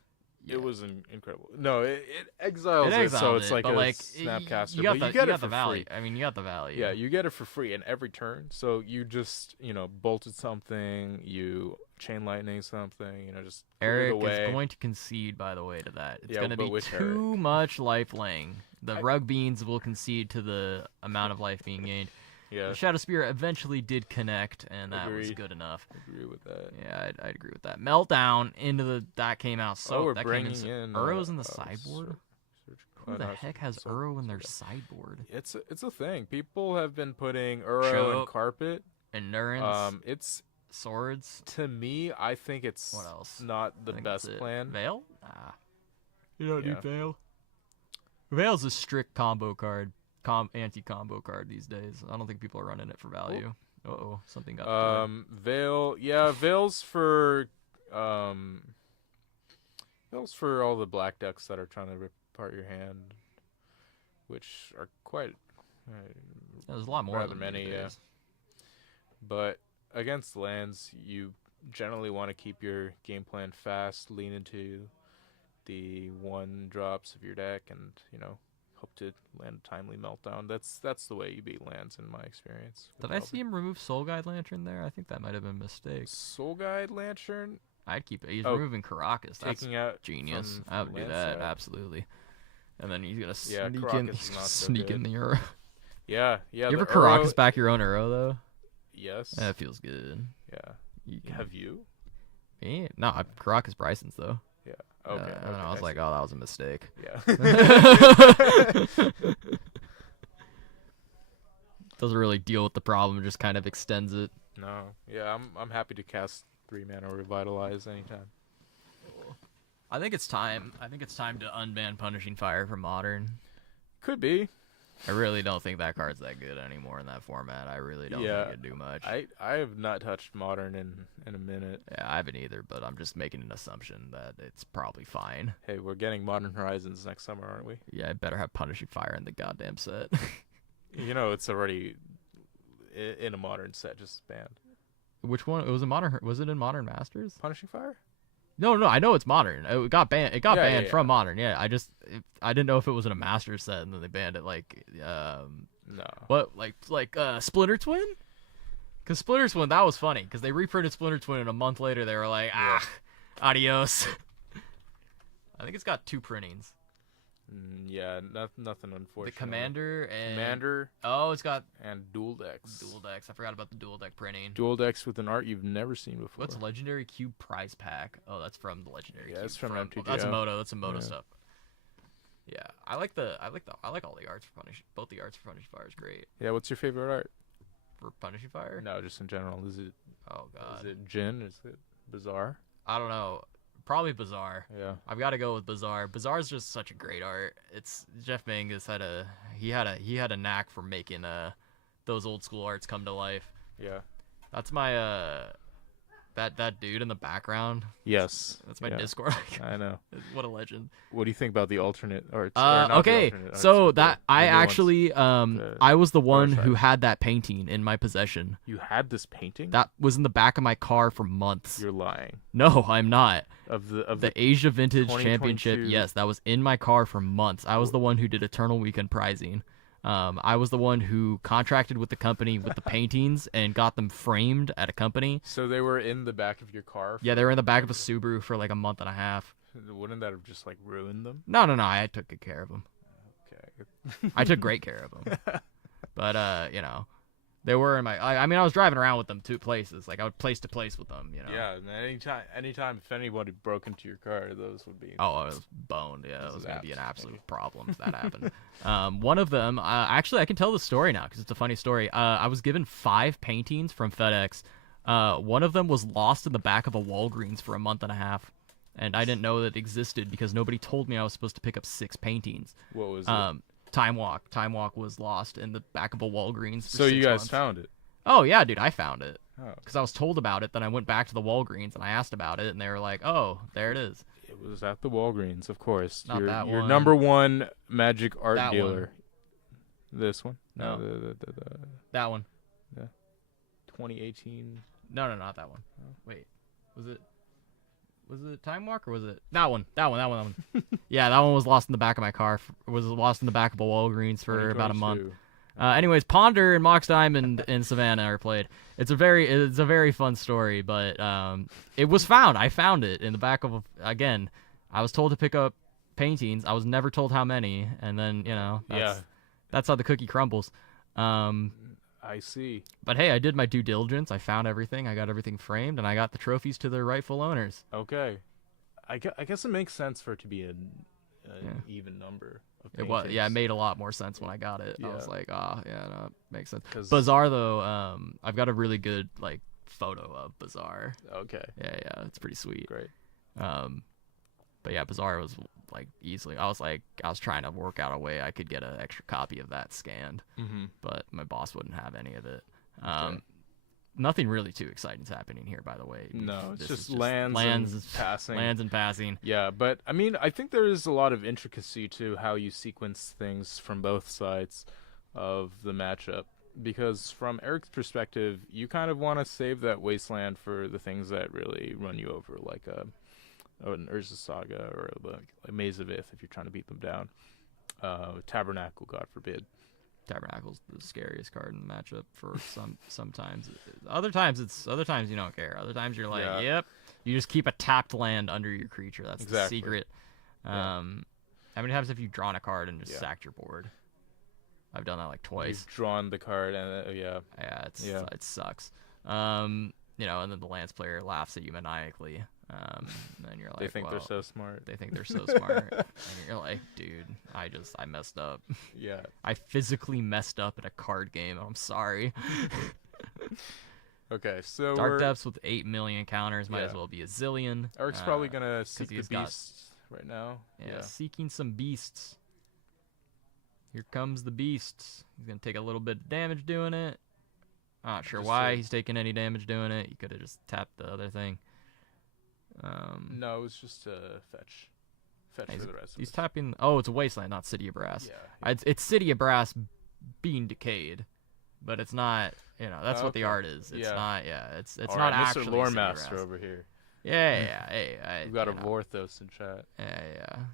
It was incredible. No, it exiles It it, so exiled it's it, like but a like Snapcaster. you got but the, you get it got for the value. free. I mean, you got the value. Yeah, you get it for free in every turn. So you just, bolted something, you chain lightning something, just clear Eric the way. is going to concede, by the way, to that. It's Yeah, going to but be with too much life laying. The Rug Beans will concede to the amount of life being gained. Yeah, The Shadow Spear eventually did connect, and that was Agreed. good enough. agree with that. Yeah, I'd agree with that. Meltdown into that came out so we're that bringing came in Uro's in the sideboard. Who the no, heck has so- Uro in their so- sideboard? It's a thing. People have been putting Uro and Choke. carpet. Endurance, It's swords. to me, I think it's What else? not the I think that's best it. plan. Veil? Nah. You don't Yeah. need Veil. Veil's a strict combo card, anti-combo card these days. I don't think people are running it for value. Uh-oh, something got destroyed. Veil, yeah, Veil's for all the black decks that are trying to rip apart your hand, which are quite There's a lot more rather of them many, these yeah. days. But against lands, you generally want to keep your game plan fast, lean into the 1-drops of your deck, and hope to land a timely meltdown. That's the way you beat lands in my experience. Did I see him remove Soul Guide Lantern there? I think that might have been a mistake. Soul Guide Lantern I'd keep it. He's Oh, removing Caracas. That's taking out genius. from I would do land that, side. absolutely. And then he's gonna Yeah, sneak in, Caracas is not so sneak in good. the Uro. Yeah. You the ever Caracas Uro- back your own Uro though? Yes. That feels good. Yeah. You can, Have you? me? No, Caracas Bryson's though. Yeah. Okay. And I was like, oh, that was a mistake. Yeah. Doesn't really deal with the problem, just kind of extends it. No. Yeah, I'm happy to cast 3-mana Revitalize anytime. I think it's time. I think it's time to unban Punishing Fire from Modern. Could be. I really don't think that card's that good anymore in that format. I really don't Yeah, think it'd do much. I have not touched Modern in a minute. Yeah, I haven't either, but I'm just making an assumption that it's probably fine. Hey, we're getting Modern Horizons next summer, aren't we? Yeah, I better have Punishing Fire in the goddamn set. It's already in a Modern set, just banned. Which one? It was in Modern. Was it in Modern Masters? Punishing Fire? No, I know it's Modern. It got banned. It got Yeah, banned yeah. from Modern. Yeah, I didn't know if it was in a Masters set and then they banned it. Like, No. what? Like Splinter Twin? Because Splinter Twin, that was funny. Because they reprinted Splinter Twin and a month later they were like, adios. I think it's got 2 printings. Yeah, nothing unfortunate. The Commander and Commander Oh, it's got and Dual Decks. dual decks. I forgot about the dual deck printing. Dual Decks with an art you've never seen before. What's Legendary Cube Prize Pack? Oh, that's from the Legendary Yeah, Cube. it's from That's a MTGO. Moto. That's a Moto Yeah. stuff. Yeah, I like all the arts for Punish. Both the arts for Punishing Fire is great. Yeah, what's your favorite art? For Punishing Fire? No, just in general. Is Oh god. it Jin? Is it Bizarre? I don't know. Probably Bizarre. Yeah. I've got to go with Bizarre. Bizarre is just such a great art. It's Jeff Mangus had a knack for making those old school arts come to life. Yeah. That's my that dude in the background. Yes. That's my Yeah. Discord. I know. What a legend. What do you think about the alternate arts? Or not the Okay, alternate arts, so but that the I new ones? actually The I was the one who Farsight. had that painting in my possession. You had this painting? That was in the back of my car for months. You're lying. No, I'm not. Of the The Asia Vintage 2022 Championship, yes, that was in my car for months. I was the one who did Eternal Weekend prizing. I was the one who contracted with the company with the paintings and got them framed at a company. So they were in the back of your car? Yeah, they were in the back of a Subaru for like a month and a half. Wouldn't that have just like ruined them? No, I took good care of them. Okay. I took great care of them. But they were in my. I mean, I was driving around with them to places. Like I would place to place with them. Yeah, and anytime if anybody broke into your car, those would be. Oh, I was boned. Yeah, it was gonna be an Zaps. absolute problem if that happened. One of them, actually, I can tell the story now because it's a funny story. I was given 5 paintings from FedEx. One of them was lost in the back of a Walgreens for a month and a half, and I didn't know that it existed because nobody told me I was supposed to pick up 6 paintings. What was it? Time Walk was lost in the back of a Walgreens. For So 6 you guys months. found it? Oh yeah, dude, I found it Oh. because I was told about it. Then I went back to the Walgreens and I asked about it, and they were like, "Oh, there it is." It was at the Walgreens, of course. Not your that your one. number one magic art That dealer. This one? No. The That one. 2018. No, not that one. Oh. Wait, was it? Was it Time Walk or was it that one? That one. Yeah, that one was lost in the back of my car. Was lost in the back of a Walgreens for about a month. 2022. Anyways, Ponder and Mox Diamond in Savannah are played. It's a very fun story, but it was found. I found it in the back of again. I was told to pick up paintings. I was never told how many, and then that's how the cookie crumbles. I see. But hey, I did my due diligence. I found everything. I got everything framed, and I got the trophies to their rightful owners. Okay. I guess it makes sense for it to be an even number of It was, yeah, it paintings. made a lot more sense when I got it. I was Yeah. like, no, it makes sense. 'Cause- Bazaar though, I've got a really good like photo of Bazaar. Okay. Yeah, it's pretty sweet. Great. But yeah, Bazaar was like easily. I was trying to work out a way I could get an extra copy of that scanned, Mm-hmm. but my boss wouldn't have any of it. Okay. Nothing really too exciting is happening here, by the way. No, it's This just is lands and passing. lands and passing. Yeah, but I mean, I think there is a lot of intricacy to how you sequence things from both sides of the matchup. Because from Eric's perspective, you kind of want to save that wasteland for the things that really run you over, like an Urza Saga or a Maze of Ith if you're trying to beat them down. Tabernacle, God forbid. Tabernacle's the scariest card in the matchup for sometimes. Other times you don't care. Other times you're like, Yeah. yep. You just keep a tapped land under your creature. That's Exactly. the secret. Yeah. How many times have you drawn a card and just Yeah. sacked your board? I've done that like twice. You've drawn the card, and Yeah, Yeah. it sucks. And then the Lance player laughs at you maniacally. And then you're like, they think they're well, so smart. They think they're so smart. And you're like, dude, I messed up. Yeah. I physically messed up in a card game. I'm sorry. Okay, so Dark Depths with 8 million counters might as Yeah. well be a zillion. Eric's probably gonna seek the he's got- beast right now. Yeah, seeking some beasts. Here comes the beast. He's gonna take a little bit of damage doing it. I'm not sure Just why a- he's taking any damage doing it. He could have just tapped the other thing. No, it was just a fetch. Fetch He's- for the rest of He's us. tapping. Oh, it's a wasteland, not City of Brass. Yeah. It's City of Brass being decayed, but it's not. That's what the Okay. art is. It's Yeah. not. Yeah, it's All not right, actually Mr. Lore City of Master Brass. over here. Yeah. Hey, We've got a you know. Vorthos in chat. Yeah.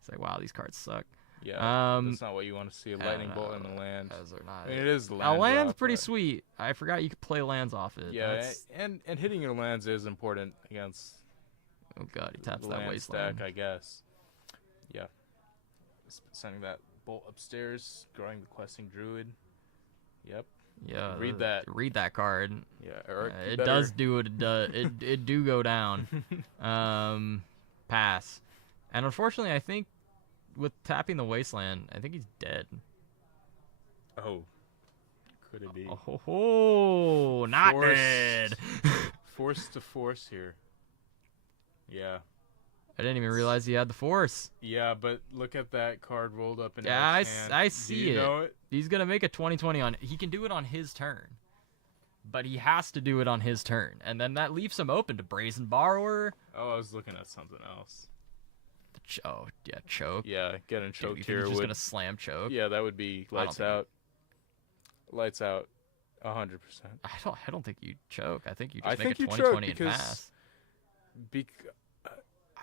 It's like, wow, these cards suck. Yeah, that's not what you want to see. A I don't lightning bolt know. in the land. Those are not. I mean, it is A land land's drop, pretty but- sweet. I forgot you could play lands off it. Yeah, That's- and hitting your lands is important against Oh god, he taps the that land wasteland. stack, I guess. Yeah. Sending that bolt upstairs, growing the questing druid. Yep. Yeah. Read that. Read that card. Yeah, Eric. you It better- does do what it does. It do go down. Pass. And unfortunately, I think with tapping the wasteland, I think he's dead. Oh. Could it be? Oh, ho, ho, not Forced. dead. Forced to force here. Yeah. I didn't even realize he had the force. Yeah, but look at that card rolled up in Yeah, Eric's I hand. I Do see you it. know it? He's gonna make a 20/20 on. He can do it on his turn, but he has to do it on his turn, and then that leaves him open to Brazen Borrower. Oh, I was looking at something else. Oh yeah, choke. Yeah, getting Dude, choked you think here he's just would. gonna slam choke? Yeah, that would be I don't lights think out. Lights out. 100%. I don't think you choke. I think you I just make think a you choke 20/20 and because- pass.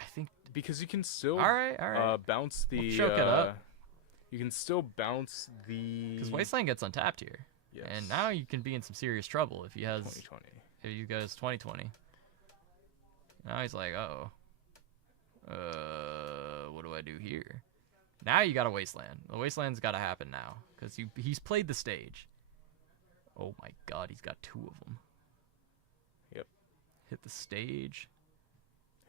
I think. Because you can still All right. bounce the. We'll choke it up. You can still bounce the. Because Wasteland gets untapped here, Yes. and now you can be in some serious trouble if he has 2020. if he goes 20/20. Now he's like, oh, what do I do here? Now you got a Wasteland. The Wasteland's got to happen now because he's played the stage. Oh my God, he's got 2 of them. Yep. Hit the stage.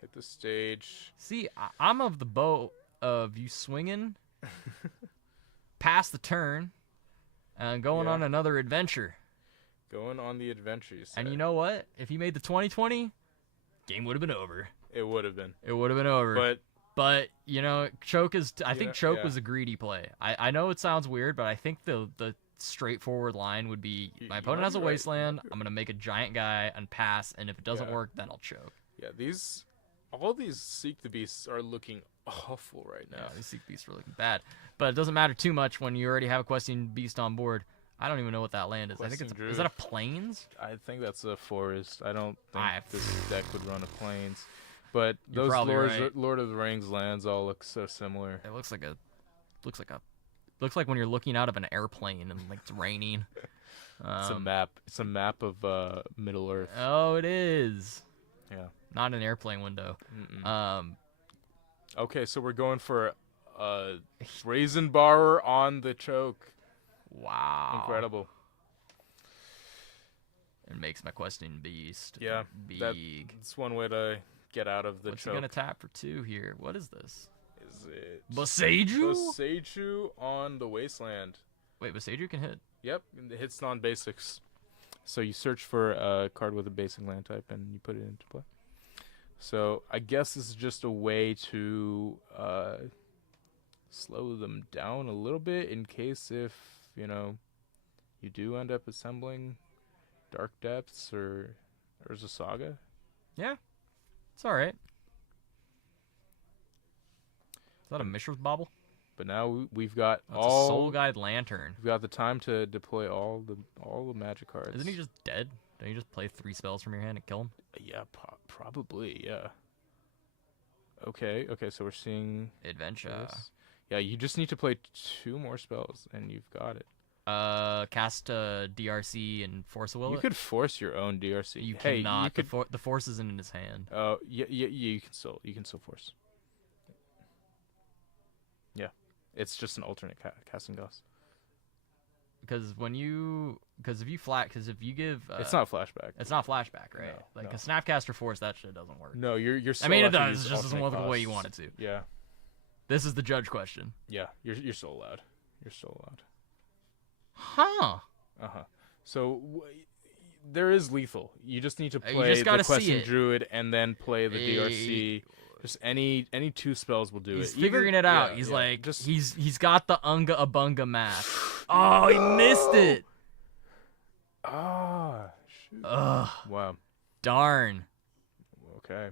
Hit the stage. See, I'm of the boat of you swinging past the turn and going Yeah. on another adventure. Going on the adventure. You And say. you know what? If he made the 20/20, game would have been over. It would have been. It would have been over. But But choke is. I You think know, choke yeah. was a greedy play. I know it sounds weird, but I think the straightforward line would be You my opponent might has a be right. wasteland. I'm gonna make a giant guy and pass, and if it doesn't Yeah. work, then I'll choke. yeah, all these Seek the Beasts are looking awful right now. Yeah, these Seek Beasts are looking bad, but it doesn't matter too much when you already have a questing beast on board. I don't even know what that land is. I think Questing is that a Druid. plains? I think that's a forest. I don't think I- this deck would run a plains. But You're those probably right. Lord of the Rings lands all look so similar. It looks like when you're looking out of an airplane and like it's raining. It's a map. It's a map of Middle Earth. Oh, it is. Yeah. Not an airplane window. Mm-mm. Okay, so we're going for Raisin Bar on the choke. Wow. Incredible. It makes my questing beast. Yeah, Big. That's one way to get out of the What's he choke. gonna tap for 2 here? What is this? Is it Boseiju? Boseiju on the Wasteland? Wait, Boseiju can hit. Yep, it hits non-basics. So you search for a card with a basic land type and you put it into play. So I guess this is just a way to slow them down a little bit in case if, you do end up assembling Dark Depths or Urza Saga. Yeah. It's alright. Is that a Mishra's Bauble? But now we've got That's a Soul Guide Lantern. we've got the time to deploy all the magic cards. Isn't he just dead? Don't you just play 3 spells from your hand and kill him? Yeah, probably, yeah. Okay, so we're seeing Adventure. this. Yeah, you just need to play 2 more spells and you've got it. Cast DRC and Force of Will. You it? could force your own DRC. You Hey, cannot. You could, The Force isn't in his hand. oh, yeah, you can still force. Yeah, it's just an alternate casting cost. Because if you give, It's not flashback. it's not flashback, right? No, Like no. a Snapcaster Force, that shit doesn't work. No, you're. I Still mean, it allowed to does. use It just doesn't alternate work the way you costs. want it to. Yeah, This is the judge question. yeah, you're still allowed. You're still allowed. Huh? So there is lethal. You just need to You play just gotta the see Questing it. Druid and then play the DRC. Just any 2 spells will do He's it. figuring Even- it out. yeah, He's yeah, like, just he's got the Unga Abunga math. Oh, he missed it. shoot. Ugh, Wow. darn. Okay.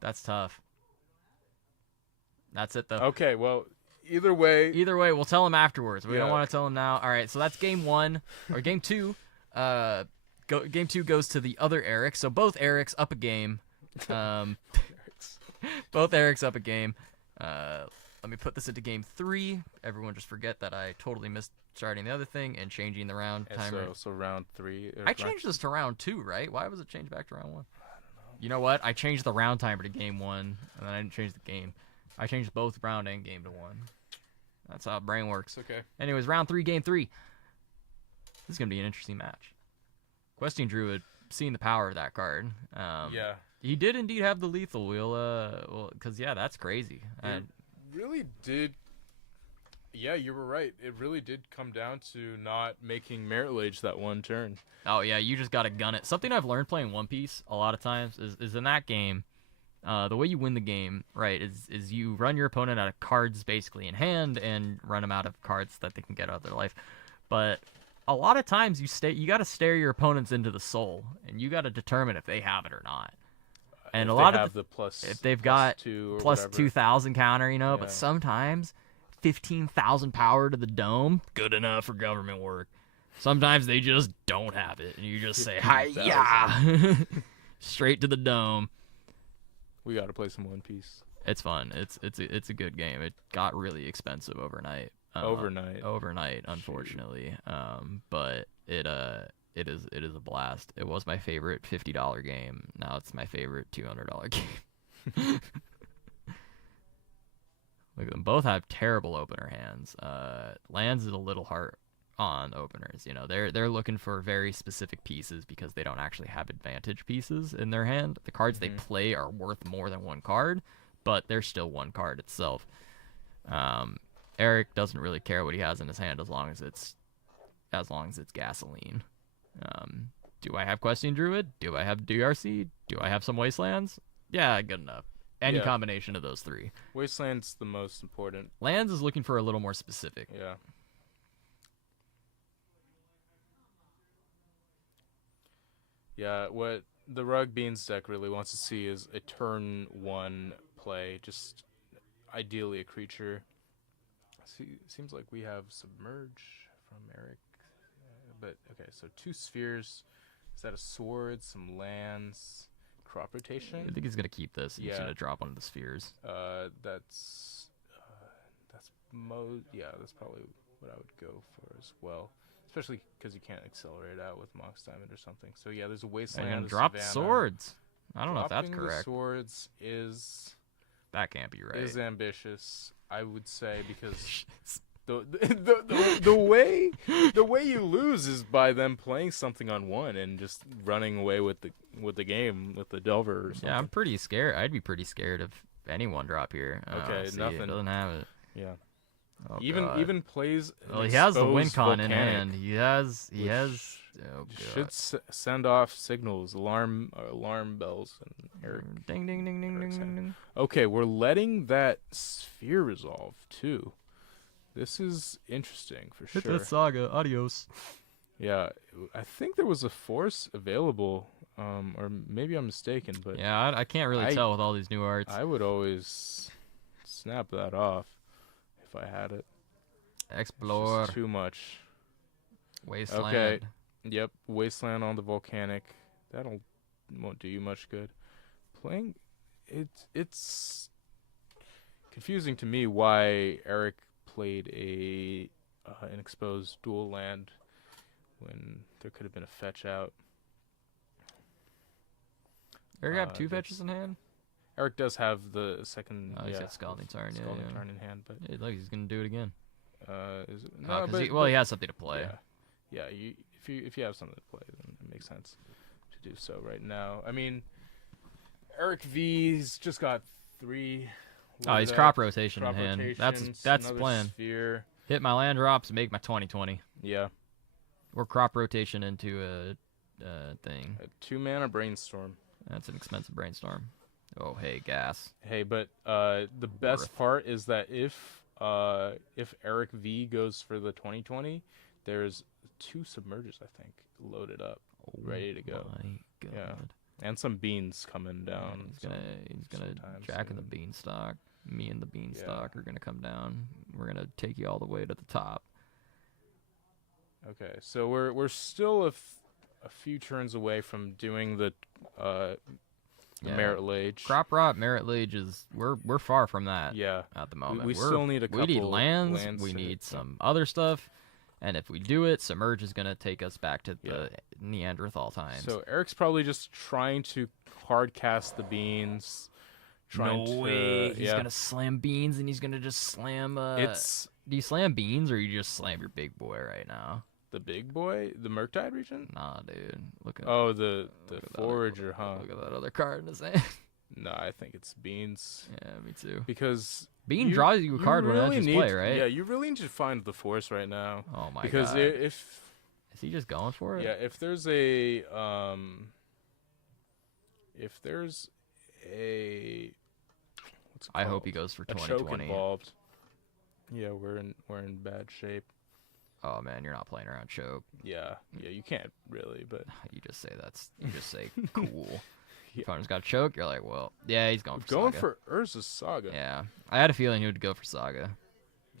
That's tough. That's it though. Okay. Well, either way, Either way, we'll tell him afterwards. We don't Yeah. want to tell him now. All right, so that's game 1 or game 2. Game 2 goes to the other Eric. So both Erics up a game. Both Erics up a game. Let me put this into game 3. Everyone just forget that I totally missed starting the other thing and changing the round and timer. so round 3. I changed this to round 2, right? Why was it changed back to round 1? You know what? I changed the round timer to game 1, and then I didn't change the game. I changed both round and game to 1. That's how brain works. It's okay. Anyways, round 3, game 3. This is gonna be an interesting match. Questing Druid, seeing the power of that card. Yeah. He did indeed have the lethal wheel. Because that's crazy. It really did. Yeah, you were right. It really did come down to not making Merit Lage that one turn. Oh yeah, you just gotta gun it. Something I've learned playing One Piece a lot of times is in that game. The way you win the game, right, is you run your opponent out of cards basically in hand and run them out of cards that they can get out of their life. But a lot of times you got to stare your opponents into the soul, and you got to determine if they have it or not. And If a they lot have of the plus, if they've plus got 2 or plus whatever. 2,000 counter, Yeah. but sometimes 15,000 power to the dome, good enough for government work. Sometimes they just don't have it, and you just say, "Hi-ya!" straight to the dome. We got to play some One Piece. It's fun. It's a good game. It got really expensive overnight. Overnight, unfortunately. But it is a blast. It was my favorite $50 game. Now it's my favorite $200 game. Look at them. Both have terrible opener hands. Lands is a little hard on openers. They're looking for very specific pieces because they don't actually have advantage pieces in their hand. The cards they play are worth more than one card, but they're still one card itself. Eric doesn't really care what he has in his hand as long as it's gasoline. Do I have Questing Druid? Do I have DRC? Do I have some Wastelands? Yeah, good enough. Any Yeah. combination of those 3. Wasteland's the most important. Lands is looking for a little more specific. Yeah. Yeah, what the Rug Beans deck really wants to see is a turn 1 play, just ideally a creature. Seems like we have Submerge from Eric. but okay. So 2 spheres. Is that a sword? Some lands. Crop I rotation. think he's gonna keep this. He's Yeah. gonna drop one of the spheres. That's that's probably what I would go for as well. Especially because you can't accelerate out with Mox Diamond or something. So yeah, there's a And wasteland. you're gonna a drop the savanna. swords. I don't know if that's Dropping the correct. swords is That can't be right. is ambitious, I would say, because the way you lose is by them playing something on 1 and just running away with the game with the Delver or something. Yeah, I'm pretty scared. I'd be pretty scared if anyone drop here. Okay, see, nothing. It doesn't have it. Yeah. Oh, even God. even plays. an Well, he has the win exposed con in volcanic, hand. He has. which Oh should God. send off signals, alarm bells, and Eric. Ding ding ding ding ding Eric's ding ding. Okay, we're letting that sphere resolve too. This is interesting for Hit sure. that saga. Adios. Yeah, I think there was a force available, or maybe I'm mistaken, but Yeah, I can't really I- tell with all these new arts. I would always snap that off if I had it. It's Explore. just too much. Wasteland. Yep, wasteland on the volcanic. Won't do you much good. Playing, it's confusing to me why Eric played an exposed dual land when there could have been a fetch out. Eric got 2 that's- fetches in hand. Eric does have the second. Oh, he's yeah, got Scalding Tarn. Yeah, Scalding yeah. Tarn in hand, but Yeah, look, he's gonna do it again. is it, Oh, 'cause but, he has something to play. Yeah, if you have something to play, then it makes sense to do so right now. I mean, Eric V's just got 3. Oh, he's crop rotation in crop hand. rotations, That's the another plan. Sphere. Hit my land drops, make my 20/20. Yeah, Or crop rotation into a thing. a 2 mana brainstorm. That's an expensive brainstorm. Oh, hey, gas. Hey, but the best Worth. part is that if Eric V goes for the 2020, there's 2 submerges I think loaded up, ready to go. My God. Yeah. and some beans coming down. He's gonna sometime Jack and the soon. Beanstalk. Me and the Beanstalk are gonna come down. We're gonna take you all the way to the top. Okay, so we're still a few turns away from doing the Yeah. Merit Lage. Crop rot, Merit Lage is we're far from that Yeah, at the moment. we We're- still need a we need couple lands. lands We to- need some other stuff. And if we do it, Submerge is gonna take us back to Yeah. the Neanderthal times. So Eric's probably just trying to hard cast the beans. Trying no to, way. He's yeah. gonna slam beans, and he's gonna just slam. It's Do you slam beans, or you just slam your big boy right now? the big boy, the Murktide region. Nah, dude. Look at Oh, the look at that forager, huh? Look at that other card in his hand. No, I think it's beans Yeah, me too. because Bean draws you a card when it really enters need play, right? Yeah, you really need to find the force right now Oh my because god. if Is he just going for it? yeah, if there's a what's it I hope he called? goes for A choke 2020. involved. Yeah, we're in bad shape. Oh man, you're not playing around choke. Yeah, you can't really, but You just say cool. Yeah. If opponent's got choke, you're like, well, yeah, he's going for going Saga. for Urza's Saga. Yeah, I had a feeling he would go for Saga.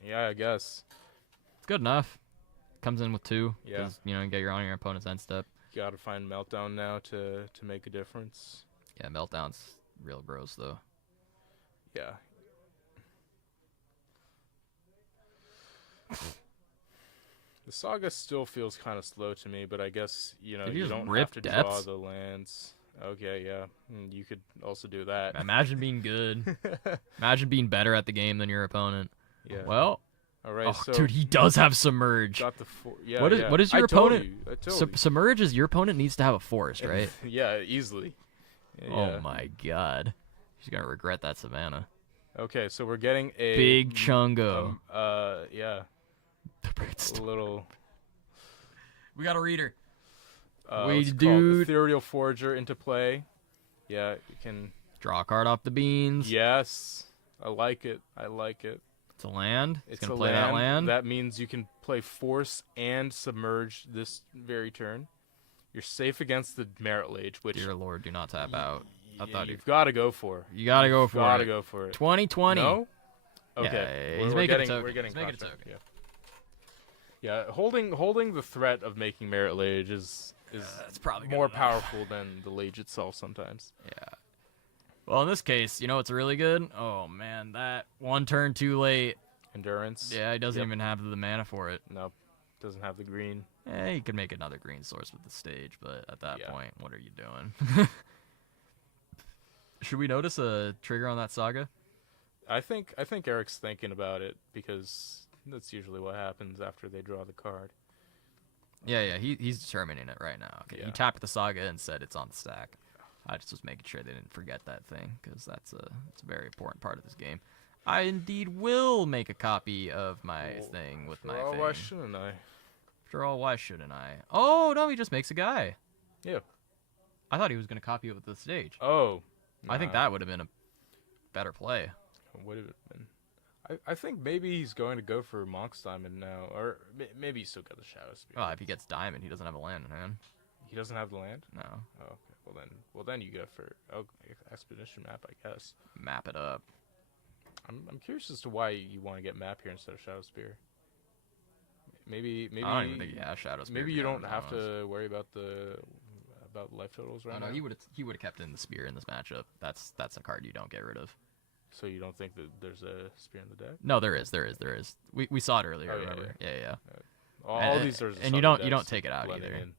Yeah, I guess. It's good enough. Comes in with 2. Yeah. 'Cause, you get your on your opponent's end step. You gotta find Meltdown now to make a difference. Yeah, Meltdown's real gross though. Yeah. The Saga still feels kind of slow to me, but I guess Did you you just don't rip have to draw depths? the lands. Okay, yeah, you could also do that. Imagine being good. Imagine being better at the game than your opponent. Yeah. Well, all right, oh, so dude, he does have Submerge. got the yeah. What is- yeah. what is your I told opponent- you, I told you. Submerge is your opponent needs to have a forest, right? Yeah, easily. Yeah. Oh my god. He's gonna regret that Savannah. Okay, so we're getting a Big Chungo. yeah, a little. We got a reader. What's We it called? do- Ethereal Forager into play. Yeah, you can. Draw a card off the beans. Yes, I like it. I like it. It's a land. He's It's gonna a play that land. That means you can play Force and Submerge this very turn. You're safe against the Merit Lage, which Dear Lord, do not tap out. I thought you've got to go for. you gotta go for Gotta it. go for it. 2020. No. Yeah, Okay. he's we're making a getting, token. We're getting He's making a cross-checked, token. Yeah, holding the threat of making Merit Lage is That's probably good more enough. powerful than the Lage itself sometimes. Yeah. Well, in this case, you know what's really good? Oh man, that one turn too late. Endurance. Yeah, he doesn't Yep. even have the mana for it. Nope. Doesn't have the green. He could make another green source with the stage, but at that Yeah. point, what are you doing? Should we notice a trigger on that saga? I think Eric's thinking about it because that's usually what happens after they draw the card. Yeah, he's determining it right now. Okay, Yeah. he tapped the saga and said it's on the stack. I just was making sure they didn't forget that thing because it's a very important part of this game. I indeed will make a copy of my Well, thing with Well, my thing. why shouldn't I? After all, why shouldn't I? Oh no, he just makes a guy. Yeah. I thought he was gonna copy it with the stage. Oh. I think nah, that would have been a better play. would have been. I think maybe he's going to go for Monk's Diamond now, or maybe he's still got the Shadow Spear. Oh, if he gets diamond, he doesn't have a land in hand. He doesn't have the land. No, Oh, okay. Well then you go for Expedition Map, I guess. map it up. I'm curious as to why you want to get Map here instead of Shadow Spear. Maybe I don't even think he has shadow spear. maybe to you be don't have honest. to worry about life totals right Oh, now. no, he would have kept in the spear in this matchup. That's a card you don't get rid of. So you don't think that there's a spear in the deck? No, there is. We saw it earlier. Oh, yeah, remember? Yeah. All And- these are and just you other don't decks take it out blending either. in.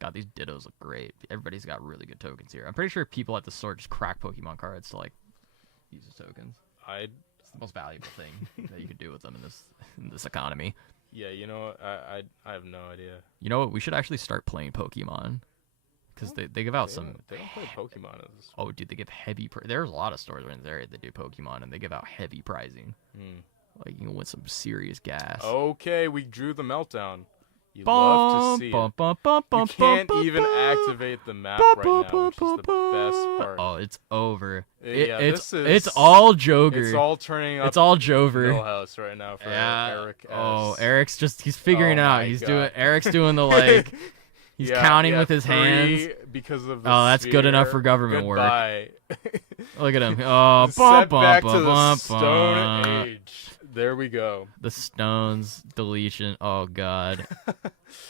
God, these dittos look great. Everybody's got really good tokens here. I'm pretty sure people at the store just crack Pokemon cards to like use as tokens. It's the most valuable thing that you could do with them in this economy. Yeah, you know, I have no idea. You know what? We should actually start playing Pokemon because they give out some. They don't play Pokemon as this. Oh, dude, they give heavy. There's a lot of stores in this area that do Pokemon, and they give out heavy pricing. Hmm. Like you can win some serious gas. Okay, we drew the meltdown. You love to see it. You can't even activate the map right now, which is the best part. Oh, it's over. Yeah, it's this is- all Joker. It's all turning up It's all Jover. Millhouse right now for Eric. Oh, S. Eric's he's figuring Oh it out. my He's God. Eric's doing the like. He's Yeah, counting yeah, with his 3 hands. because of the Oh, that's good enough sphere. for government work. Goodbye. Look at him. Oh, Set bum, back bum, to the bum, Stone bum. Age. There we go. The stones deletion. Oh God.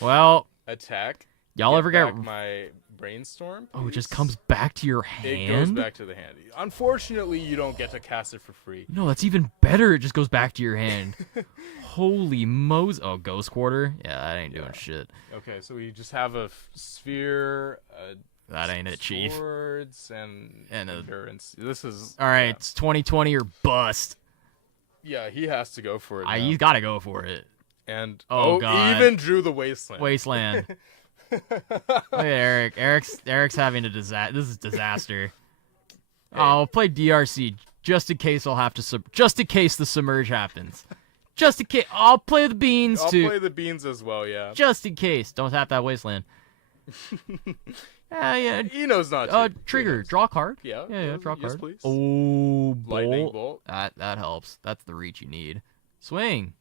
Well, Attack. y'all Get ever get? back my brainstorm? Oh, it just please? comes back to your It goes hand. back to the hand. Unfortunately, you don't get to cast it for free. No, that's even better. It just goes back to your hand. Holy Moses! Oh, Ghost Quarter. Yeah, that ain't doing shit. Okay, so we just have a sphere, That ain't it, Chief. swords, and And a- endurance. This is All right, it's 2020 or bust. Yeah, he has to go for it. now. You gotta go for it. And Oh, God. even drew the wasteland. Wasteland. Look at Eric. Eric's having a disaster. This is disaster. Hey. I'll play DRC just in case I'll have to just in case the submerge happens. Just in case I'll play the beans I'll too. play the beans as well. Yeah. Just in case. Don't tap that wasteland. Yeah. He knows not to. He Trigger. knows. Draw a card. Yeah. Yeah. Draw a yes, card. please. Oh, Lightning bolt. bolt. That helps. That's the reach you need. Swing.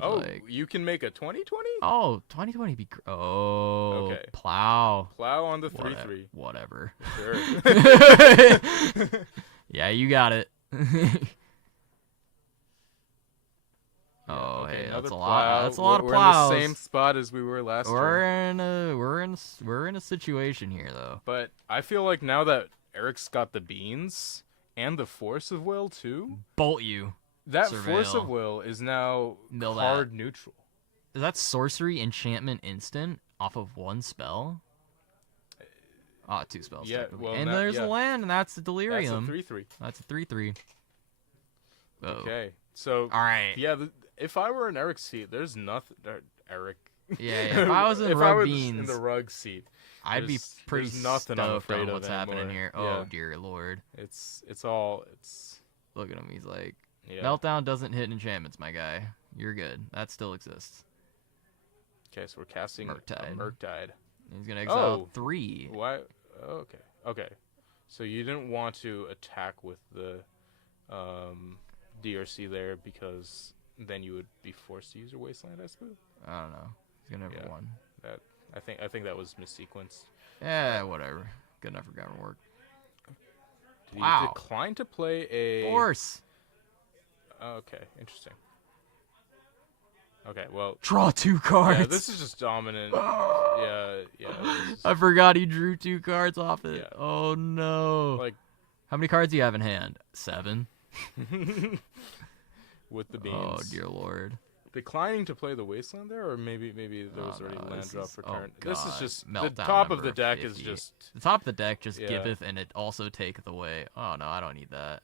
Oh, Like- you can make a 2020? Oh, 2020 be. Oh. Okay. Plow. Plow on the 3/3. Whatever. Sure. Yeah, you got it. Oh, Okay, hey, another that's a plow. lot. That's a lot of We're plows. in the same spot as we were last We're turn. we're in a situation here though. But I feel like now that Eric's got the beans and the force of will too, Bolt you. that force Surveil. of will is now Mill that. card neutral. Is that sorcery enchantment instant off of one spell? Oh, 2 spells. Yeah, technically. well, and now- there's yeah. a land, and that's the That's delirium. a 3/3. That's a 3/3. Oh. Okay, so All right. yeah, if I were in Eric's seat, there's nothing. Eric. Yeah, if I was in if Rug I was Beans, in the rug seat, I'd be there's pretty nothing I'm stoked afraid on of what's happening anymore. here. Yeah. Oh dear lord. it's Look at him. He's like, yeah. Meltdown doesn't hit enchantments, my guy. You're good. That still exists. Okay, so we're casting Murktide. a Murktide. He's gonna exile Oh. 3. Why? Okay. So you didn't want to attack with the DRC there because then you would be forced to use your wasteland, I suppose. I don't know. He's gonna have Yeah. 1. I think that was missequenced. Yeah, whatever. Good enough for government work. Did Wow. you decline to play a Force. Okay, interesting. Okay, well, Draw 2 cards. yeah, this is just dominant. Yeah. This I forgot he drew 2 cards off it. Yeah. Oh no. Like How many cards do you have in hand? 7. with the beams. Oh dear lord. Declining to play the wasteland there, or maybe there was Oh, already no, land this drop is- for oh, turn. This is God. just the Meltdown top of number the deck is 50. just The top of the deck just Yeah. giveth, and it also taketh away. Oh no, I don't need that.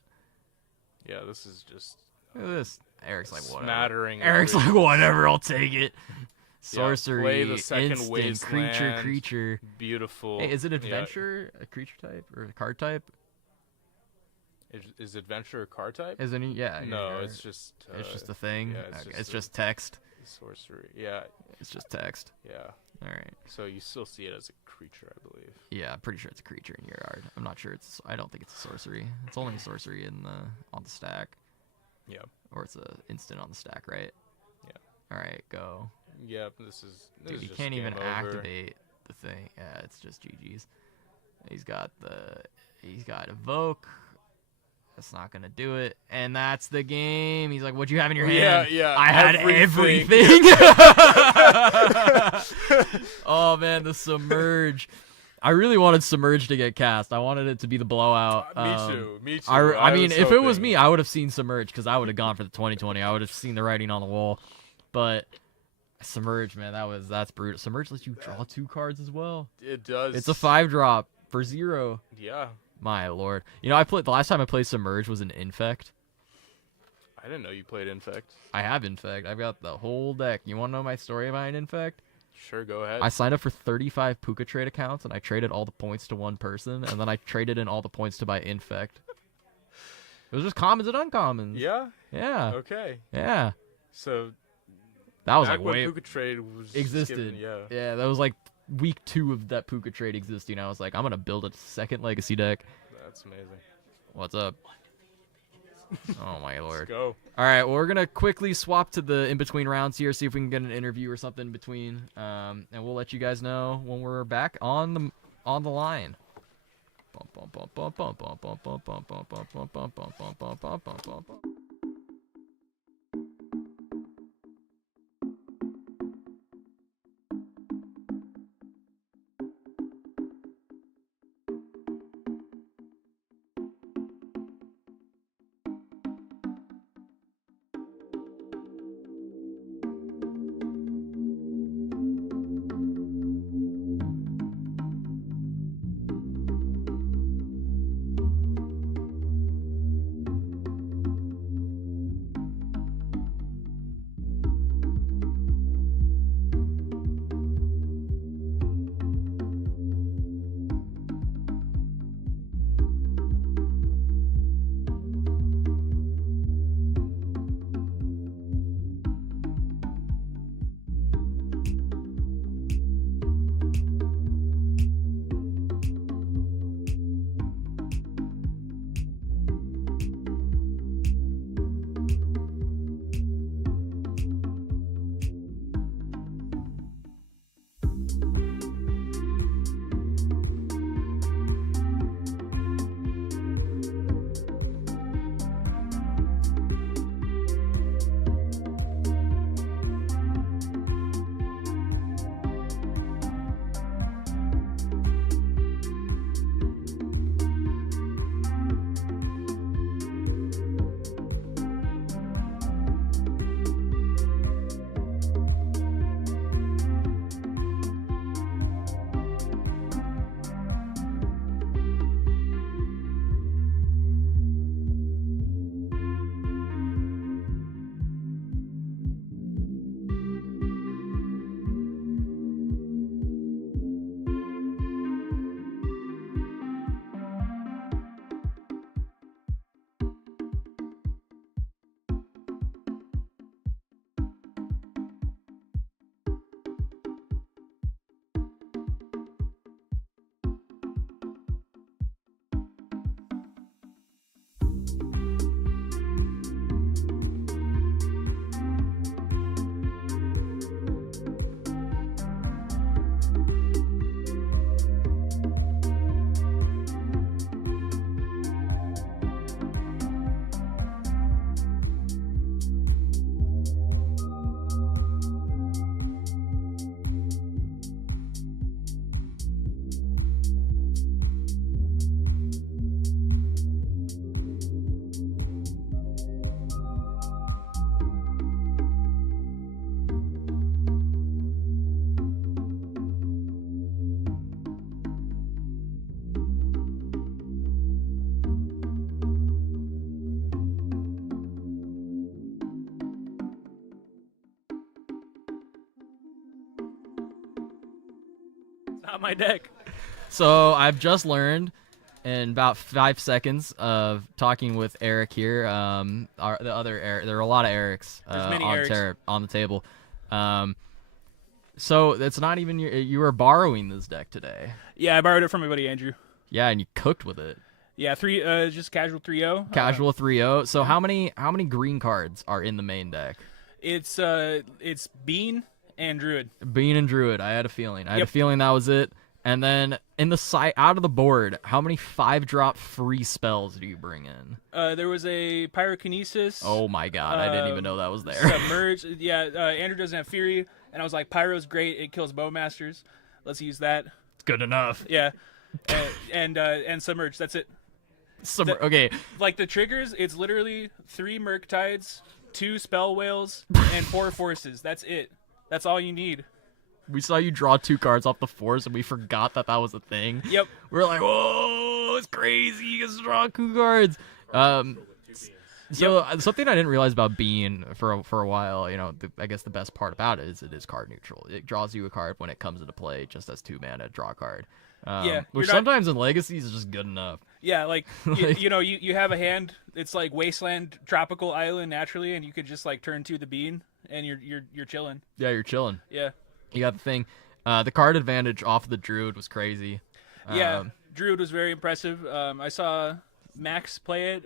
yeah. This is just Look at this. Eric's like, whatever. smattering. of Eric's like, creatures. whatever, I'll take it. Sorcery, play the second instant, creature, wasteland. creature. Beautiful. Hey, is it Yeah. adventure a creature type or a card type? Is adventure a card type? Is any? Yeah. No, yeah. it's just. It's just a thing. yeah, Okay, it's it's just just text. sorcery. Yeah, It's just text. yeah. All right. So you still see it as a creature, I believe. Yeah, I'm pretty sure it's a creature in your yard. I'm not sure it's. I don't think it's a sorcery. It's only a sorcery in the on the stack, Yeah. or it's a instant on the stack, right? Yeah. All right, go. Yep. This is. Dude, he just can't even game over. activate the thing. Yeah, it's just GG's. He's got evoke. That's not gonna do it, and that's the game. He's like, "What'd you have in your hand?" Yeah. I had everything. everything. Oh man, the submerge. I really wanted submerge to get cast. I wanted it to be the blowout. Me too. I mean, was if it was hoping. me, I would have seen submerge because I would have gone for the 2020. I would have seen the writing on the wall, but. Submerge, man, that's brutal. Submerge lets you draw 2 cards as well. It does. It's a 5-drop for 0. Yeah. My lord. You know, the last time I played Submerge was an Infect. I didn't know you played Infect. I have Infect. I've got the whole deck. You want to know my story behind Infect? Sure, go ahead. I signed up for 35 Puka Trade accounts, and I traded all the points to one person, and then I traded in all the points to buy Infect. It was just commons and uncommons. Yeah. Yeah. Okay. Yeah. So That was back like when way Puka Trade was just existed. given- yeah. Yeah, that was like week 2 of that Puka Trade existing. I was like, I'm going to build a second Legacy deck. That's amazing. What's up? Oh my Let's lord. go. All right, well, we're gonna quickly swap to the in-between rounds here, see if we can get an interview or something in between, and we'll let you guys know when we're back on the line. my deck. So I've just learned in about 5 seconds of talking with Eric here. The other Eric, there are a lot of Erics There's many on, Erics. on the table. So it's not even you were borrowing this deck today. Yeah, I borrowed it from my buddy Andrew. Yeah, and you cooked with it. Yeah, just casual 3-0. Casual 3-0. So how many green cards are in the main deck? It's Bean and Druid. Bean and Druid. I had a feeling. I had a Yep. feeling that was it. And then in the side out of the board, how many 5-drop free spells do you bring in? There was a Pyrokinesis. Oh my god, I didn't even know that was there. Submerge. Yeah, Andrew doesn't have Fury, and I was like, Pyro's great. It kills Bowmasters. Let's use that. It's good enough. Yeah, and Submerge. That's it. Okay, Like the triggers, it's literally 3 Murktides, 2 Spell Whales, and 4 Forces. That's it. That's all you need. we saw you draw 2 cards off the force, and we forgot that was a thing. Yep. We were like, whoa, it's crazy. You can draw 2 cards. So something I didn't realize about Bean for a while, I guess the best part about it is card neutral. It draws you a card when it comes into play, just as 2 mana, draw a card. Yeah, Which you're not- sometimes in Legacies is just good enough. Yeah, like, Like- you have a hand. It's like Wasteland, Tropical Island naturally, and you could just like turn to the Bean, and you're chilling. Yeah, you're chilling. Yeah. You got the thing. The card advantage off the Druid was crazy. Yeah, Druid was very impressive. I saw Max play it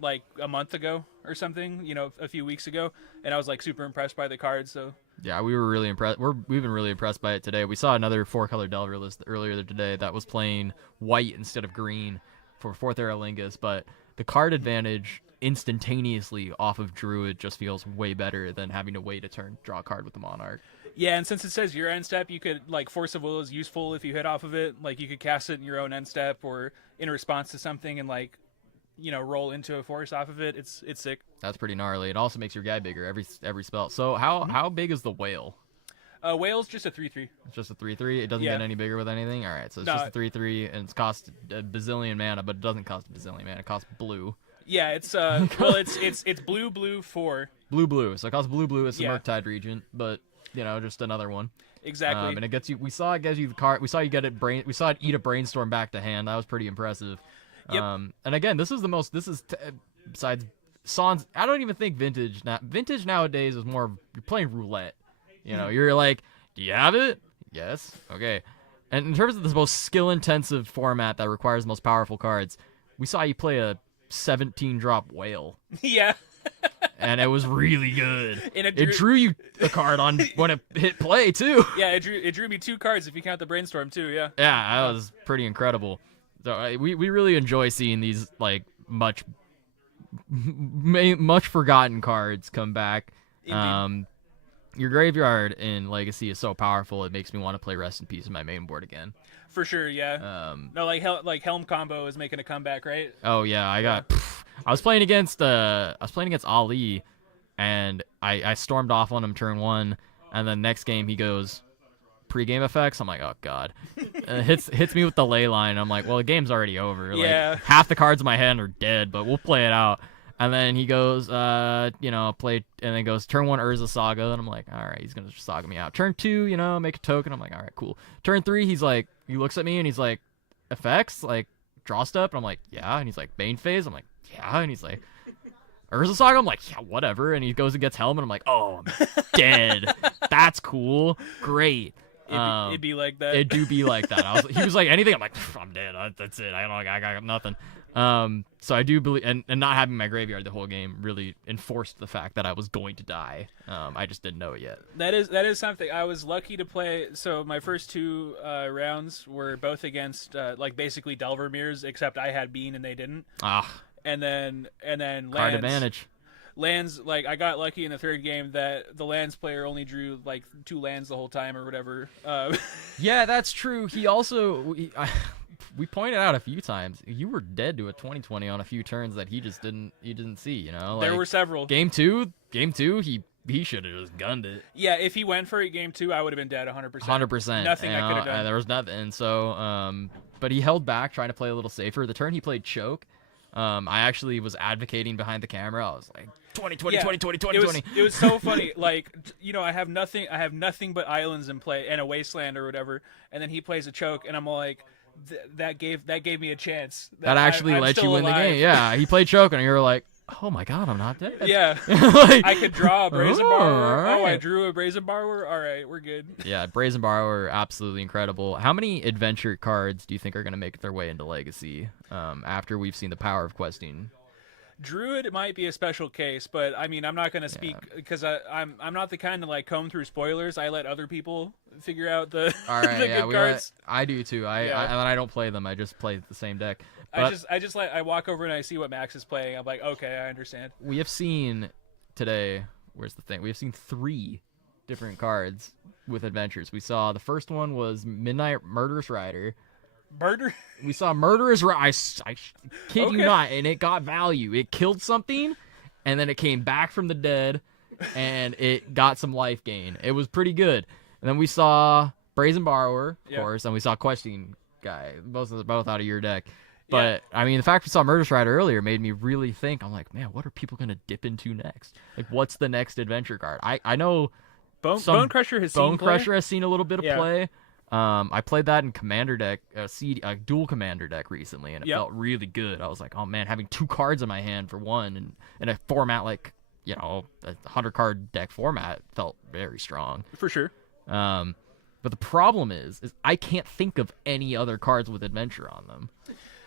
like a month ago or something, a few weeks ago, and I was like super impressed by the card. So Yeah, we were really impressed. We've been really impressed by it today. We saw another 4-color Delver list earlier today that was playing white instead of green for 4th Era Lingus, but the card advantage instantaneously off of Druid just feels way better than having to wait a turn, draw a card with the Monarch. yeah, and since it says your end step, you could like Force of Will is useful if you hit off of it. Like you could cast it in your own end step or in response to something and like roll into a force off of it. It's sick. That's pretty gnarly. It also makes your guy bigger every spell. So how big is the whale? Whale's just a 3/3. It's just a 3/3. It doesn't Yeah. get any bigger with anything. All right, so it's No. just a 3/3, and it's cost a bazillion mana, but it doesn't cost a bazillion mana. It costs blue, Yeah, it's well, it's blue 4 blue. So it costs blue. It's the Yeah. Murktide Regent, but just another one. exactly. And it gets you. We saw it gives you the card. We saw you get it. We saw it eat a brainstorm back to hand. That was pretty impressive. Yep. And again, this is the most. This is besides Sans. I don't even think vintage. Vintage nowadays is more. You're playing roulette. You're like, do you have it? Yes. Okay. And in terms of the most skill-intensive format that requires the most powerful cards, we saw you play a 17-drop whale, Yeah. and it was really good. And it It drew- drew you a card on when it hit play too. Yeah, it drew me 2 cards if you count the brainstorm too. Yeah. Yeah, that was pretty incredible. So we really enjoy seeing these like much forgotten cards come back. Indeed. Your graveyard in Legacy is so powerful it makes me want to play Rest in Peace in my main board again. For sure. Yeah. No, like Helm combo is making a comeback, right? Oh yeah, I was playing against Ali, and I stormed off on him turn 1, and then next game he goes pre-game effects. I'm like, oh god, and it hits me with the ley line. I'm like, well, the game's already over. Yeah. Like, half the cards in my hand are dead, but we'll play it out. And then he goes, play, and then goes turn 1 Urza Saga, and I'm like, all right, he's gonna saga me out. Turn 2, make a token. I'm like, all right, cool. Turn 3, he looks at me and he's like, effects, like draw step, and I'm like, yeah. And he's like, Bane Phase. I'm like, yeah. And he's like, Urza Saga. I'm like, yeah, whatever. And he goes and gets Helm, and I'm like, oh, I'm dead. That's cool. Great. It'd be like that. It do be like that. He was like, anything. I'm like, I'm dead. That's it. I got nothing. So I do believe, and not having my graveyard the whole game really enforced the fact that I was going to die. I just didn't know it yet. That is something. I was lucky to play. So my first 2 rounds were both against like basically Delver mirrors, except I had Bean and they didn't. And then Card lands. advantage. Lands, like I got lucky in the 3rd game that the lands player only drew like 2 lands the whole time or whatever. Yeah, that's true. He also we pointed out a few times you were dead to a 2020 on a few turns that he just didn't see. There were several. Game two, he should have just gunned it. Yeah, if he went for it game 2, I would have been dead 100%. 100%. Nothing I could have done. There was nothing. And so, but he held back, trying to play a little safer. The turn he played choke, I actually was advocating behind the camera. I was like, 2020, Yeah, 2020, It 2020. was so funny. Like, I have nothing but islands in play and a wasteland or whatever. And then he plays a choke, and I'm like, that gave me a chance. That actually I'm let still you win the alive. game. Yeah, he played choke, and you were like, oh my god, I'm not dead. Yeah. Like, I could draw a Brazen Borrower. all Oh, I right. drew a Brazen Borrower. All right, we're good. Yeah, Brazen Borrower, absolutely incredible. How many adventure cards do you think are going to make their way into Legacy after we've seen the power of questing? Druid might be a special case, but I mean, I'm not going to speak because I'm not the kind to like comb through spoilers. I let other people figure out the, All right, the yeah, good we cards. I do too. Yeah. And I don't play them. I just play the same deck. But I walk over and I see what Max is playing. I'm like, okay, I understand. we have seen today. Where's the thing? We have seen 3 different cards with adventures. We saw the first one was Midnight Murderous Rider. Murder. We saw Murderous Rider. I kid you Okay. not, and it got value. It killed something, and then it came back from the dead, and it got some life gain. It was pretty good. And then we saw Brazen Borrower, of Yeah. course, and we saw Questing Guy. Both out of your deck. But I mean, the fact we saw Murderous Rider earlier made me really think. I'm like, man, what are people gonna dip into next? Like, what's the next adventure card? I know Bone Crusher has Bone seen play. Crusher has seen a little bit of Yeah. play. I played that in Commander deck, a dual Commander deck recently, and it Yep. felt really good. I was like, oh man, having 2 cards in my hand for one, and in a format like, a 100-card deck format felt very strong. For sure. But the problem is I can't think of any other cards with adventure on them.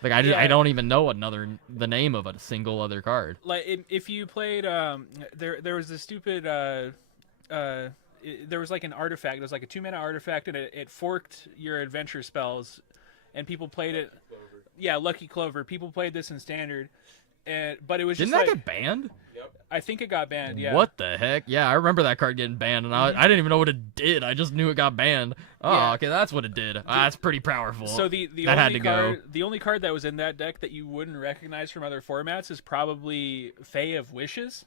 Like I Yeah. don't even know the name of a single other card. Like if you played, there was this stupid, there was like an artifact. It was like a 2-mana artifact, and it forked your adventure spells, and people played it. Yeah, Lucky Clover. People played this in standard, but it was Didn't just that like get banned? I think it got banned. Yeah. What the heck? Yeah, I remember that card getting banned, and I didn't even know what it did. I just knew it got banned. Oh, Yeah. okay, that's what it did. That's pretty powerful. So the that had only to go. card the only card that was in that deck that you wouldn't recognize from other formats is probably Fae of Wishes,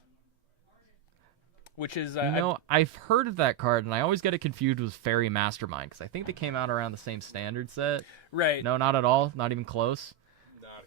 which is I've heard of that card, and I always get it confused with Fairy Mastermind because I think they came out around the same standard set. right. No, not at all. Not even close.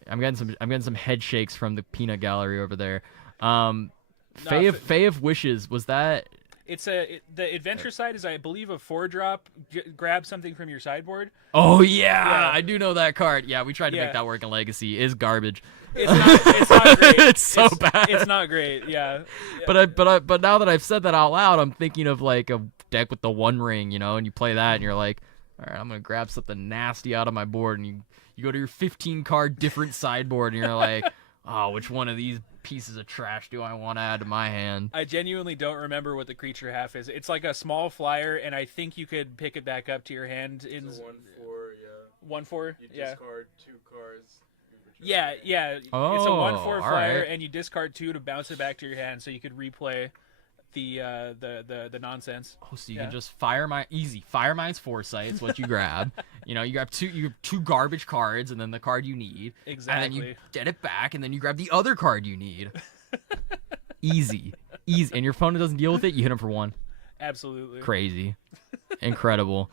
I'm getting some head shakes from the peanut gallery over there. Fae of Wishes, was that? It's the adventure side is I believe a 4-drop. Grab something from your sideboard. Oh yeah, Yeah. I do know that card. Yeah, we tried to Yeah. make that work in Legacy. Is garbage. It's not great. It's so bad. It's not great. Yeah. But now that I've said that out loud, I'm thinking of like a deck with the One Ring, and you play that, and you're like, all right, I'm gonna grab something nasty out of my board, and you go to your 15 card different sideboard, and you're like, oh, which one of these pieces of trash do I want to add to my hand? I genuinely don't remember what the creature half is. It's like a small flyer, and I think you could pick it back up to your hand in 1/4, yeah. 1/4. You Yeah. discard 2 cards. Yeah, yeah. It's a Oh, 1/4 all flyer, right. and you discard 2 to bounce it back to your hand, so you could replay the nonsense. Oh, so you Yeah. can just Fire Mind's Foresight is what you grab. You grab two garbage cards, and then the card you need. Exactly. And then you get it back, and then you grab the other card you need. Easy. And your opponent doesn't deal with it, you hit him for 1. Absolutely. Crazy. Incredible.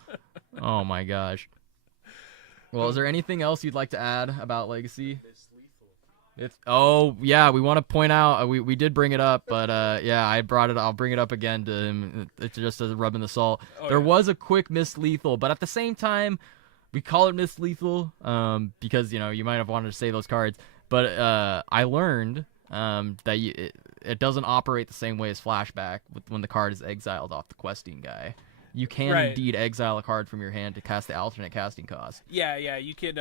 Oh my gosh. Well, is there anything else you'd like to add about Legacy? Yeah, we want to point out we did bring it up, but yeah, I brought it. I'll bring it up again to him. It's just as rubbing the salt. Oh, There yeah. was a quick Miss Lethal, but at the same time, we call it Miss Lethal because you might have wanted to say those cards. But I learned that it doesn't operate the same way as Flashback when the card is exiled off the questing guy. You can Right. indeed exile a card from your hand to cast the alternate casting cost. Yeah, you could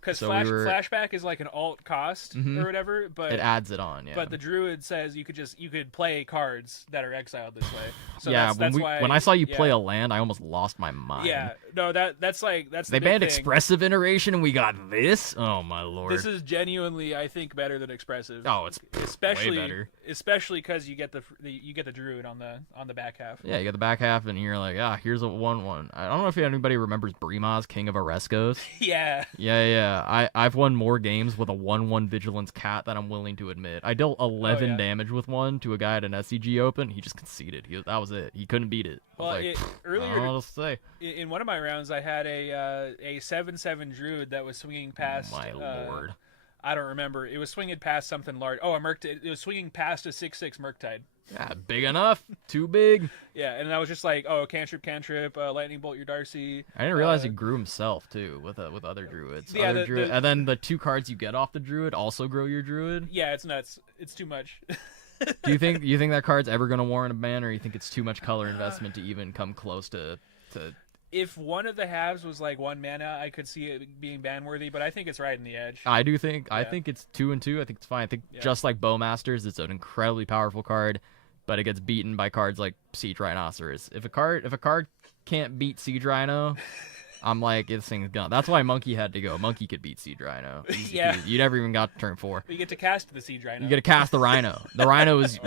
because So we were- flashback is like an alt cost Mhm. or whatever, but It adds it on, yeah. but the druid says you could play cards that are exiled this way. So yeah, that's why when I saw you yeah. play a land, I almost lost my mind. Yeah, no, that's They the big banned thing. expressive iteration, and we got this. Oh my lord! This is genuinely, I think, better than expressive. oh, it's especially way better. especially because you get the druid on the back half. Yeah, you got the back half, and you're like, here's a 1/1. I don't know if anybody remembers Brima's King of Areskos. Yeah. Yeah. Yeah, I've won more games with a 1/1 Vigilance Cat than I'm willing to admit. I dealt 11 yeah. damage with one to a guy at an SCG Open. He just conceded. That was it. He couldn't beat it. I was Well, like, I don't know earlier what to say. in one of my rounds, I had a 7/7 druid that was swinging past. My lord. I don't remember. It was swinging past something large. Oh, it was swinging past a 6/6 Murktide. Yeah, big enough. Too big. Yeah, and I was just like, oh, cantrip, lightning bolt your Darcy. I didn't realize he grew himself too with other druids. Yeah, and then the 2 cards you get off the druid also grow your druid. Yeah, it's nuts. It's too much. Do you think that card's ever gonna warrant a ban, or you think it's too much color investment to even come close to? If one of the halves was like 1 mana, I could see it being ban worthy, but I think it's right in the edge. I do think I think it's 2 and 2. I think it's fine. I think just like Bowmasters, it's an incredibly powerful card, but it gets beaten by cards like Siege Rhinoceros. If a card can't beat Siege Rhino, I'm like, this thing's gone. That's why Monkey had to go. Monkey could beat Siege Rhino. Yeah. You never even got to turn 4. But you get to cast the Siege Rhino. You get to cast the Rhino. The Rhino is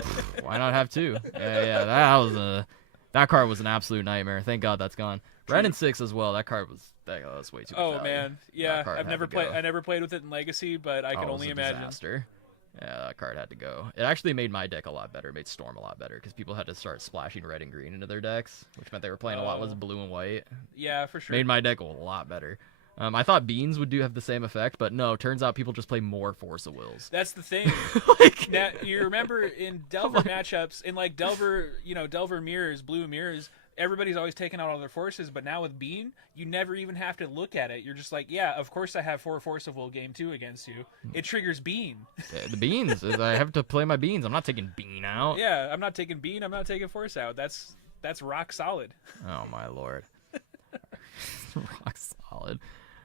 why not have 2? Yeah. That card was an absolute nightmare. Thank God that's gone. Red and 6 as well. That card was way too. Oh much value. man, yeah. That card I've had never to go. played. I never played with it in Legacy, but I can It was only a imagine. Disaster. Yeah, that card had to go. It actually made my deck a lot better. It made Storm a lot better because people had to start splashing red and green into their decks, which meant they were playing a lot less blue and white. Yeah, for sure. Made my deck a lot better. I thought Beans would have the same effect, but no. Turns out people just play more Force of Wills. That's the thing. Like, Now, you remember in Delver matchups, in like Delver, Delver mirrors, blue mirrors, everybody's always taking out all their forces, but now with Bean, you never even have to look at it. You're just like, yeah, of course I have 4 Force of Will game 2 against you. It triggers Bean. the Beans. I have to play my Beans. I'm not taking Bean out. Yeah, I'm not taking Bean, I'm not taking Force out. That's rock solid. Oh my lord. Rock solid.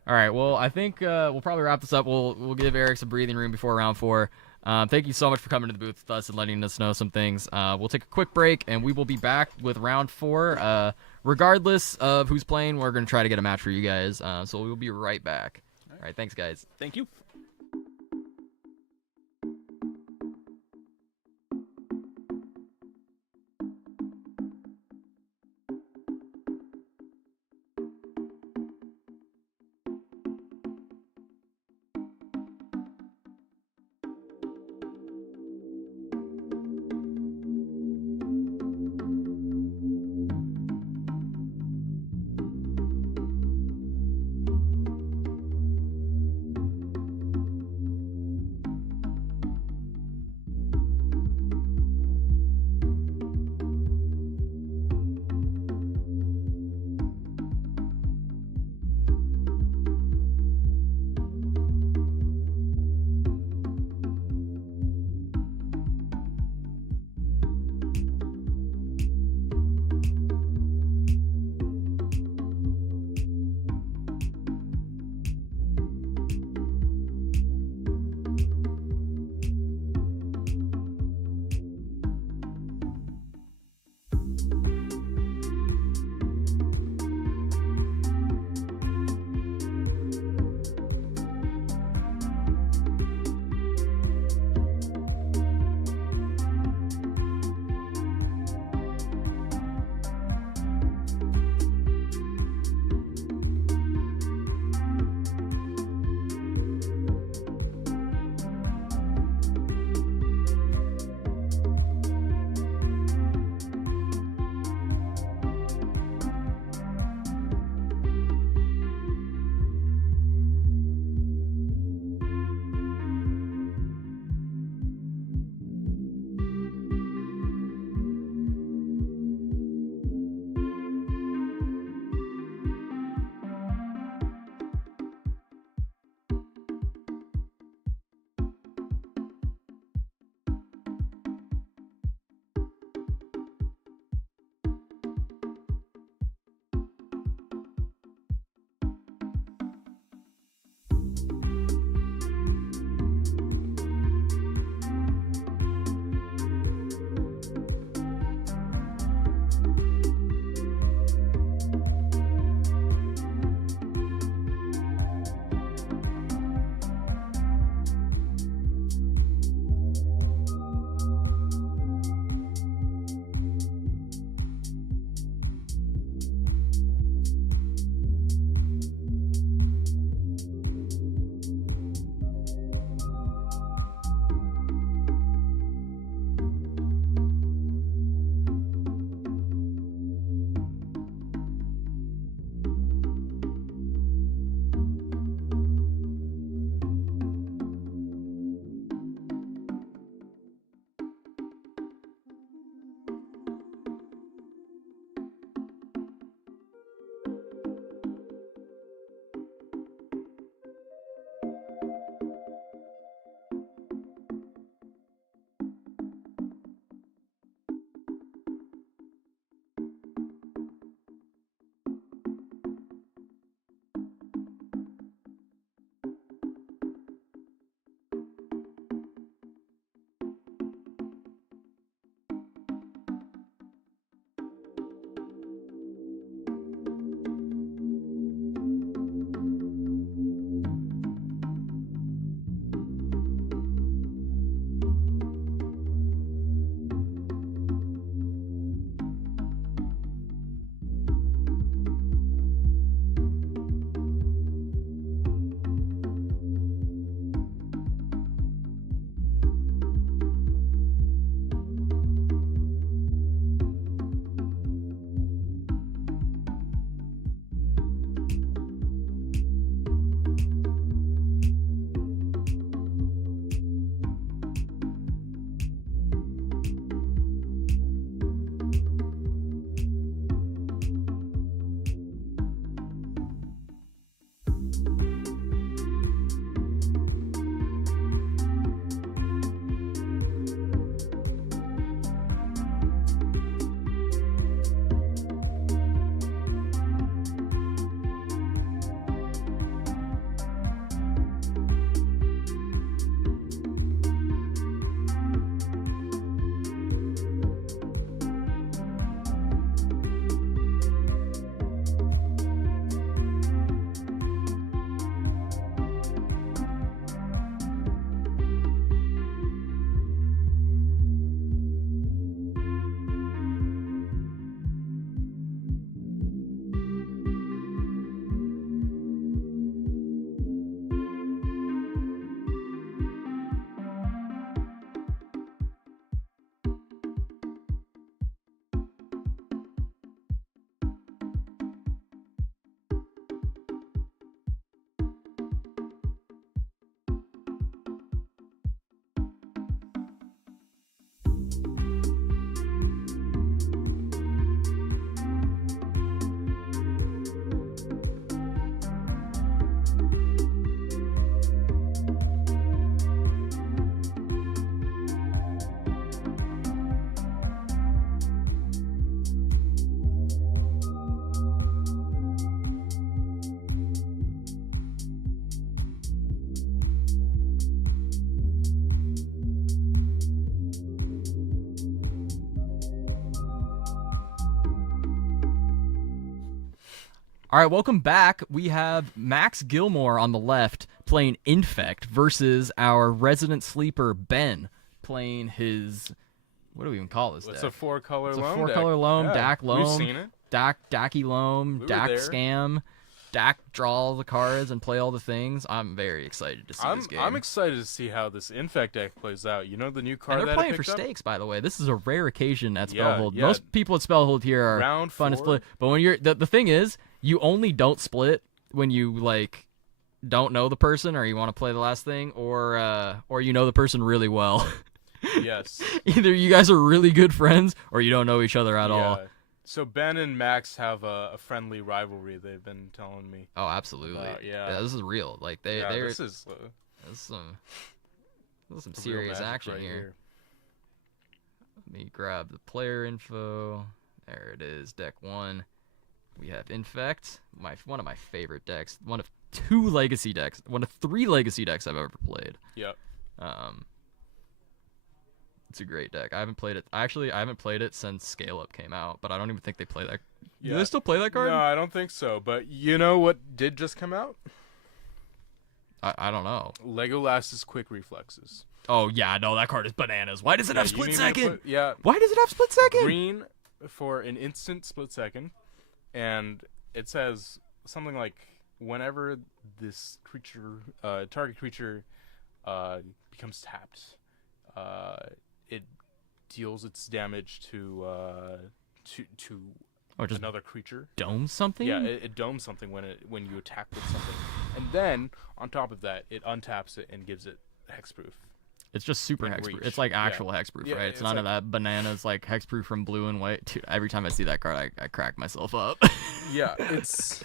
All right, well, I think we'll probably wrap this up. We'll give Eric some breathing room before round 4. Thank you so much for coming to the booth with us and letting us know some things. We'll take a quick break, and we will be back with round 4. Regardless of who's playing, we're going to try to get a match for you guys. So we'll be right back. All right, thanks, guys. Thank you. All right, welcome back. We have Max Gilmore on the left playing Infect versus our resident sleeper Ben playing his, what do we even call this It's deck? a 4-color It's a loam 4-color deck. loam, Yeah, Dak We've loam, seen it. Dacky loam, We were Dak there. scam, Dak draw all the cards and play all the things. I'm very excited to see this game. I'm excited to see how this Infect deck plays out. You know the new card And they're that I playing for picked up? stakes, by the way. This is a rare occasion at Yeah, Spellhold. yeah. Most people at Spellhold here are Round fun to 4? split. But when you're the thing is, you only don't split when you like don't know the person or you want to play the last thing or you know the person really well. Yes. Either you guys are really good friends or you don't know each other at all. Yeah. So Ben and Max have a friendly rivalry. They've been telling me. Oh, absolutely. Yeah. This is real. Like they're This is this is some real serious magic action right here. Let me grab the player info. There it is, deck 1. We have Infect, one of my favorite decks. One of 2 legacy decks. One of 3 legacy decks I've ever played. Yep. It's a great deck. I haven't played it. Actually, I haven't played it since Scale Up came out, but I don't even think they play that. Do Yeah. they still play that card? No, I don't think so. But you know what did just come out? I don't know. Legolas's Quick Reflexes. Oh yeah, no, that card is bananas. Why does it have you split need me to second? put- yeah. Why does it have split second? Green for an instant split second, and it says something like whenever this creature, target creature, becomes tapped, it deals its damage to Or just another creature. dome something? Yeah, it domes something when you attack with something, and then on top of that, it untaps it and gives it hexproof. It's just super Like hexproof. reach. It's like Yeah. actual hexproof, Yeah, right? It's it's none of like- that bananas like hexproof from blue and white. Dude, every time I see that card, I crack myself up. Yeah, it's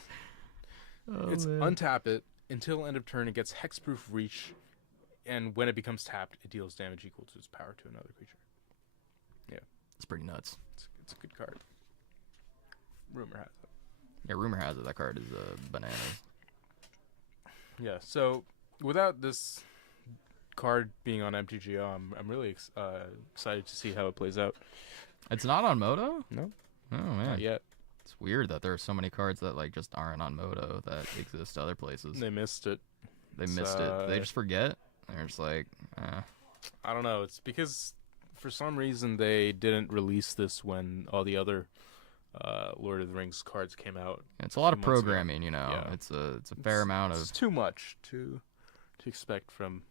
Oh, it's man. untap it until end of turn. It gets hexproof reach, and when it becomes tapped, it deals damage equal to its power to another creature. It's pretty nuts. It's a good card. Rumor has it. Yeah, rumor has it that card is bananas. Yeah. So without this card being on MTGO, I'm really excited to see how it plays out. It's not on Moto? No, Oh man, not yet. it's weird that there are so many cards that like just aren't on Moto that exist other places. They missed it. They it's, missed it. They just forget. They're just like, I don't know. It's because for some reason they didn't release this when all the other Lord of the Rings cards came out. it's a lot of few months ago. programming, you know. Yeah. It's a fair amount It's of. too much to expect from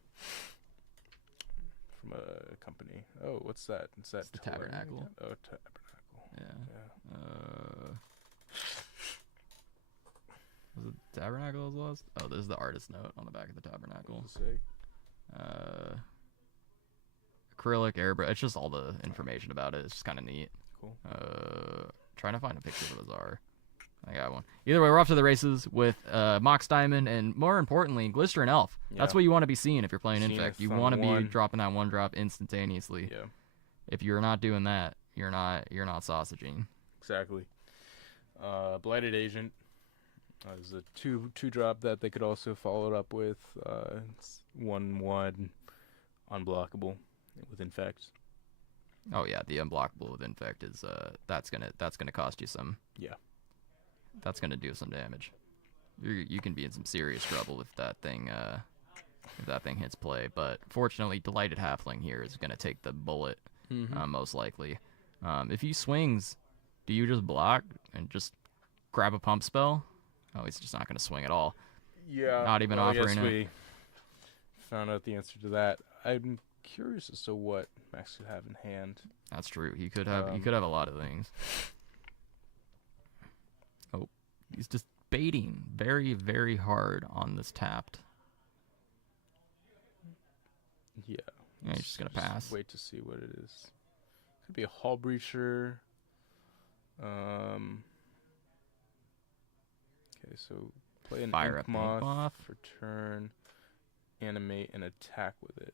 a company. Oh, what's that? Is that It's the Tabernacle? Tabernacle. Oh, Tabernacle. Yeah. Yeah. Was it Tabernacle was lost? Oh, this is the artist note on the back of the Tabernacle. We'll see. Acrylic, airbrush. It's just all the information about it. It's just kind of neat. Cool. Trying to find a picture of the Czar. I got one. Either way, we're off to the races with Mox Diamond and, more importantly, Glycerin Elf. That's Yeah. what you want to be seeing if you're playing Infect. Zenith You on want to be one. dropping that 1-drop instantaneously. Yeah. If you're not doing that, you're not sausaging. Exactly. Blighted Agent is a two-drop that they could also follow it up with. It's 1/1 unblockable with Infect. Oh yeah, the unblockable with Infect is that's gonna cost you some. Yeah. That's gonna do some damage. You can be in some serious trouble if that thing hits play. But fortunately, Delighted Halfling here is gonna take the bullet most likely. If he swings, do you just block and just grab a pump spell? Oh, he's just not gonna swing at all. Yeah. Not even well, I guess offering it. we found out the answer to that. I'm curious as to what Max could have in hand. That's true. He could have a lot of things. Oh, he's just baiting very, very hard on this tapped. Yeah. Yeah, he's just gonna pass. Wait to see what it is. Could be a Hall Breacher. Okay, so play an Fire Ink up Ink Moth. for turn. Animate and attack with it.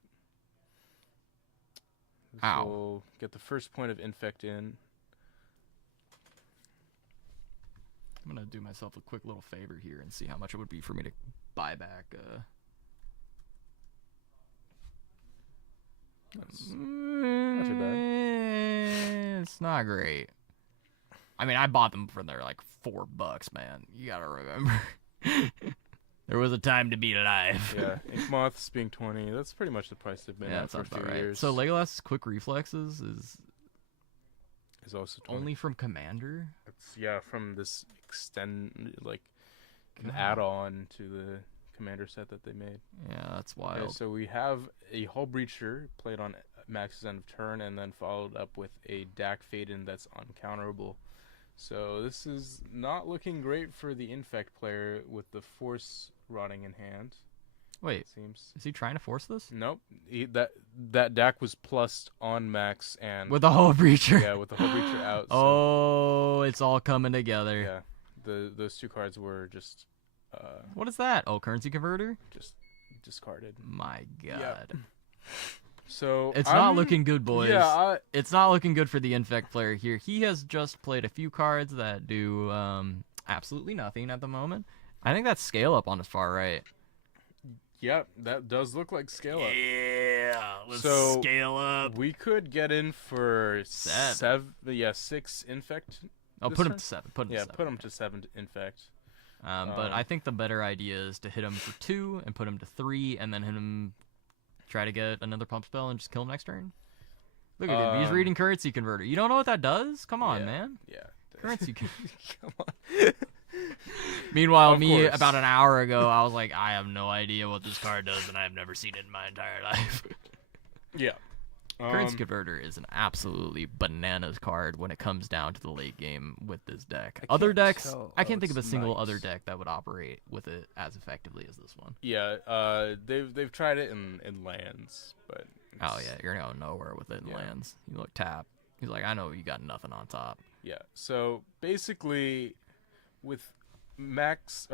This Ow. will get the first point of Infect in. I'm gonna do myself a quick little favor here and see how much it would be for me to buy back. That's not too bad. It's not great. I mean, I bought them for their like $4, man. You gotta remember. There was a time to be alive. Yeah, Ink Moths being 20. That's pretty much the price they've been Yeah, at that for a sounds few about right. years. So Legolas's quick reflexes is also 20. only from Commander. It's, yeah, from this extend like an God. add-on to the Commander set that they made. Yeah, that's Okay, wild. so we have a Hull Breacher played on Max's end of turn, and then followed up with a Dak Faden that's uncounterable. So this is not looking great for the Infect player with the Force rotting in hand. Wait, It seems. is he trying to force this? Nope. That Dak was plussed on Max and With the Hull Breacher. yeah, with the Hull Breacher out. So, Oh, it's all coming together. yeah, those two cards were just What is that? Oh, currency converter? discarded. My God. Yep. So It's not looking good, boys. Yeah, It's not looking good for the Infect player here. He has just played a few cards that do absolutely nothing at the moment. I think that's scale up on his far right. Yep, that does look like scale up. Yeah, let's So, scale up. We could get in for Seven. 6 infect. Oh, this put him turn? to 7. Put him Yeah, to 7. put him to 7 infect. But I think the better idea is to hit him for 2 and put him to 3, and then hit him. Try to get another pump spell and just kill him next turn. Look at him. He's reading currency converter. You don't know what that does? Come on, Yeah. man. Yeah. Currency. Come on. Meanwhile, Of me course. about an hour ago, I was like, I have no idea what this card does, and I have never seen it in my entire life. Yeah. Currency Converter is an absolutely bananas card when it comes down to the late game with this deck. I Other can't decks, tell. I Oh, can't think of a it's single nice. other deck that would operate with it as effectively as this one. Yeah, they've tried it in lands, but Oh it's- yeah, you're gonna go nowhere with it in Yeah. lands. You look tap. He's like, I know you got nothing on top. Yeah. So basically, with Max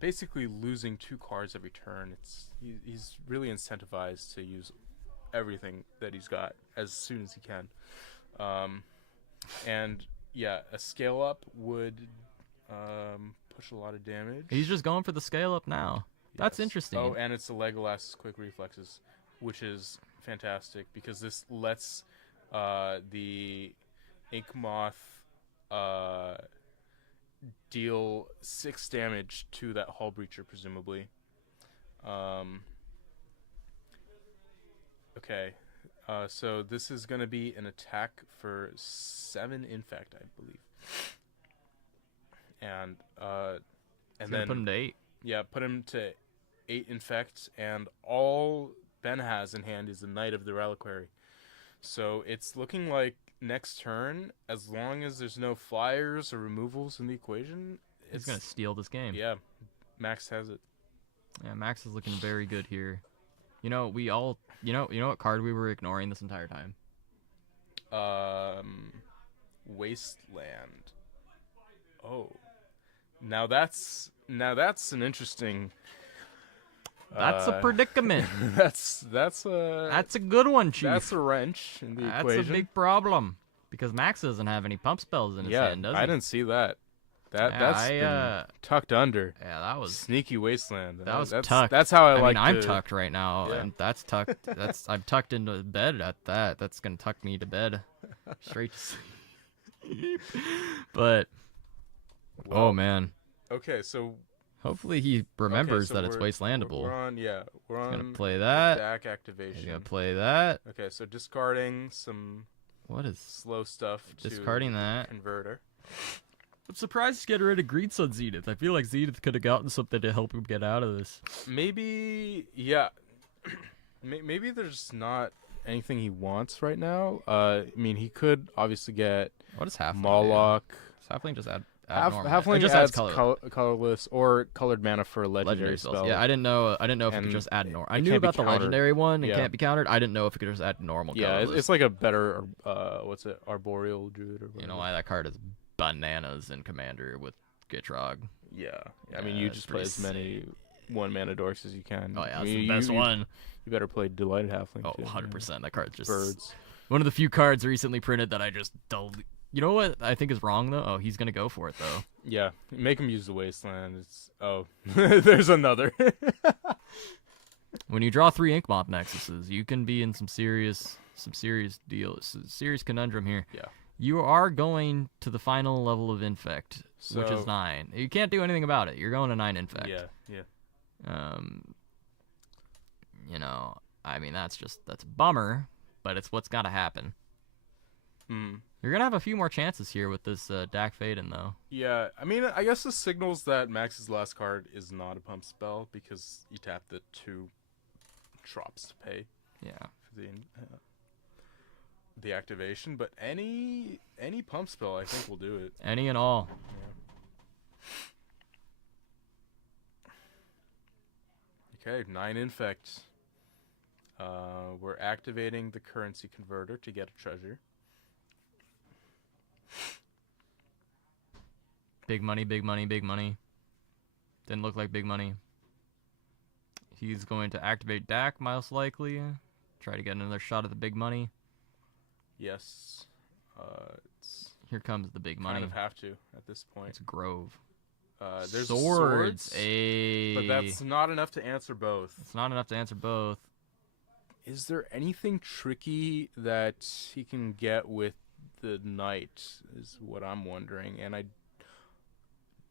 basically losing 2 cards every turn, he's really incentivized to use everything that he's got as soon as he can. And yeah, a scale up would push a lot of damage. He's just going for the scale up now. That's Yes. interesting. Oh, and it's the Legolas quick reflexes, which is fantastic because this lets the Ink Moth deal 6 damage to that Hull Breacher, presumably. Okay, so this is going to be an attack for 7 infect, I believe. And He's gonna then put him to 8. yeah, put him to 8 infect, and all Ben has in hand is the Knight of the Reliquary. So it's looking like next turn, as long as there's no flyers or removals in the equation, He's it's gonna steal this game. yeah, Max has it. Yeah, Max is looking very good here. You know, we all, you know what card we were ignoring this entire time? Wasteland. Oh, now that's an interesting. That's a predicament. That's a That's a good one, Chief. that's a wrench in the That's equation. a big problem because Max doesn't have any pump spells in his Yeah, hand, does he? I didn't see that. Yeah, That's I, been tucked under. Yeah, that was Sneaky Wasteland. that was that's, tucked. That's how I, I like mean, I'm to. tucked right now, Yeah. and that's tucked. I'm tucked into bed at that. That's gonna tuck me to bed, straight to sleep. But Well, oh man, Okay, so hopefully he remembers so that it's we're wastelandable. We're on. Yeah, we're He's on. gonna play that. Deck He's activation. gonna play that. Okay, so discarding some What is? slow stuff. Discarding to that. converter. I'm surprised he's getting rid of Green Sun Zenith. I feel like Zenith could have gotten something to help him get out of this. Maybe yeah. Maybe there's not anything he wants right now. I mean, he could obviously get What is Halfling? Moloch. Does Halfling just add normal? Halfling It just adds adds color. colorless or colored mana for a Legendary legendary spells. spell. Yeah, I didn't know. I didn't know if it And could just add normal. I it knew can't be about the countered. legendary one. It Yeah. can't be countered. I didn't know if it could just add normal. Yeah, colorless. it's like a better what's it, arboreal druid or whatever. You know why that card is bananas in Commander with Gitrog. Yeah, I mean, you it's just play pretty as many 1-mana dorks as you can. Oh yeah, I that's mean, the best one. You better play Delighted Halfling. Oh, too, 100%. That card's just Birds. one of the few cards recently printed that I just delete. You know what I think is wrong though? Oh, he's gonna go for it though. Yeah, make him use the Wasteland. It's there's another. When you draw 3 Ink Moth Nexuses, you can be in some serious some serious deals, serious conundrum here. Yeah. You are going to the final level of infect, which is So- 9. You can't do anything about it. You're going to 9 infect. Yeah. You know, I mean, that's a bummer, but it's what's got to happen. Hmm. You're gonna have a few more chances here with this Dak Faden, though. Yeah, I mean, I guess this signals that Max's last card is not a pump spell because you tap the 2 drops to pay Yeah. for the activation. But any pump spell, I think, will do it. Any and all. Okay, 9 infect. We're activating the currency converter to get a treasure. Big money, big money, big money. Didn't look like big money. He's going to activate Dak, most likely. Try to get another shot at the big money. Yes. It's Here comes the big money. kind of have to at this point. It's Grove. There's Swords. swords, Ayy. but that's not enough to answer both. It's not enough to answer both. Is there anything tricky that he can get with the knight? Is what I'm wondering. And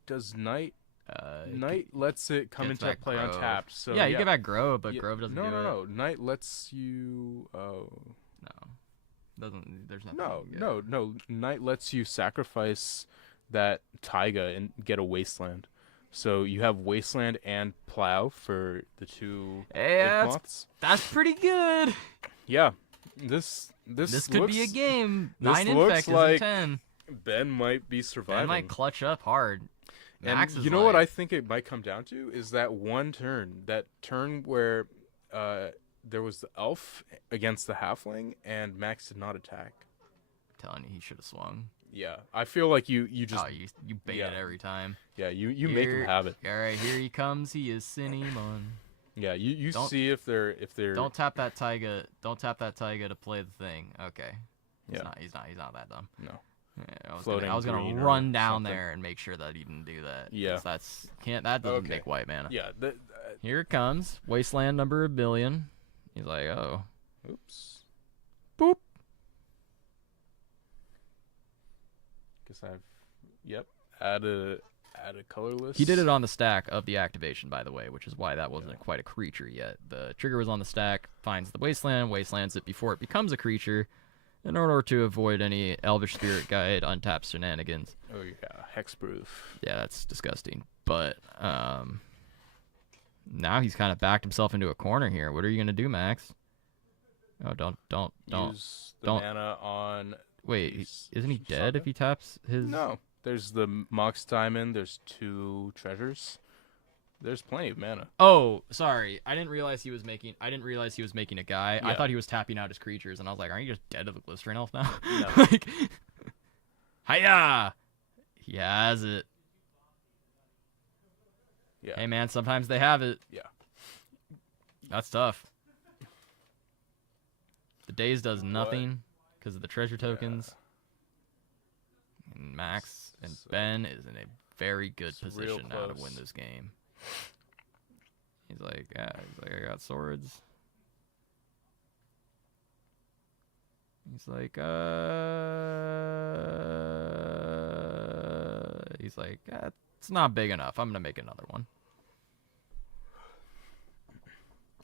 does knight lets it come gets into back play Grove. untapped? So yeah, you get back Grove, but Yeah, Grove doesn't no, do it. no. Knight lets you. Oh. No. Doesn't. There's nothing. No, you can get. no. Knight lets you sacrifice that taiga and get a wasteland. So you have wasteland and plow for the 2 Hey, moths. that's pretty good. Yeah, this Could be a looks- game. this 9 looks infect is a like 10. Ben might be That surviving. might clutch up hard. And Max is you know what like- I think it might come down to is that one turn, where there was the elf against the halfling, and Max did not attack. I'm telling you, he should have swung. Yeah, I feel like you just Oh, you bait yeah. it every time. you make him have it. All right, here he comes. He is Cinnamon. Yeah, you Don't- see if they're Don't tap that taiga. Don't tap that taiga to play the thing. Okay. Yeah. He's not that dumb. No. Yeah, Floating I was gonna green or run down something. there and make sure that he didn't do that. 'cause Yeah. That doesn't Okay. make white mana. Yeah. Here it comes. Wasteland number 1 billion. He's like, oh. Oops. Boop. Guess add a colorless. He did it on the stack of the activation, by the way, which is why that wasn't quite a creature yet. The trigger was on the stack, finds the wasteland, wastelands it before it becomes a creature, in order to avoid any Elvish Spirit Guide untapped shenanigans. Oh yeah, hexproof. Yeah, that's disgusting. But now he's kind of backed himself into a corner here. What are you gonna do, Max? Oh, don't. Use the don't- mana on. Wait, Use isn't he dead Saga? if he taps his? No, there's the Mox Diamond. There's 2 treasures. There's plenty of mana. Oh, sorry. I didn't realize he was making a guy. I Yeah. thought he was tapping out his creatures, and I was like, aren't you just dead to the Glycerin Elf now? No. Like, hiya! He has it. Yeah. Hey, man, sometimes they have it. Yeah. That's tough. The Daze does nothing because of the treasure tokens. And Max and So- Ben is in a very good it's real position now to close. win this game. He's like, I got swords. He's like, it's not big enough. I'm gonna make another one.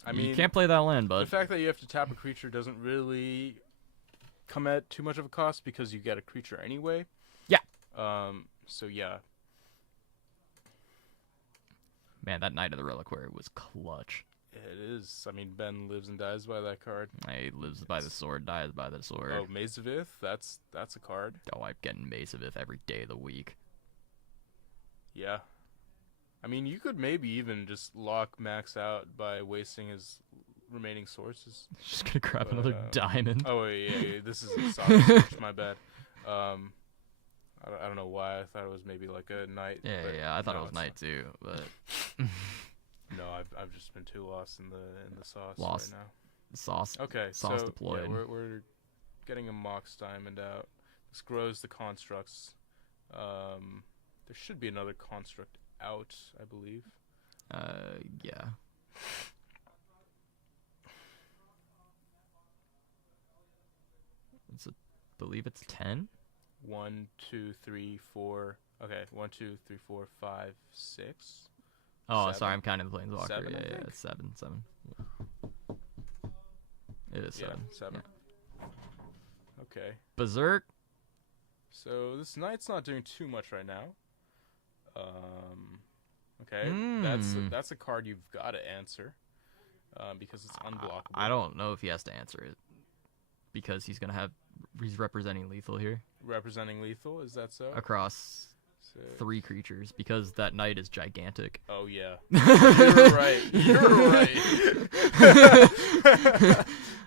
I mean, you can't play that land, the bud. fact that you have to tap a creature doesn't really come at too much of a cost because you get a creature anyway. Yeah. So yeah. Man, that Knight of the Reliquary was clutch. It is. I mean, Ben lives and dies by that card. He lives by the sword, dies by the sword. Oh, Maze of Ith. That's a card. Oh, I'm getting Mace of Ith every day of the week. Yeah. I mean, you could maybe even just lock Max out by wasting his remaining sources. Just gonna grab But, another diamond. Oh, yeah. This is a Saga Search, my bad. I don't know why. I thought it was maybe like a knight. Yeah, but I thought no, it was it's Knight too, but No, I've just been too lost in the sauce Lost. right now. sauce. Okay, Sauce so deployed. Yeah, we're getting a Mox Diamond out. This grows the constructs. There should be another construct out, I believe. Yeah. believe it's 10. 1, 2, 3, 4. Okay, 1, 2, 3, 4, 5, 6. Oh, 7. sorry, I'm kind of the planeswalker. 7, I yeah, think? it's 7. It is 7. Yeah, 7. Okay. Berserk. So this knight's not doing too much right now. Okay, that's a card you've got to answer, because it's unblockable. I don't know if he has to answer it because he's representing lethal here Representing lethal, is that so? across 3 creatures because that knight is gigantic. Oh yeah, you're right. You're right.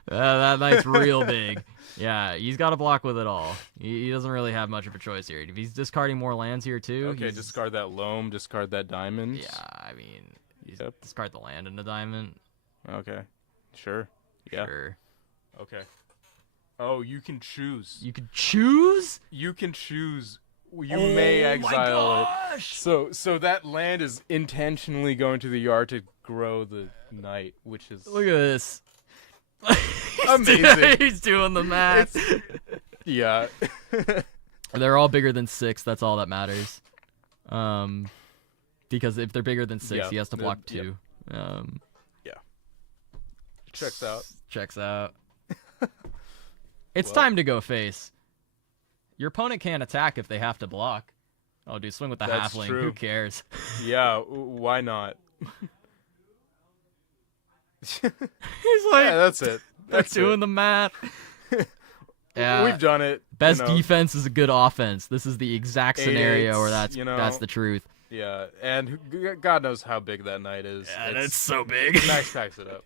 That knight's real big. Yeah, he's got to block with it all. He doesn't really have much of a choice here. If he's discarding more lands here too. Okay, discard that loam, discard that diamond. Yeah, I mean, Yep. discard the land and the diamond. Okay. Sure. Yeah. Sure. Okay. Oh, you can choose. You could choose. You can choose. You may exile it. So that land is intentionally going to the yard to grow the knight, which is Look at this. Amazing. He's doing the math. yeah. They're all bigger than 6. That's all that matters. Because if they're bigger than 6, Yeah, he has to block yep. 2. Checks out. Checks out. It's Well. time to go face. Your opponent can't attack if they have to block. Oh, dude, swing with the That's halfling. true. Who cares? Yeah. Why not? He's like, Yeah, that's it. they're That's doing it. the math. Yeah. We've done it. Best you know. defense is a good offense. This is the exact scenario where that's you know. that's the truth. Yeah, and God knows how big that knight is. Yeah, It's- that's so big. Max packs it up.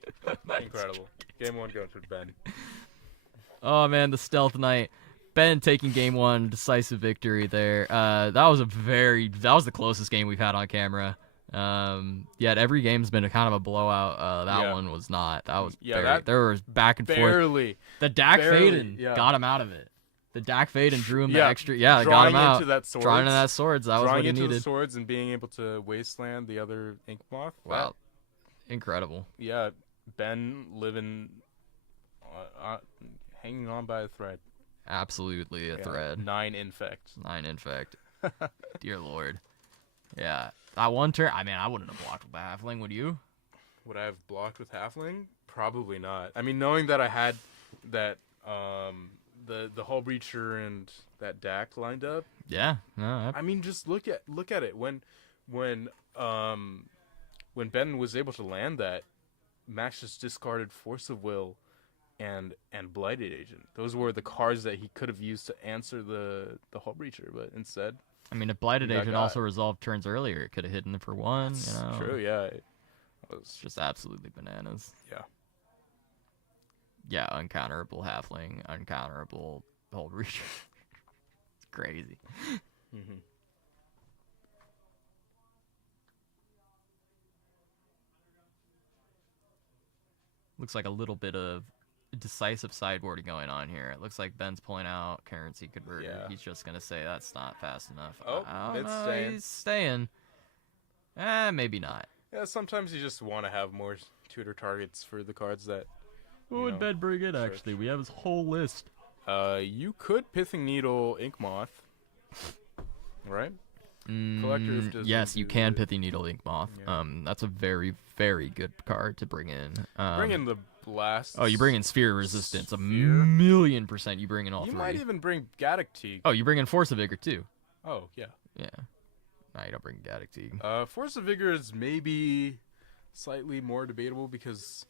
Incredible. Game 1 going to Ben. Oh man, the stealth knight. Ben taking game 1, decisive victory there. That was the closest game we've had on camera. Yet every game's been a kind of a blowout. That Yeah. one was not. That was Yeah, there was back and forth. Barely. The Dak barely, Faden yeah. got him out of it. The Dak Faden drew him the Yeah, extra. Yeah, got drawing him out. into that swords. Drawing into that swords. That was Drawing what he into the needed. swords and being able to wasteland the other ink moth. Wow, incredible. Yeah, Ben living, hanging on by a thread. Absolutely a Yeah, thread. 9 infect. 9 infect. Dear Lord. Yeah. That one turn, I wouldn't have blocked with the halfling, would you? Would I have blocked with halfling? Probably not. I mean, knowing that I had that the Hull Breacher and that Dak lined up. Yeah. No. I mean, just look at it. When Ben was able to land that, Max just discarded Force of Will and Blighted Agent. Those were the cards that he could have used to answer the Hull Breacher, but instead, I mean, if Blighted Yeah, Agent got also resolved turns earlier, it could have hidden it for 1. it's You know, true. Yeah, it It's was just absolutely bananas. yeah. Yeah, uncounterable halfling, uncounterable Hull Breacher. It's crazy. Mm-hmm. Looks like a little bit of decisive sideboarding going on here. It looks like Ben's pulling out currency converter. Yeah. He's just gonna say that's not fast enough. Oh, I don't it's know, staying. He's staying. Maybe not. Yeah, sometimes you just want to have more tutor targets for the cards that. What you would know, Ben bring in? search. Actually, we have his whole list. You could Pithing Needle Ink Moth, right? Collector doesn't Yes, you do can it. Pithy Needle Ink Moth. Yeah. That's a very, very good card to bring in. Bring in the blast. Oh, you bring in Sphere Resistance. A Sphere? million% you bring in all You 3. might even bring Gaddock Teague. Oh, you bring in Force of Vigor too. Oh yeah. Yeah. No, you don't bring Gaddock Teague. Force of Vigor is maybe slightly more debatable because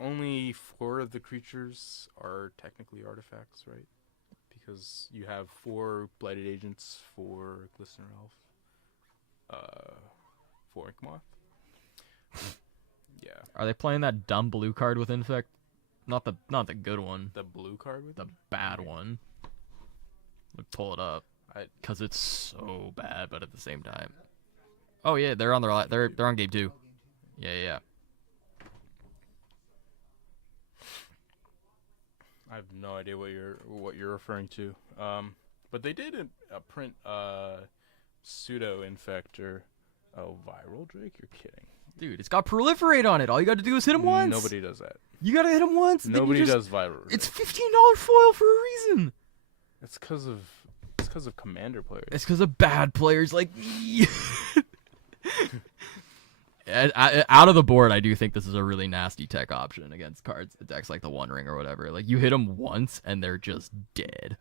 only 4 of the creatures are technically artifacts, right? Because you have 4 Blighted Agents, 4 Glistener Elf, 4 Ink Moth. Yeah, Are they playing that dumb blue card with Infect? Not the good one. the blue card with The them? bad one. Look, pull it up. I- Cause it's so bad, but at the same time. Oh yeah, they're on they're on game 2. Yeah. I have no idea what you're referring to. But they did print pseudo infector. Oh, viral Drake? You're kidding. Dude, it's got proliferate on it. All you got to do is hit him once. Nobody does that. You got to hit him once. and then you Nobody just- does viral. It's $15 foil for a reason. It's because of commander players. It's because of bad players like me. Out of the board, I do think this is a really nasty tech option against decks like the One Ring or whatever. Like, you hit them once, and they're just dead.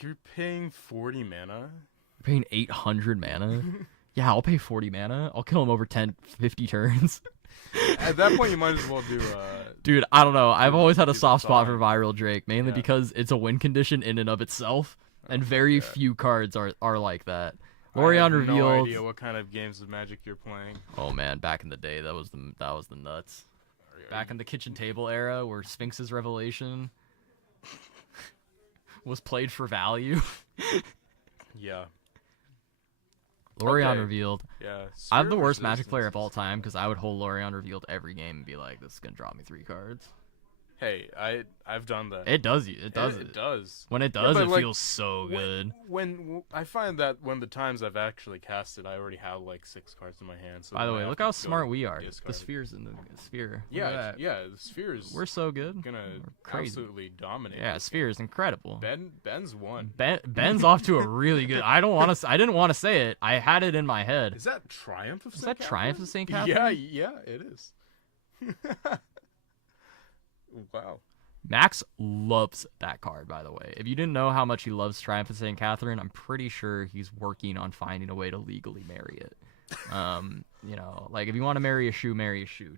You're paying 40 mana. You're paying 800 mana? Yeah, I'll pay 40 mana. I'll kill him over 50 turns. At that point, you might as well do. Dude, I don't know. I've always had a do the soft spot for song. Viral Drake, mainly Yeah. because it's a win condition in and of itself, and very few cards are like that. Lorion I have revealed. No idea what kind of games of Magic you're playing. Oh man, back in the day, that was the nuts. Back in the kitchen table era, where Sphinx's Revelation was played for value. Yeah. Lorion Okay. revealed. Yeah. I'm the Sphere worst Magic player of Resistance all is- time because I would hold Lorion revealed every game and be like, "This is gonna drop me 3 cards." Hey, I've done that. It does. It does. It does. When it does, but, it like, feels so good. When I find that when the times I've actually cast it, I already have like 6 cards in my hand. So By the then I way, have look to how go smart we are. discard The it. sphere's in the sphere. Look at Yeah, that. yeah. The sphere is We're so good. gonna We're crazy. absolutely dominate. Yeah, this sphere is incredible. game. Ben's won. Ben's off to a really good. I didn't want to say it. I had it in my head. Is that Triumph of Is St. that Triumph of St. Catherine? Yeah, yeah, it is. Wow. Max loves that card, by the way. If you didn't know how much he loves Triumph of St. Catherine, I'm pretty sure he's working on finding a way to legally marry it. You know, like if you want to marry a shoe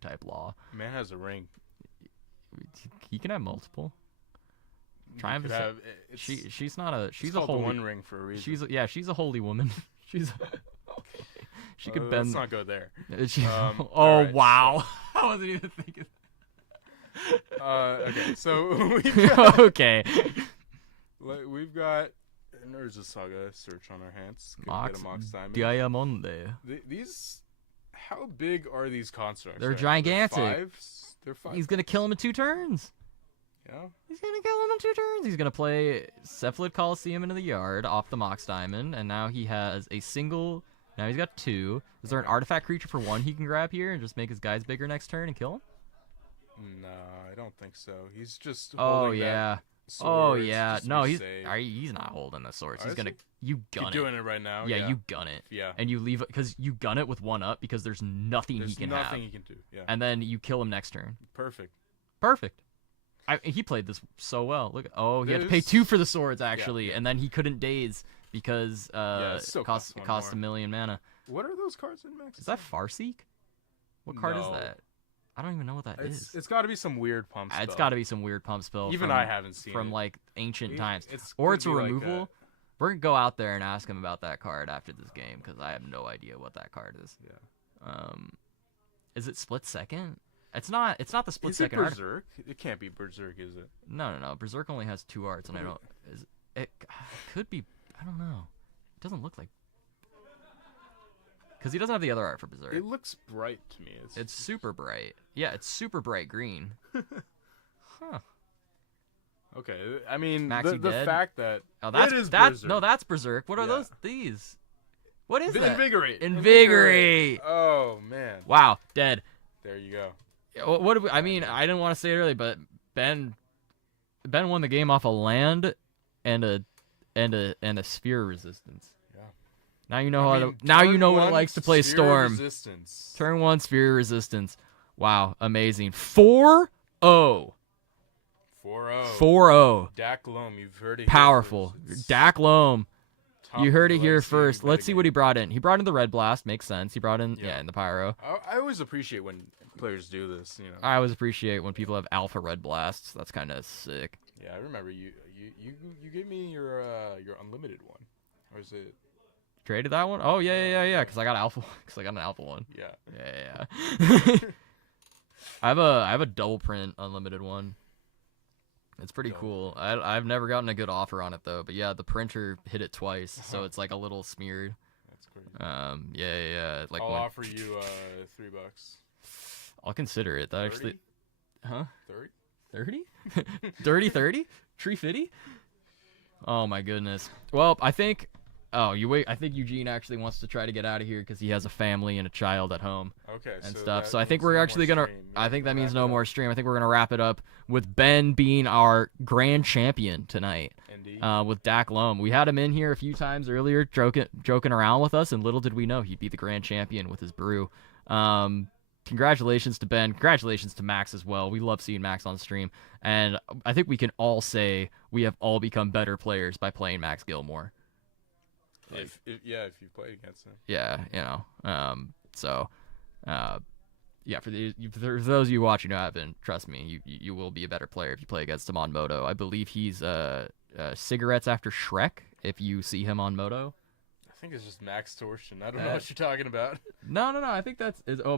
type law. Man has a ring. He can have multiple. You Triumph could of have, She's not a she's it's a called the holy One Ring for a reason. she's a holy woman. She's she could Let's bend. not go there. She, Oh, oh alright, wow! I wasn't even thinking. Okay, so Okay. we've got Nerds of Saga Search on our hands. Could Mox get a Mox Diamond. Diamonde. These, how big are these constructs? They're right? gigantic. Fives? They're 5. He's gonna kill him in 2 turns. Yeah. He's gonna kill him in 2 turns. He's gonna play Cephalid Coliseum into the yard off the Mox Diamond, and now he has a single. Now he's got 2. Is there an artifact creature for 1 he can grab here and just make his guys bigger next turn and kill him? No, I don't think so. He's just Oh holding that yeah. sword Oh to yeah. just No, be he's safe. he's not holding the swords. Oh, He's is gonna he? you gun Keep it. doing it right now. Yeah, you gun it. Yeah. And you leave it because you gun it with 1 up because there's nothing There's he can nothing have. he can do. Yeah. And then you kill him next turn. Perfect. Perfect. He played this so well. Look, he had to pay This- 2 for the swords actually, yeah. and then he couldn't daze because it still costs it one cost more. 1 million mana. What are those cards in Max? Is that Farseek? What card is No. that? I don't even know what that is. It's got to be some weird pump spell. It's got to be some weird pump spell. Even from, I haven't seen from it. like ancient It- times, it's or gonna it's a be like removal. We're gonna go out there and ask him about that card after this game because I have no idea what that card is. Yeah. Is it split second? It's not. It's not the split Is it second. Berserk? It can't be Berserk, is it? No. Berserk only has 2 arts, and I don't. It could be. I don't know. It doesn't look like. Because he doesn't have the other art for Berserk. It looks bright to me. It's super bright. Yeah, it's super bright green. Huh. Okay. I mean, Maxi the dead? fact that Oh, that's it is that. Berserk. No, that's Berserk. What are Yeah. those? These. What is that? Invigorate. Invigorate. Oh man. Wow, dead. There you go. Yeah, What do we, I mean, I didn't want to say it earlier, but Ben won the game off a land and a sphere resistance. Yeah. Now you know I how to. mean, Now you turn know what it one, likes to play Sphere Storm. Resistance. Turn 1 sphere resistance. Wow, amazing. 4-0. 4-0. 4-0. Dak Loam, you've heard it. Powerful. Here first. It's Dak Loam. top You heard of it the here legacy first. Let's see what he metagame. brought in. He brought in the Red Blast. Makes sense. He brought in, Yeah. in the Pyro. I always appreciate when players do this. You know. I always appreciate when people have Alpha Red Blasts. That's kind of sick. Yeah, I remember you gave me your unlimited one, or is it? Traded that one? Oh, yeah. Because I got Alpha. Because I got an Alpha one. Yeah. Yeah. I have a double print unlimited one. It's pretty Double cool. I've never gotten a good offer on it though. But yeah, the printer hit it twice, so it's like a little smeared. That's crazy. Yeah. Like I'll when- offer you $3. I'll consider it. That 30? actually, huh? 30? 30? Dirty 30? Tree fitty? Oh my goodness. Well, I think Oh, you wait. I think Eugene actually wants to try to get out of here because he has a family and a child at home Okay. and so stuff. that So I think means we're no more actually gonna. stream. I Yeah, think that we'll means wrap no it more up. stream. I think we're gonna wrap it up with Ben being our grand champion tonight. Indeed. With Dak Loam. We had him in here a few times earlier, joking around with us, and little did we know he'd be the grand champion with his brew. Congratulations to Ben. Congratulations to Max as well. We love seeing Max on stream, and I think we can all say we have all become better players by playing Max Gilmore. if you played against him. Yeah, yeah, for those of you watching who haven't, trust me, you will be a better player if you play against him on Moto. I believe he's Cigarettes After Shrek if you see him on Moto. I think it's just Max Torsion. I don't know what you're talking about. No, I think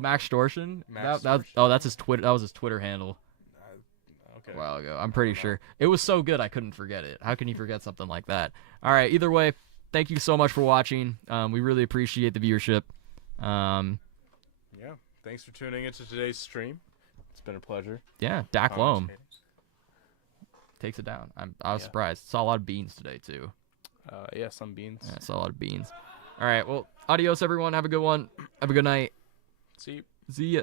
Max Torsion. Max That's his Twitter. That was his Twitter handle Okay. a while ago. I'm pretty sure. It was so good I couldn't forget it. How can you forget something like that? All right, either way, thank you so much for watching. We really appreciate the viewership. Yeah. Thanks for tuning into today's stream. It's been a pleasure. Yeah, Dak Loam Commentating. takes it down. I was surprised. Saw a lot of beans today too. Yeah, some beans. Yeah, saw a lot of beans. All right, well, adios everyone. Have a good one. Have a good night. See you. See ya.